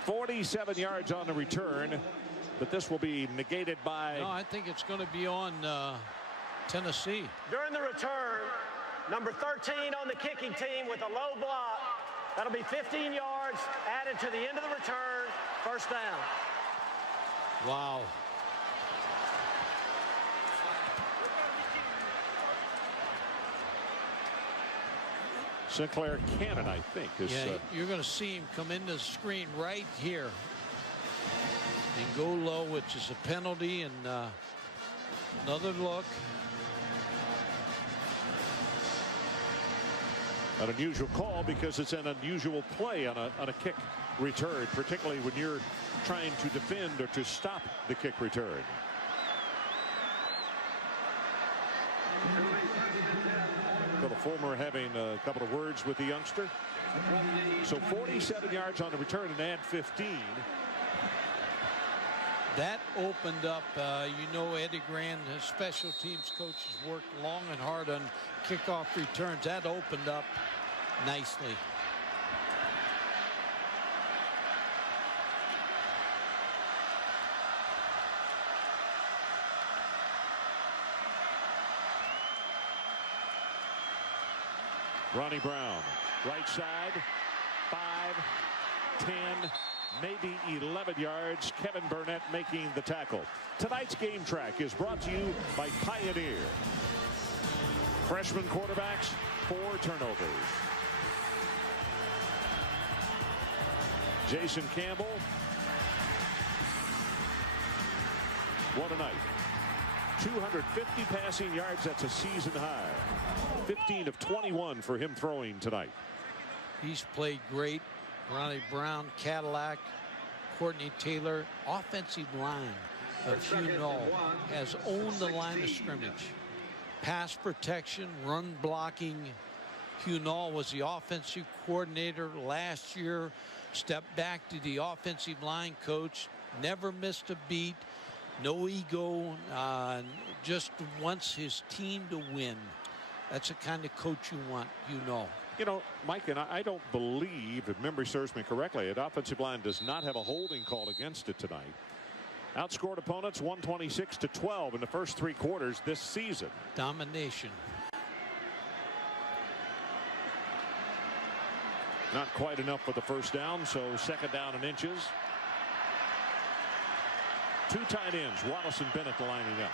"47 yards on the return, but this will be negated by..." No, I think it's going to be on Tennessee. During the return, number 13 on the kicking team with a low block. That'll be 15 yards added to the end of the return. First down. Wow. Sinclair Cannon, I think. Yeah, you're going to see him come into the screen right here and go low, which is a penalty, and another look. An unusual call because it's an unusual play on a kick return, particularly when you're trying to defend or to stop the kick return. So the former having a couple of words with the youngster. So 47 yards on the return and add 15. That opened up, you know, Eddie Grand, his special teams coaches, worked long and hard on kickoff returns. That opened up nicely. Ronnie Brown, right side, 5, 10, maybe 11 yards. Kevin Burnett making the tackle. Tonight's game track is brought to you by Pioneer. Freshman quarterbacks, 4 turnovers. Jason Campbell. What a night. 250 passing yards. That's a season high. 15 of 21 for him throwing tonight. He's played great. Ronnie Brown, Cadillac, Courtney Taylor. Offensive line of Huenol has owned the line of scrimmage. Pass protection, run blocking. Huenol was the offensive coordinator last year. Stepped back to the offensive line coach. Never missed a beat. No ego. Just wants his team to win. That's the kind of coach you want, you know. You know, Mike, and I don't believe, if memory serves me correctly, the offensive line does not have a holding call against it tonight. Outscored opponents 126-12 in the first 3 quarters this season. Domination. Not quite enough for the first down, so second down and inches. 2 tight ends, Wallace and Bennett lining up.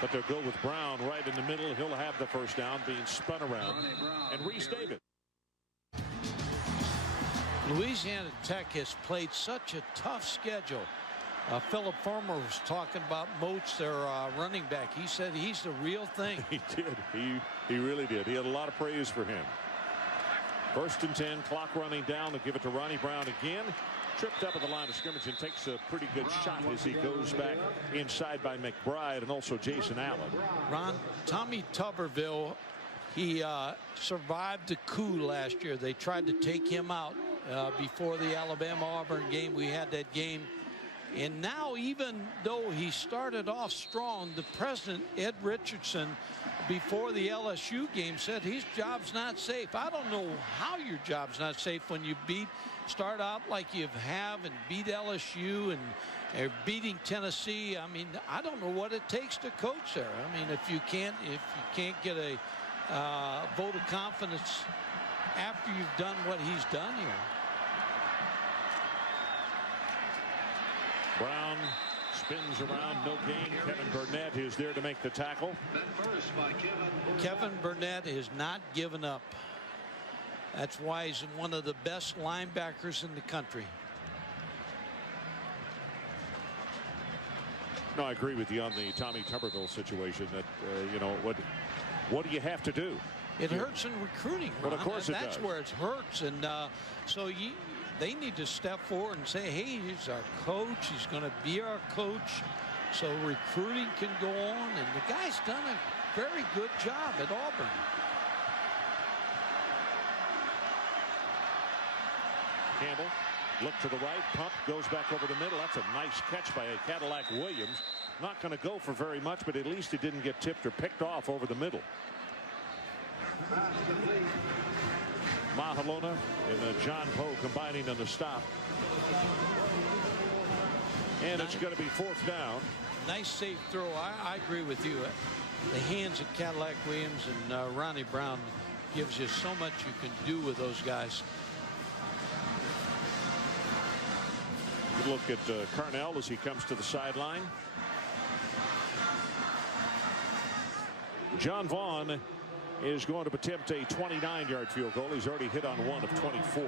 But they'll go with Brown right in the middle. He'll have the first down, being spun around. And Reese David. Louisiana Tech has played such a tough schedule. Philip Farmer was talking about Moats, their running back. He said he's the real thing. He did. He really did. He had a lot of praise for him. 1st and 10, clock running down. They'll give it to Ronnie Brown again. Tripped up at the line of scrimmage and takes a pretty good shot as he goes back inside by McBride and also Jason Allen. Ron, Tommy Tuberville, he survived the coup last year. They tried to take him out before the Alabama-Auburn game. We had that game. And now, even though he started off strong, the president, Ed Richardson, before the LSU game said his job's not safe. I don't know how your job's not safe when you start out like you have and beat LSU and beating Tennessee. I mean, I don't know what it takes to coach there. I mean, if you can't get a vote of confidence after you've done what he's done here. Brown spins around, no gain. Kevin Burnett is there to make the tackle. Kevin Burnett is not given up. That's why he's one of the best linebackers in the country. No, I agree with you on the Tommy Tuberville situation. That you know, what do you have to do? It hurts in recruiting, Ron. Well, of course it does. That's where it hurts, and so they need to step forward and say, hey, he's our coach. He's going to be our coach. So recruiting can go on. And the guy's done a very good job at Auburn. Campbell, look to the right. Pump goes back over the middle. That's a nice catch by a Cadillac Williams. Not going to go for very much, but at least it didn't get tipped or picked off over the middle. Mahalona and John Poe combining on the stop. And it's going to be 4th down. nice safe throw. I agree with you. The hands of Cadillac Williams and Ronnie Brown gives you so much you can do with those guys. Good look at Carnell as he comes to the sideline. John Vaughn is going to attempt a 29-yard field goal. He's already hit on one of 24.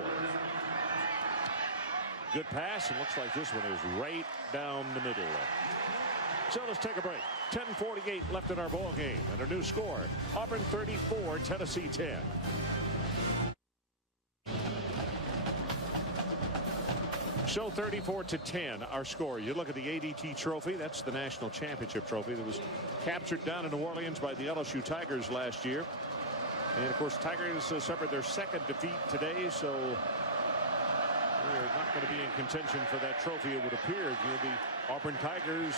Good pass, and looks like this one is right down the middle. So let's take a break. 10:48 left in our ball game, and a new score: Auburn 34, Tennessee 10. So 34-10 our score. You look at the ADT trophy. That's the national championship trophy that was captured down in New Orleans by the LSU Tigers last year. And of course, Tigers suffered their second defeat today, so they're not going to be in contention for that trophy, it would appear. The Auburn Tigers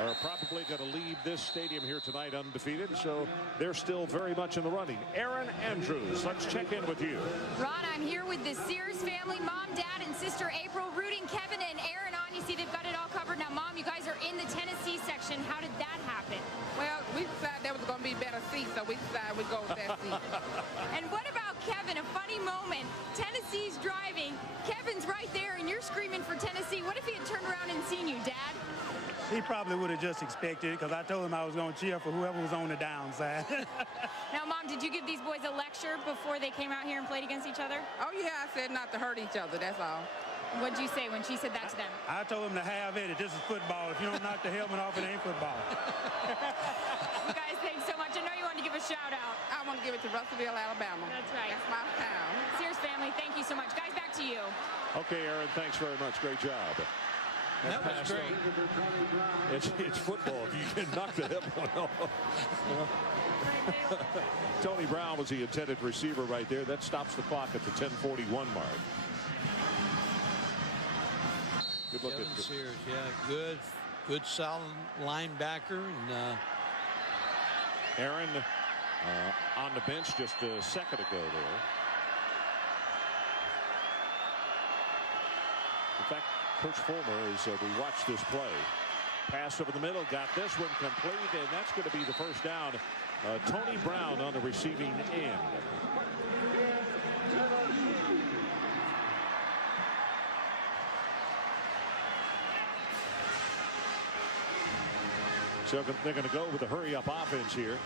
are probably going to leave this stadium here tonight undefeated, so they're still very much in the running. Aaron Andrews, let's check in with you. Ron, I'm here with the Sears family, Mom, Dad, and sister April, rooting Kevin and Aaron on. You see they've got it all covered. Now, Mom, you guys are in the Tennessee section. How did that happen? Well, we decided there was going to be better seats, so we decided we'd go with that seat. And what about Kevin? A funny moment. Tennessee's driving. Kevin's right there, and you're screaming for Tennessee. What if he had turned around and seen you, Dad? He probably would have just expected it because I told him I was going to cheer for whoever was on the downside. Now, Mom, did you give these boys a lecture before they came out here and played against each other? Oh, yeah, I said not to hurt each other, that's all. What'd you say when she said that to them? I told him to have at it. This is football. If you don't knock the helmet off, it ain't football. You guys, thanks so much. I know you want to give a shout out. I want to give it to Russellville, Alabama. That's right. That's my town. Sears family, thank you so much. Guys, back to you. Okay, Aaron, thanks very much. Great job. That was great. It's football. If you can knock the helmet off. Tony Brown was the intended receiver right there. That stops the clock at the 10:41 mark. Good look Kevin at Sears, yeah, good solid linebacker. And Aaron on the bench just a second ago there. In fact, Coach Fulmer, as we watch this play, pass over the middle, got this one complete, and that's going to be the first down. Tony Brown on the receiving end. So they're going to go with a hurry-up offense here.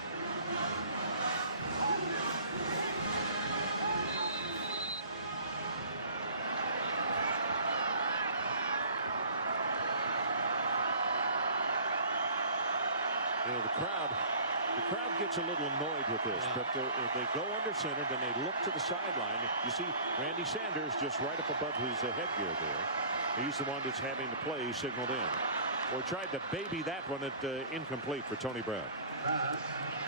You know, the crowd gets a little annoyed with this, but if they go under center, then they look to the sideline. You see Randy Sanders just right up above his headgear there. He's the one that's having the play signaled in. Or tried to baby that one at incomplete for Tony Brown.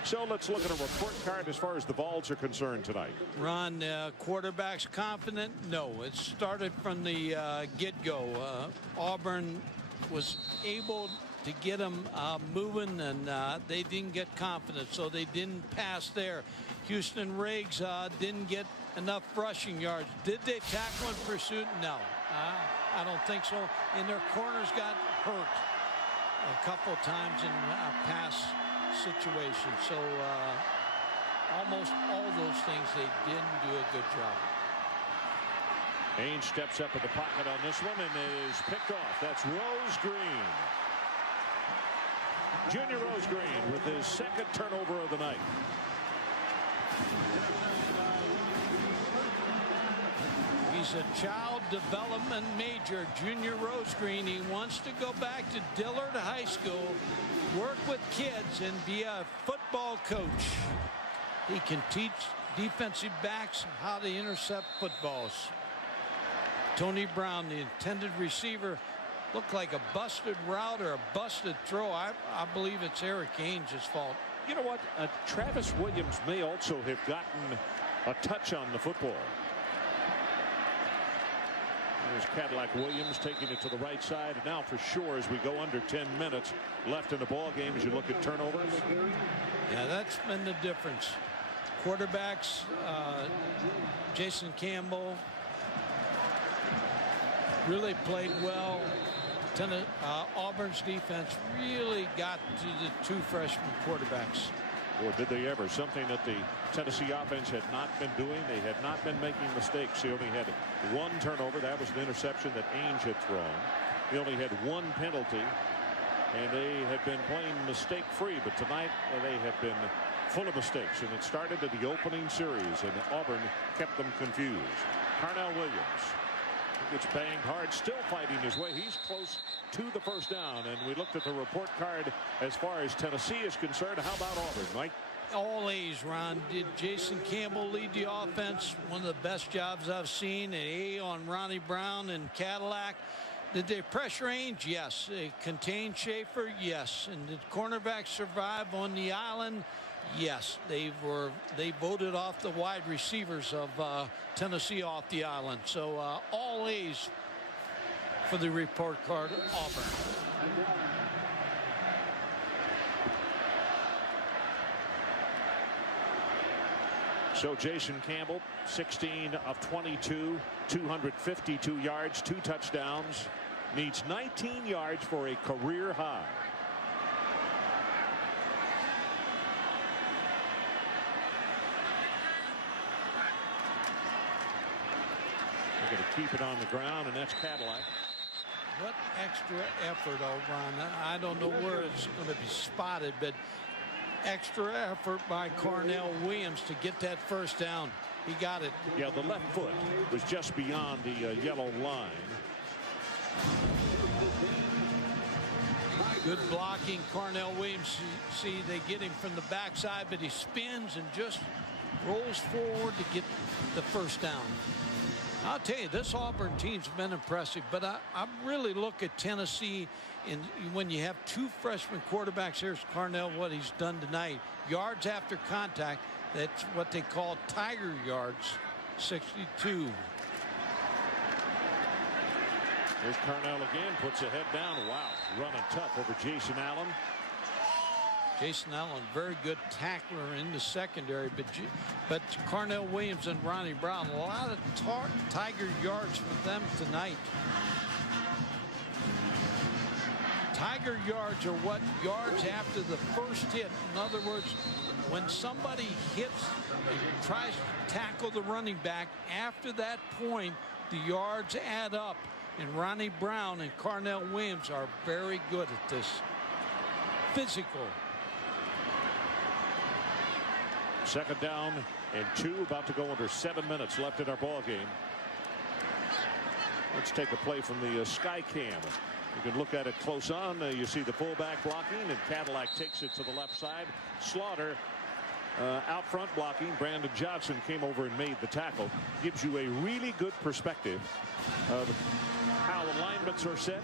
So let's look at a report card as far as the Vols are concerned tonight. Ron, quarterback's confident? No, it started from the get-go. Auburn was able to get them moving, and they didn't get confident, so they didn't pass there. Houston Riggs didn't get enough rushing yards. Did they tackle in pursuit? No, I don't think so. And their corners got hurt a couple of times in pass situations. So almost all those things they didn't do a good job. Haynes steps up in the pocket on this one and is picked off. That's Rose Green. Junior Rose Green with his second turnover of the night. He's a child development major, Junior Rose Green. He wants to go back to Dillard High School, work with kids, and be a football coach. He can teach defensive backs how to intercept footballs. Tony Brown, the intended receiver, looked like a busted route or a busted throw. I believe it's Eric Haynes' fault. You know what? Travis Williams may also have gotten a touch on the football. There's Cadillac Williams taking it to the right side. And now for sure, as we go under 10 minutes left in the ball game, as you look at turnovers. Yeah, that's been the difference. Quarterbacks, Jason Campbell really played well. Auburn's defense really got to the two freshman quarterbacks. Or did they ever? Something that the Tennessee offense had not been doing. They had not been making mistakes. They only had one turnover. That was an interception that Ainge had thrown. They only had one penalty. And they had been playing mistake-free. But tonight they have been full of mistakes. And it started at the opening series. And Auburn kept them confused. Carnell Williams gets banged hard, still fighting his way. He's close to the first down. And we looked at the report card as far as Tennessee is concerned. How about Auburn, Mike? All A's, Ron. Did Jason Campbell lead the offense? One of the best jobs I've seen. An A on Ronnie Brown and Cadillac. Did they pressure Ainge? Yes. They contained Schaefer? Yes. And did cornerbacks survive on the island? Yes. They voted off the wide receivers of Tennessee off the island. So all A's for the report card, Auburn. So Jason Campbell, 16 of 22, 252 yards, 2 touchdowns, needs 19 yards for a career high. They're going to keep it on the ground, and that's Cadillac. What extra effort, Ron? I don't know where it's going to be spotted, but extra effort by Carnell Williams to get that first down. He got it. Yeah, the left foot was just beyond the yellow line. Good blocking. Carnell Williams, see, they get him from the backside, but he spins and just rolls forward to get the first down. I'll tell you, this Auburn team's been impressive, but I really look at Tennessee, and when you have two freshman quarterbacks, here's Carnell, what he's done tonight. Yards after contact, that's what they call Tiger yards, 62. There's Carnell again, puts a head down. Wow, running tough over Jason Allen. Jason Allen, very good tackler in the secondary, but Carnell Williams and Ronnie Brown, a lot of Tiger yards for them tonight. Tiger yards are what? Yards after the first hit. In other words, when somebody hits and tries to tackle the running back, after that point, the yards add up. And Ronnie Brown and Carnell Williams are very good at this. Physical. Second down and 2, about to go under 7 minutes left in our ball game. Let's take a play from the sky cam. You can look at it close on. You see the fullback blocking, and Cadillac takes it to the left side. Slaughter out front blocking. Brandon Johnson came over and made the tackle. Gives you a really good perspective of how alignments are set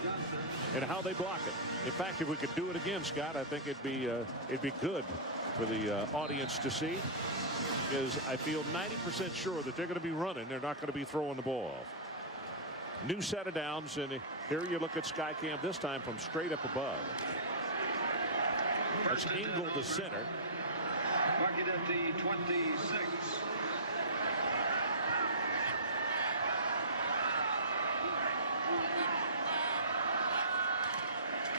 and how they block it. In fact, if we could do it again, Scott, I think it'd be good for the audience to see, because I feel 90% sure that they're going to be running. They're not going to be throwing the ball. New set of downs, and here you look at Skycam this time from straight up above. That's Engel, the center. Market at the 26.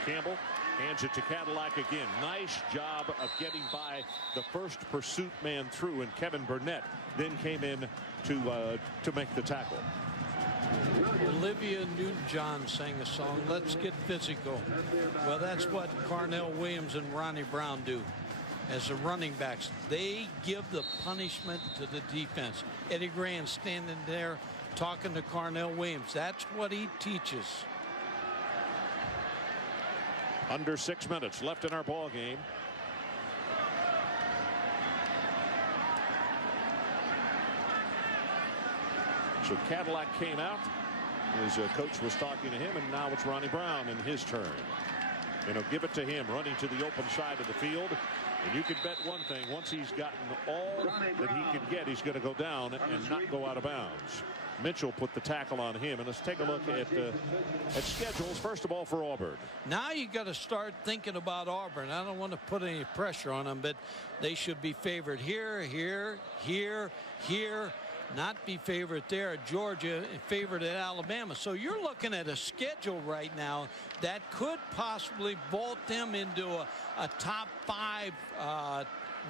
Campbell hands it to Cadillac again. Nice job of getting by the first pursuit man through, and Kevin Burnett then came in to make the tackle. Olivia Newton-John sang a song, "Let's Get Physical." Well, that's what Carnell Williams and Ronnie Brown do as the running backs. They give the punishment to the defense. Eddie Grant standing there talking to Carnell Williams. That's what he teaches. Under 6 minutes left in our ball game. So Cadillac came out. His coach was talking to him, and now it's Ronnie Brown in his turn. And he'll give it to him, running to the open side of the field. And you can bet one thing, once he's gotten all that he can get, he's going to go down and not go out of bounds. Mitchell put the tackle on him, and let's take a look at schedules. First of all, for Auburn. Now you got to start thinking about Auburn. I don't want to put any pressure on them, but they should be favored here, here, here, here, not be favorite there. Georgia favored at Alabama. So you're looking at a schedule right now that could possibly vault them into a top 5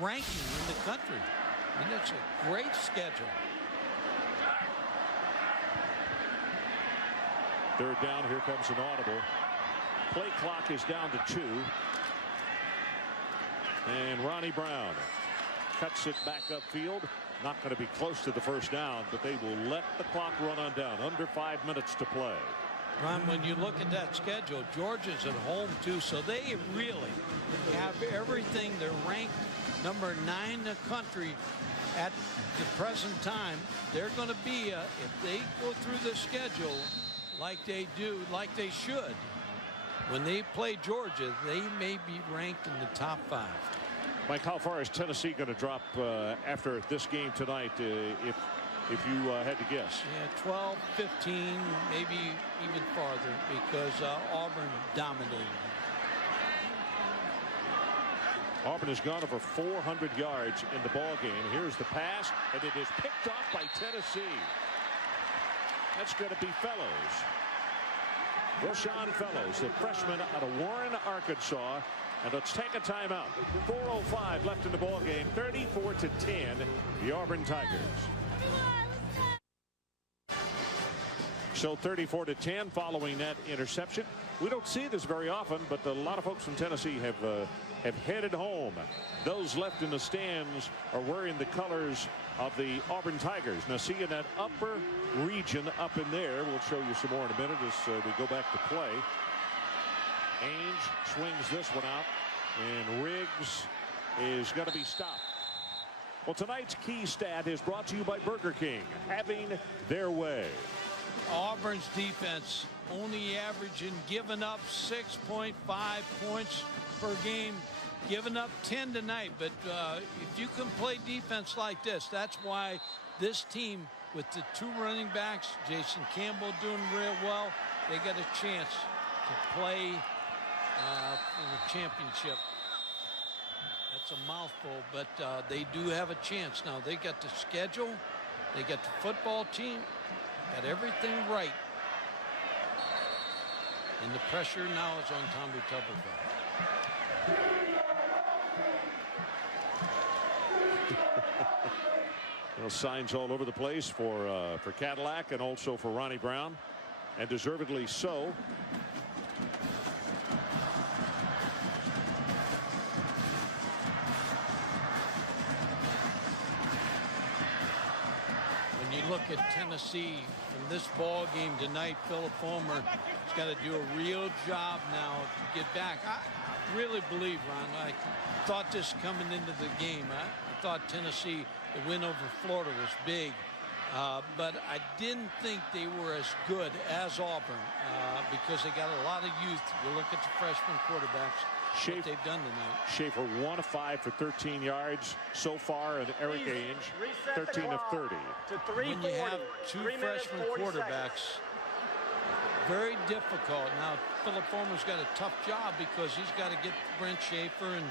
ranking in the country. I mean, it's a great schedule. Third down, here comes an audible. Play clock is down to 2. And Ronnie Brown cuts it back upfield. Not going to be close to the first down, but they will let the clock run on down. Under 5 minutes to play. Ron, when you look at that schedule, Georgia's at home too, so they really have everything. They're ranked number 9 in the country at the present time. They're going to be, if they go through the schedule like they do, like they should, when they play Georgia, they may be ranked in the top 5. Mike, how far is Tennessee going to drop after this game tonight, if you had to guess? Yeah, 12, 15, maybe even farther, because Auburn dominated. Auburn has gone over 400 yards in the ball game. Here's the pass, and it is picked off by Tennessee. That's going to be Fellows. Rashawn Fellows, the freshman out of Warren, Arkansas. And let's take a timeout. 4:05 left in the ball game. 34-10, the Auburn Tigers. So 34-10 following that interception. We don't see this very often, but a lot of folks from Tennessee have headed home. Those left in the stands are wearing the colors of the Auburn Tigers. Now, see in that upper region up in there, we'll show you some more in a minute as we go back to play. Ainge swings this one out, and Riggs is going to be stopped. Well, tonight's key stat is brought to you by Burger King, having their way. Auburn's defense only averaging giving up 6.5 points per game, giving up 10 tonight. But if you can play defense like this, that's why this team with the 2 running backs, Jason Campbell doing real well, they got a chance to play for the championship. That's a mouthful, but they do have a chance. Now they got the schedule, they got the football team, got everything right, and the pressure now is on Tommy Tuberville. Signs all over the place for Cadillac and also for Ronnie Brown, and deservedly so. Look at Tennessee from this ball game tonight. Philip Fulmer has got to do a real job now to get back. I really believe, Ron, I thought this coming into the game. I thought Tennessee, the win over Florida was big, but I didn't think they were as good as Auburn because they got a lot of youth. You look at the freshman quarterbacks. What they've done tonight. Schaefer 1 of 5 for 13 yards so far, and Eric Ainge 13 of 30. When you have 2 freshman quarterbacks, very difficult. Now Philip Fulmer's got a tough job because he's got to get Brent Schaefer and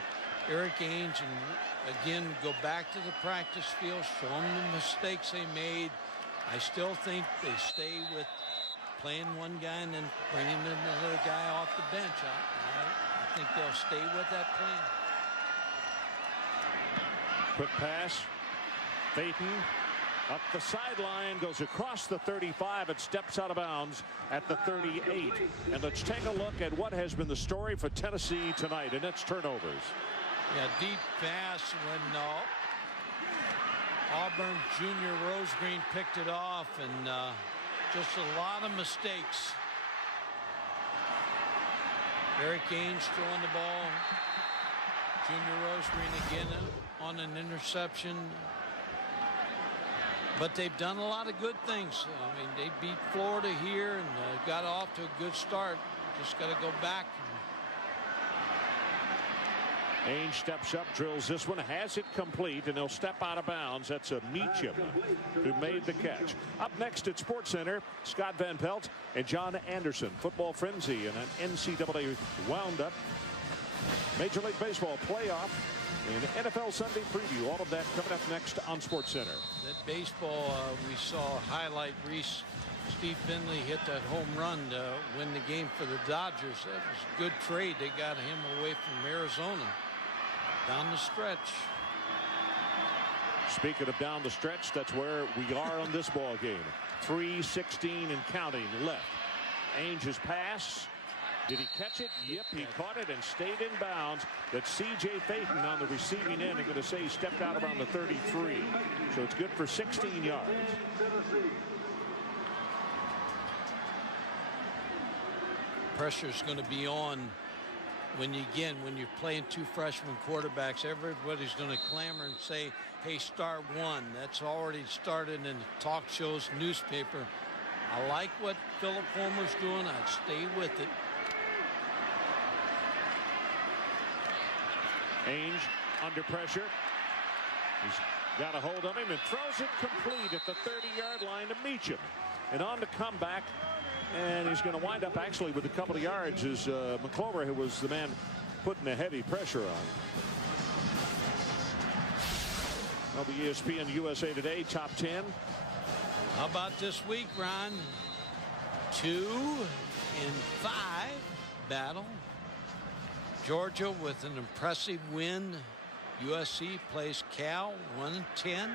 Eric Ainge and again go back to the practice field, show them the mistakes they made. I still think they stay with playing one guy and then bringing another guy off the bench. I think they'll stay with that plan. Quick pass. Phaeton up the sideline, goes across the 35 and steps out of bounds at the 38. And let's take a look at what has been the story for Tennessee tonight, and it's turnovers. Yeah, deep pass when Auburn Junior Rosegreen picked it off, and just a lot of mistakes. Eric Ainge throwing the ball. Junior Rosegreen again on an interception. But they've done a lot of good things. I mean, they beat Florida here and got off to a good start. Just got to go back. Ainge steps up, drills this one, has it complete, and he'll step out of bounds. That's a Meacham who made the catch. Up next at SportsCenter, Scott Van Pelt and John Anderson. Football Frenzy and an NCAA roundup. Major League Baseball playoff And NFL Sunday preview, all of that coming up next on SportsCenter. That baseball, we saw a highlight. Steve Finley hit that home run to win the game for the Dodgers. That was a good trade. They got him away from Arizona. Down the stretch. Speaking of down the stretch, that's where we are on this ball game. 3:16 and counting left. Ainge's pass. Did he catch it? Yep, he caught it and stayed in bounds. That's C.J. Payton on the receiving end. I'm going to say he stepped out around the 33. So it's good for 16 yards. Pressure's going to be on when you're playing two freshman quarterbacks. Everybody's going to clamor and say, hey, start one. That's already started in the talk shows, newspaper. I like what Philip Fulmer's doing. I'd stay with it. Ainge under pressure. He's got a hold of him and throws it complete at the 30-yard line to Meacham. And on the comeback. And he's going to wind up actually with a couple of yards as McClover, who was the man putting the heavy pressure on. Well, the ESPN USA Today top 10. How about this week, Ron? 2-5 battle. Georgia with an impressive win. USC plays Cal 1-10.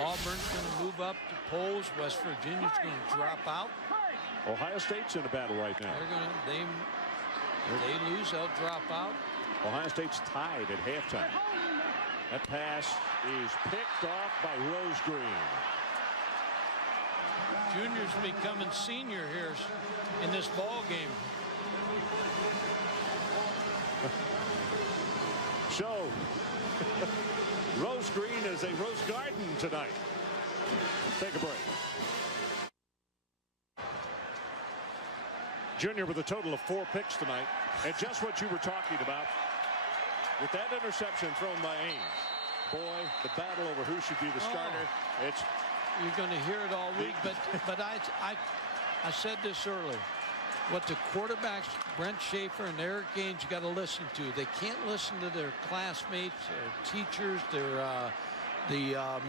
Auburn's going to move up to polls. West Virginia's going to drop out. Ohio State's in a battle right now. If they lose, they'll drop out. Ohio State's tied at halftime. That pass is picked off by Rose Green. Junior's becoming senior here in this ball game. So, Rose Green is a rose garden tonight. Take a break. Junior with a total of 4 picks tonight. And just what you were talking about with that interception thrown by Ainge. Boy, the battle over who should be the starter. You're going to hear it all week, but I said this earlier. What the quarterbacks, Brent Schaefer and Eric Ainge, you got to listen to. They can't listen to their classmates, their teachers, the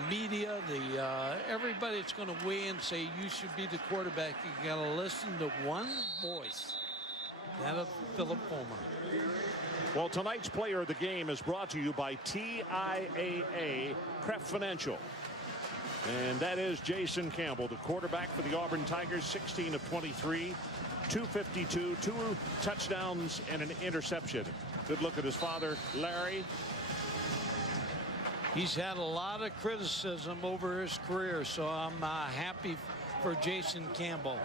media, everybody that's going to weigh in and say you should be the quarterback. You got to listen to one voice, that of Philip Fulmer. Well, tonight's player of the game is brought to you by TIAA Cref Financial. And that is Jason Campbell, the quarterback for the Auburn Tigers, 16 of 23. 252, 2 touchdowns and an interception. Good look at his father, Larry. He's had a lot of criticism over his career, so I'm happy for Jason Campbell.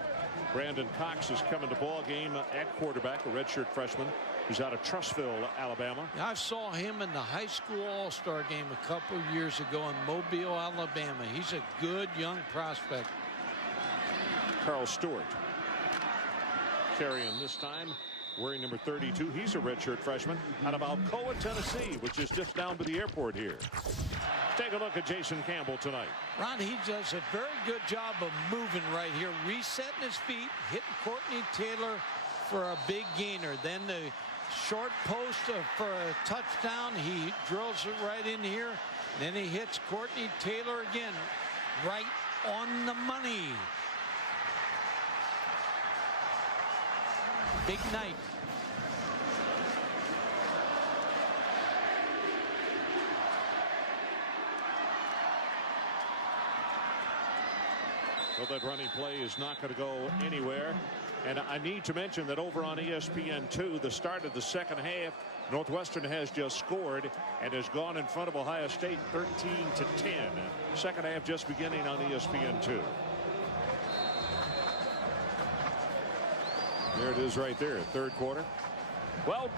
Brandon Cox is coming to ball game at quarterback, a redshirt freshman who's out of Trussville, Alabama. I saw him in the high school all-star game a couple years ago in Mobile, Alabama. He's a good young prospect. Carl Stewart carrying this time, wearing number 32. He's a redshirt freshman out of Alcoa, Tennessee, which is just down to the airport here. Take a look at Jason Campbell tonight. Ron, he does a very good job of moving right here, resetting his feet, hitting Courtney Taylor for a big gainer. Then the short post for a touchdown. He drills it right in here. Then he hits Courtney Taylor again, right on the money. Big night. Well, that running play is not going to go anywhere. And I need to mention that over on ESPN2, the start of the second half, Northwestern has just scored and has gone in front of Ohio State 13-10. Second half just beginning on ESPN2. There it is right there, third quarter. Well,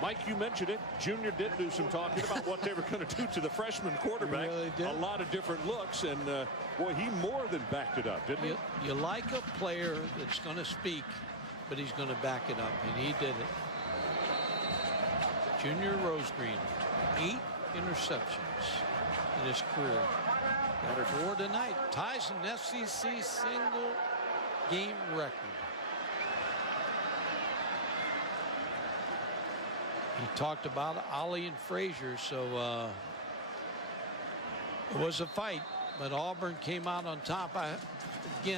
Mike, you mentioned it. Junior did do some talking about what they were going to do to the freshman quarterback. Really did. A lot of different looks, and boy, he more than backed it up, didn't he? You like a player that's going to speak, but he's going to back it up, and he did it. Junior Rosegreen, 8 interceptions in his career. Got 4 tonight. Ties an SEC single game record. He talked about Ollie and Frazier, so it was a fight, but Auburn came out on top. We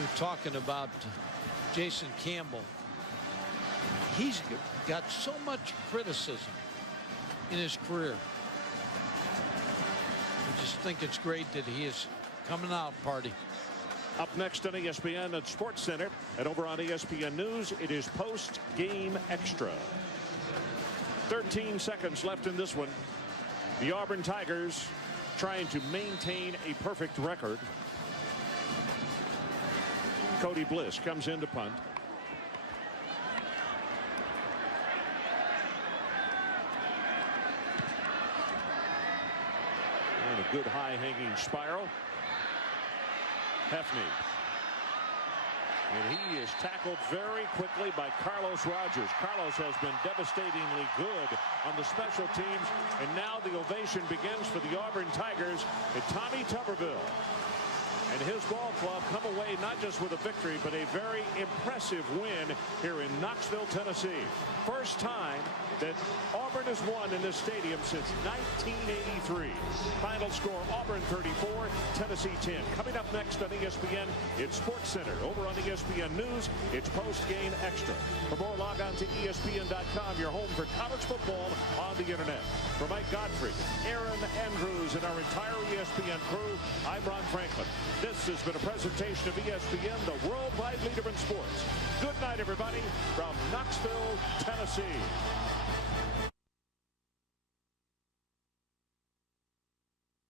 were talking about Jason Campbell. He's got so much criticism in his career. I just think it's great that he is coming out party. Up next on ESPN at Sports Center, and over on ESPN News, it is post-game extra. 13 seconds left in this one. The Auburn Tigers trying to maintain a perfect record. Cody Bliss comes in to punt. And a good high-hanging spiral. Hefney. And he is tackled very quickly by Carlos Rogers. Carlos has been devastatingly good on the special teams. And now the ovation begins for the Auburn Tigers and Tommy Tuberville and his ball club come away not just with a victory, but a very impressive win here in Knoxville, Tennessee. First time that Auburn has won in this stadium since 1983. Final score, Auburn 34, Tennessee 10. Coming up next on ESPN, it's Sports Center. Over on ESPN News, it's post-game extra. For more, log on to ESPN.com, your home for college football on the internet. For Mike Godfrey, Aaron Andrews, and our entire ESPN crew, I'm Ron Franklin. This has been a presentation of ESPN, the worldwide leader in sports. Good night, everybody, from Knoxville, Tennessee.